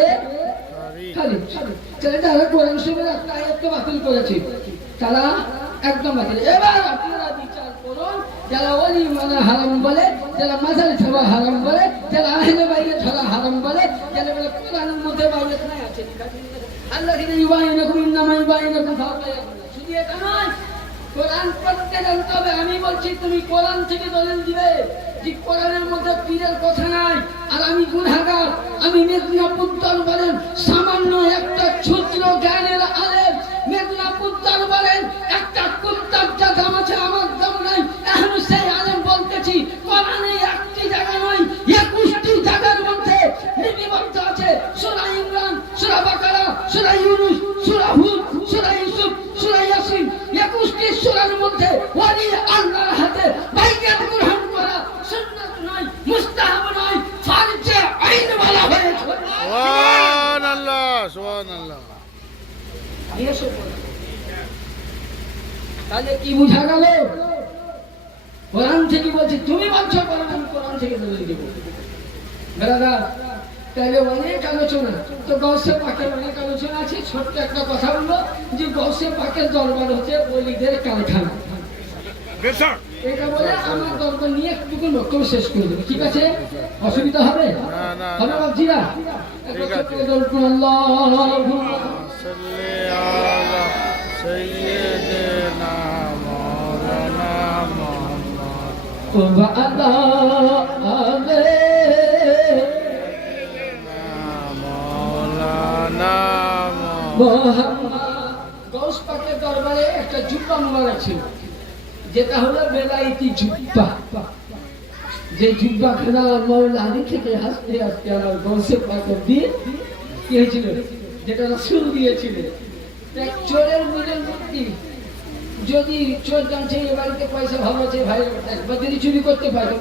খালি। যারা কোরআন শরীফের একটা আয়াতকে বাতিল করেছে তারা একদম বাতিল। এবার আপনারা বিচার করুন, যারা ওলি মানা হারাম বলে, যারা মাজার ছাড়া হারাম বলে, যারা আহলে বাইরে ছাড়া হারাম বলে, যারা বলে কোরআনের মধ্যে বাইরে নাই আছে। আল্লাহ কি ইউবাইনাকুম ইন্নামা ইউবাইনাকুম ফাওয়াইকুম। শুধু এটা নয়, কোরআন পড়তে জানতে হবে। আমি বলছি তুমি কোরআন থেকে দলিল দিবে যে কোরআনের মধ্যে পীরের কথা নাই। আর আমি গুনাহগার, আমি মেদিনীপুর দরবারের সামান্য একটা ক্ষুদ্র জ্ঞানের আলেম। মেদিনীপুর দরবারের একটা কুত্তার যা দাম আছে আমার দাম নাই। এখন সেই আলেম বলতেছি কোরআনে একটি জায়গা নয় 21টি জায়গার মধ্যে লিপিবদ্ধ আছে। সূরা ইমরান, সূরা বাকারা, সূরা ইউনূস, সূরা হুদ, সূরা ইউসুফ, সূরা ইয়াসিন, 21টি সূরার মধ্যে ওলি আল্লাহর হাতে বাইয়াত গ্রহণ করা সুন্নাত নয়, মুস্তাহাব নয়, ফরজে আইন বলা হয়েছে। সুবহানাল্লাহ সুবহানাল্লাহ। তাহলে কি বুঝা গেল? কোরআন থেকে বলছি, তুমি বলছো কোরআন, আমি কোরআন থেকে দলিল দেব। ব্রাদার তাহলে অনেক আলোচনা, তো গৌসে পাকের অনেক আলোচনা আছে। ছোট্ট একটা কথা বলবো যে গৌসে পাকের দরবার হচ্ছে ওলিদের কারখানা। এটা বলে আমার দরবার নিয়ে একটু বক্তব্য শেষ করে দেবো, ঠিক আছে? অসুবিধা হবে? হবে বাবজিরা? ঠিক আছে। আল্লাহুম্মা সাল্লি আলা সাইয়্যিদিনা মাওলানা মুহাম্মদ ওয়া আলা আলি মাওলানা মুহাম্মদ। গৌস পাকের দরবারে একটা জুব্বা মোবারক ছিল, যেটা হলো বেলায়েতি জুব্বা। যে জুব্বা খানা মাওলা আলী থেকে হাসতে হাসতে আমার গৌসে পাক দিয়ে কি হয়েছিল, যেটা রাসূল দিয়েছিলেন। এক চোরের মিলন বুদ্ধি, যদি চোর জানছে এই বাড়িতে পয়সা ভালো আছে ভাই, একবার যদি চুরি করতে পারে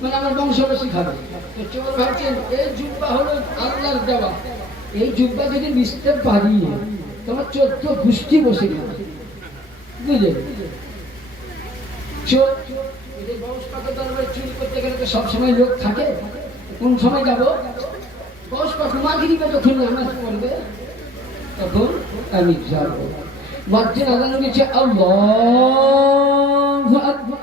মানে আমার বংশবাসী খাবে, তো চোর ভাবছেন এই জুব্বা হলো আল্লাহর দেওয়া, এই জুব্বা যদি মিশতে পারি তোমার 14 গোষ্ঠী বসে গেল, বুঝলে? চোর এই বংশ পাকা দরবারে চুরি করতে গেলে তো সবসময় লোক থাকে। কোন সময় যাবো? বংশ পাকা মাগরিবে যখন নামাজ পড়বে তখন আমি যাবো। মসজিদ আজান দিচ্ছে আল্লাহু আকবার,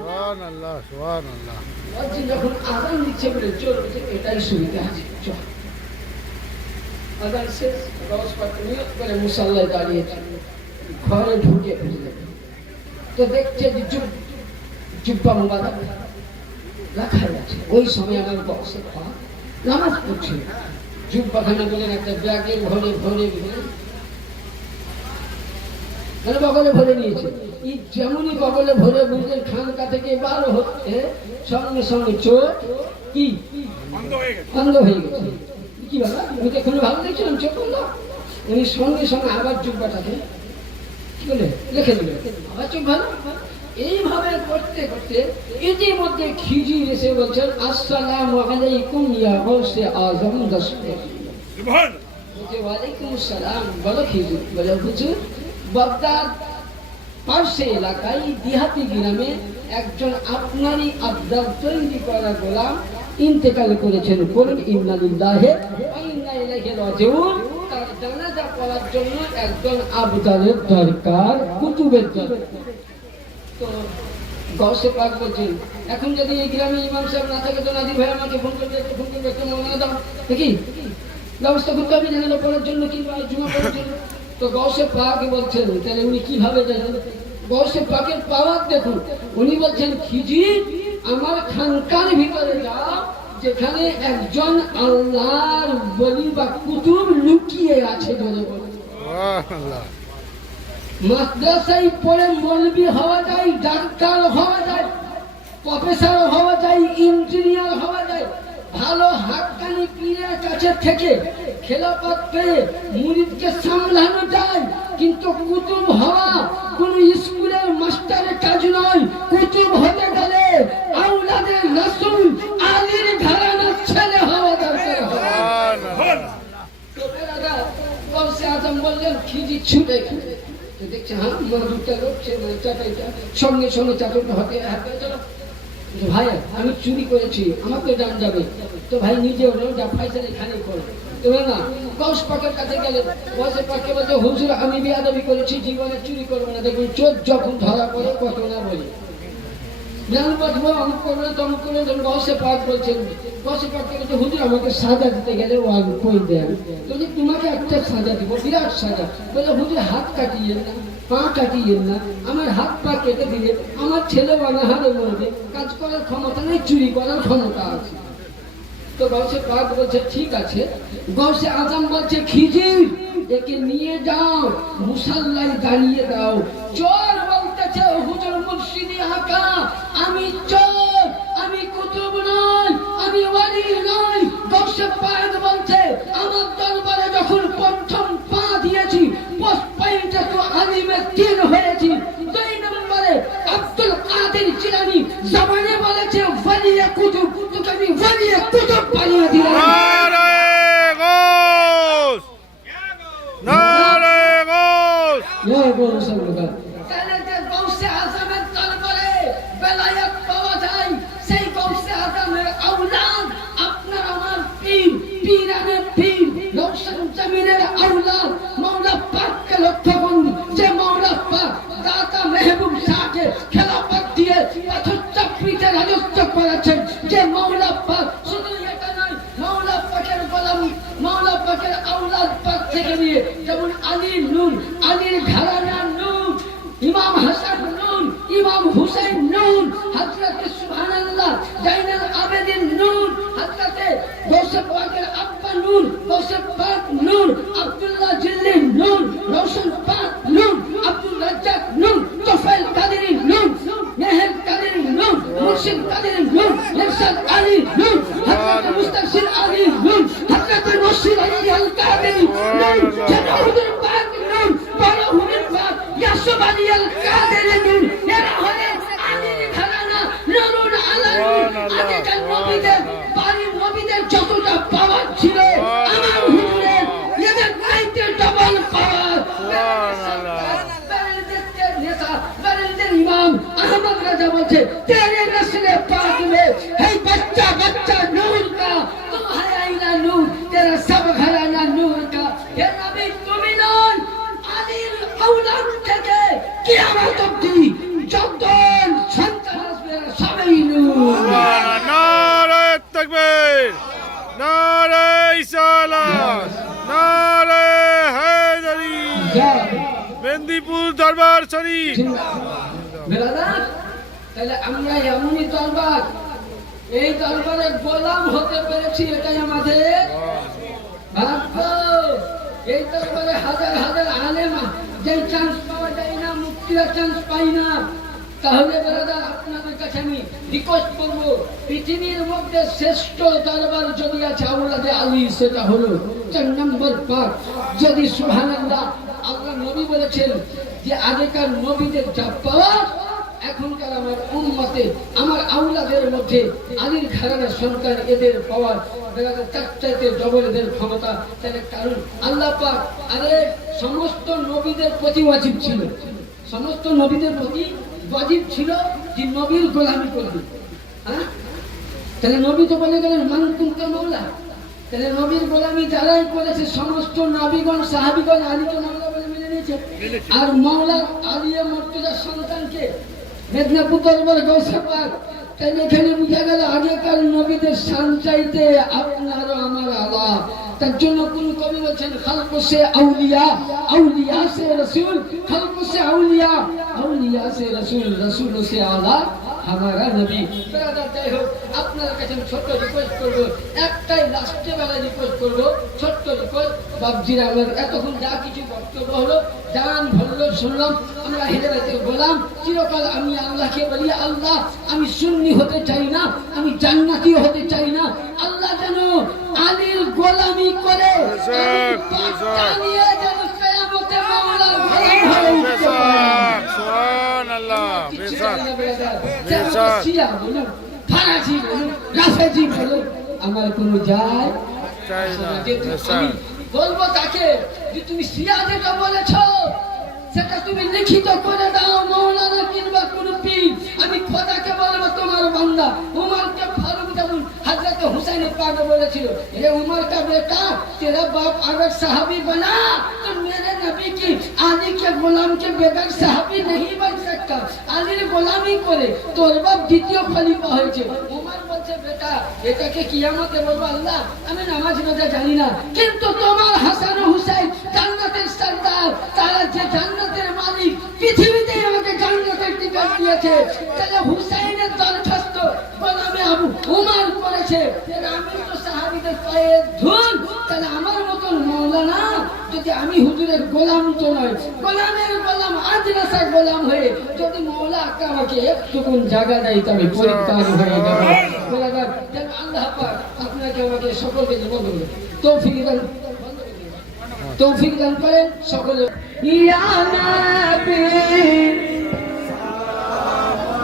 সুবহানাল্লাহ, সুবহানাল্লাহ। যখন আজান দিচ্ছে বলে চোর বলছে এটাই সুবিধা আছে, চল। আজান শেষ, রস পাকে নিয়ে করে মুসাল্লায় দাঁড়িয়েছে, ঘরে ঢুকে ফেললেন। তো দেখছে যে জুব্বা মুবারক রাখা আছে। ওই সময় আমার বক্সের পা নামাজ পড়ছে, জুব্বাখানা বলেন একটা ব্যাগে ভরে ভরে বগলে ভরে নিয়েছে। যেমনই বগলে ভরে বুঝলেন খানকা থেকে বার হচ্ছে, সঙ্গে সঙ্গে চোর কি অন্ধ হয়ে গেছে। কি বাবা, আমি তো এখন ভালো দেখছিলাম চোখ অন্ধ। উনি সঙ্গে সঙ্গে আবার জুব্বাটাকে কি বলে রেখে দিলেন, আবার চোখ ভালো। এইভাবে করতে করতে ইতিমধ্যে খিজির এসে বলছেন আসসালামু আলাইকুম ইয়া গাউসে আজম দস্তে। ওয়ালাইকুম আসসালাম। বলো খিজির। বলে হুজুর, বাগদাদ পার্শ্বে এলাকায় দিহাতি গ্রামে একজন আপনারই আবদার তৈরি করা গোলাম ইন্তেকাল করেছেন, বলুন ইন্না লিল্লাহি ওয়া ইন্না ইলাইহি রাজিউন। তার জানাজা পড়ার জন্য একজন আবদারের দরকার, কুতুবের দরকার। তো গৌসে পাক বলছেন এখন যদি এই গ্রামে ইমাম সাহেব না থাকে তো নাজির ভাই আমাকে ফোন করবে, একটু মনে দাও দেখি ব্যবস্থা করতে হবে জানাজা পড়ার জন্য কিংবা জুমা পড়ার জন্য। তো গৌসে পাক বলছেন তাহলে উনি কিভাবে জানেন? গৌসে পাকের পাওয়ার দেখুন। উনি বলছেন খিজির আমার খানকার ভিতরে যাও, যেখানে একজন আল্লাহর বলি বা কুতুব লুকিয়ে আছে। সুবহানাল্লাহ। মাদ্রাসায় পড়ে মৌলবি হওয়া যায়, ডাক্তার হওয়া যায়, প্রফেসর হওয়া যায়, ইঞ্জিনিয়ার হওয়া যায়। ভালো হাক্কানি পীরের কাছে থেকে খেলাফত পেয়ে মুরিদকে সামলানো যায়, কিন্তু কুতুব হওয়া কোন স্কুলের মাস্টারের কাজ নয়। কুতুব হতে গেলে আওলাদে রাসূল আলীর ঘরানার ছেলে হওয়া দরকার। গৌসে আজম বললেন খিজির ছুটে গেছে, দেখছে হ্যাঁ দুটা লোক চাটাইটা সঙ্গে সঙ্গে চাটাইটা হাতে হাতে চলো ভাই আমি চুরি করেছি, আমাকে দাম যাবে। তো ভাই নিজে যা ফাইসাল এখানে করো। তবে না গৌস পাকের কাছে গেলে গৌসে পাককে বলছে হুজুর আমি বেয়াদবি করেছি, জীবনে চুরি করবো না। দেখুন চোর যখন ধরা পড়ে কত না বলি জ্ঞান বাঁধবো অমুক করবে না তমুক করবে। যখন গৌসে পাক বলছেন, গৌসে পাককে বলছে হুজুর আমাকে সাজা দিতে গেলে ও আমি কই দেন, তো তোমাকে একটা সাজা দিব, বিরাট সাজা। বলে হুজুর হাত কাটিয়ে না, পা কাটিয়ে না, আমার হাত পা কেটে দিলে আমার ছেলে অনাহারে মরবে, কাজ করার ক্ষমতা নেই, চুরি করার ক্ষমতা আছে। তো গৌসে পাক বলছে ঠিক আছে। গৌসে আজম বলছে খিজির একে নিয়ে যাও, মুসাল্লায় দাঁড়িয়ে দাও। চোর বলতেছে হুজুর মুর্শিদি আকা আমি চোর, আমি কুতুব নই, আমি ওয়ালি নই। গৌসে পাক বলছে আমার দরবারে যখন প্রথম পা দিয়েছি পয়েন্টে তো আলিমের দিন হয়েছি। 2 নম্বরে আব্দুল কাদের জিলানী জবানে বলেছে ওয়ালিয়ে কুতুব, তোকে আমি ওয়ালিয়ে কুতুব বানিয়ে দিলাম। নারে গৌস, নারে গৌস। ইয়া গৌস আল্লাহ। তাহলে যে গৌসে আজমের দরবারে বেলায়েত পাওয়া যায়, সেই গৌসে আজমের আওলাদ আপনার আমার পীর, পীরানে পীর রওশন জামিনের আওলাদ মাওলা পাককে লক্ষ্য করুন। যে মাওলা পাক দাতা মেহবুব শাহকে খেলাফত দিয়ে পাথর চাপড়িতে রাজত্ব করেছেন, যে মাওলা পাক শুধু এটা নয় মাওলা পাকের গোলামি, মাওলা পাকের আওলাদ পাক থেকে নিয়ে যেমন আলী নূর, আলীর ঘরানার নূর, ইমাম হাসান নূর, ইমাম হুসাইন নূর, হযরত সুবহানাল্লাহ জাইনুল আবেদিন নূর, হযরত গৌসে পাকের আব্বা নূর, গৌসে পাক নূর, আলিয়াল কাদের নূর এরা হলে আলীর ঘরানা নূরুন আলা নূর আগেকার নবীদের বাড়ি নবীদের যতটা পাওয়ার ছিল আমার হুজুরের এদের চাইতে ডবল পাওয়ার इमाम अहमद राजा बोलते तेरे नस्ले पाक में है बच्चा बच्चा नूर का तुम है आईना नूर तेरा सब घराना नूर का हे नबी तुम नूर अलीर औलाद থেকে কিয়ামত অবধি যত সন্তান আসবে সবাই নূর নারে তাকবীর নারে ইসালাত নারে হায়দারি মেদিনীপুর দরবার শরীফ বেরাদার তাহলে আমরা এমনই দরবার এই দরবারে গোলাম হতে পেরেছি এটাই আমাদের ভাগ্য এই দরবারে হাজার হাজার আলেম যে চান্স পাওয়া যায় না মুক্তিরা চান্স পাই না তাহলে বেরাদার আপনাদের কাছে আমি রিকোয়েস্ট করবো পৃথিবীর মধ্যে শ্রেষ্ঠ দরবার যদি আছে আওলাদে আলী সেটা হলো 4 নম্বর পাক যদি সুবহানাল্লাহ আল্লাহ নবী বলেছেন যে আগেকার নবীদের যা পাওয়া এখনকার আমার উম্মতে আমার আওলাদের মধ্যে আলীর ঘরানার সন্তান এদের পাওয়ার চারটাতে ডবল এদের ক্ষমতা তাহলে কারণ আল্লাহ পাক আরে সমস্ত নবীদের প্রতি ওয়াজিব ছিল সমস্ত নবীদের প্রতি ওয়াজিব ছিল যে নবীর গোলামি করবে হ্যাঁ তাহলে নবী তো বলে গেলেন মান কুনতা মাওলা তাহলে নবীর গোলামি যারাই করেছে সমস্ত নবীগণ সাহাবীগণ আলীকে মাওলা বলে মেনে নিয়েছে আর মাওলা আলী মুর্তজার সন্তানকে মেদিনীপুর দরবার গৌসে পাক তাহলে এখানে বুঝা গেল আগেকার নবীদের শান চাইতে আপনারও আমার আল্লাহ তার জন্য কোন কবি বলছেন খালকো সে আউলিয়া আউলিয়া সে রাসূল খালকো সে আউলিয়া আউলিয়া সে রাসূল রাসূল সে আলা हमारा नबी ব্রাদার যাই হোক আপনার কাছে আমি ছোট্ট রিকোয়েস্ট করব একটাই লাস্টে বেলা রিকোয়েস্ট করব ছোট্ট রিকোয়েস্ট বাবজিরা আমার এতক্ষণ যা কিছু বক্তব্য হলো জান ভরলো শুনলাম আমরা হেদায়েতের গোলাম চিরকাল আমি আল্লাহকে বলি আল্লাহ আমি সুন্নি হতে চাই না আমি জান্নাতি হতে চাই না আল্লাহ যেন আলীর গোলামি করে জানিয়ে যেন কিয়ামতে মাওলার গোলাম হয়ে উঠতে পারে সুবহানাল্লাহ বেশক আমার কোনো যায় চাই না আমি বলবো তাকে যে তুমি সিয়া যেটা বলেছ সেটা তুমি লিখিত করে দাও মাওলানা কিংবা কোন পীর আমি খোদাকে বলবো তোমার বান্দা উমরকে ফারুক যেমন হযরত হুসাইন পাক বলেছিল হে उमर का बेटा तेरा बाप अगर साहबी बना तो मेरे नबी की आली के गुलाम के बगैर साहबी नहीं बन सकता আলীর গোলামি করে তোর বাপ দ্বিতীয় খলিফা হয়েছে উমর বলছে বেটা এটাকে কিয়ামতে বলবো আল্লাহ আমি নামাজ রোজা জানি না কিন্তু তোমার হাসান ও হুসাইন জান্নাতের সরদার তারা যে জান্নাতের মালিক পৃথিবীতে আমাকে জান্নাতের টিকিট দিয়েছে তাহলে হুসাইনের দরখাস্ত গোলামে আবু উমর করেছে আমি তো সাহাবীদের পায়ে ধুল তাহলে আমার মতন মাওলানা যদি আমি হুজুরের গোলাম তো নয় গোলামের গোলাম আজরাসা গোলাম হয়ে যদি মাওলা আমাকে একটু কোন জায়গা দেয় তবে পরিত্রাণ হয়ে যাবে বলাবার যেন আল্লাহ পাক আপনাকে আমাকে সকলকে বন্ধ করে তৌফিক দান করেন সকলে ইয়া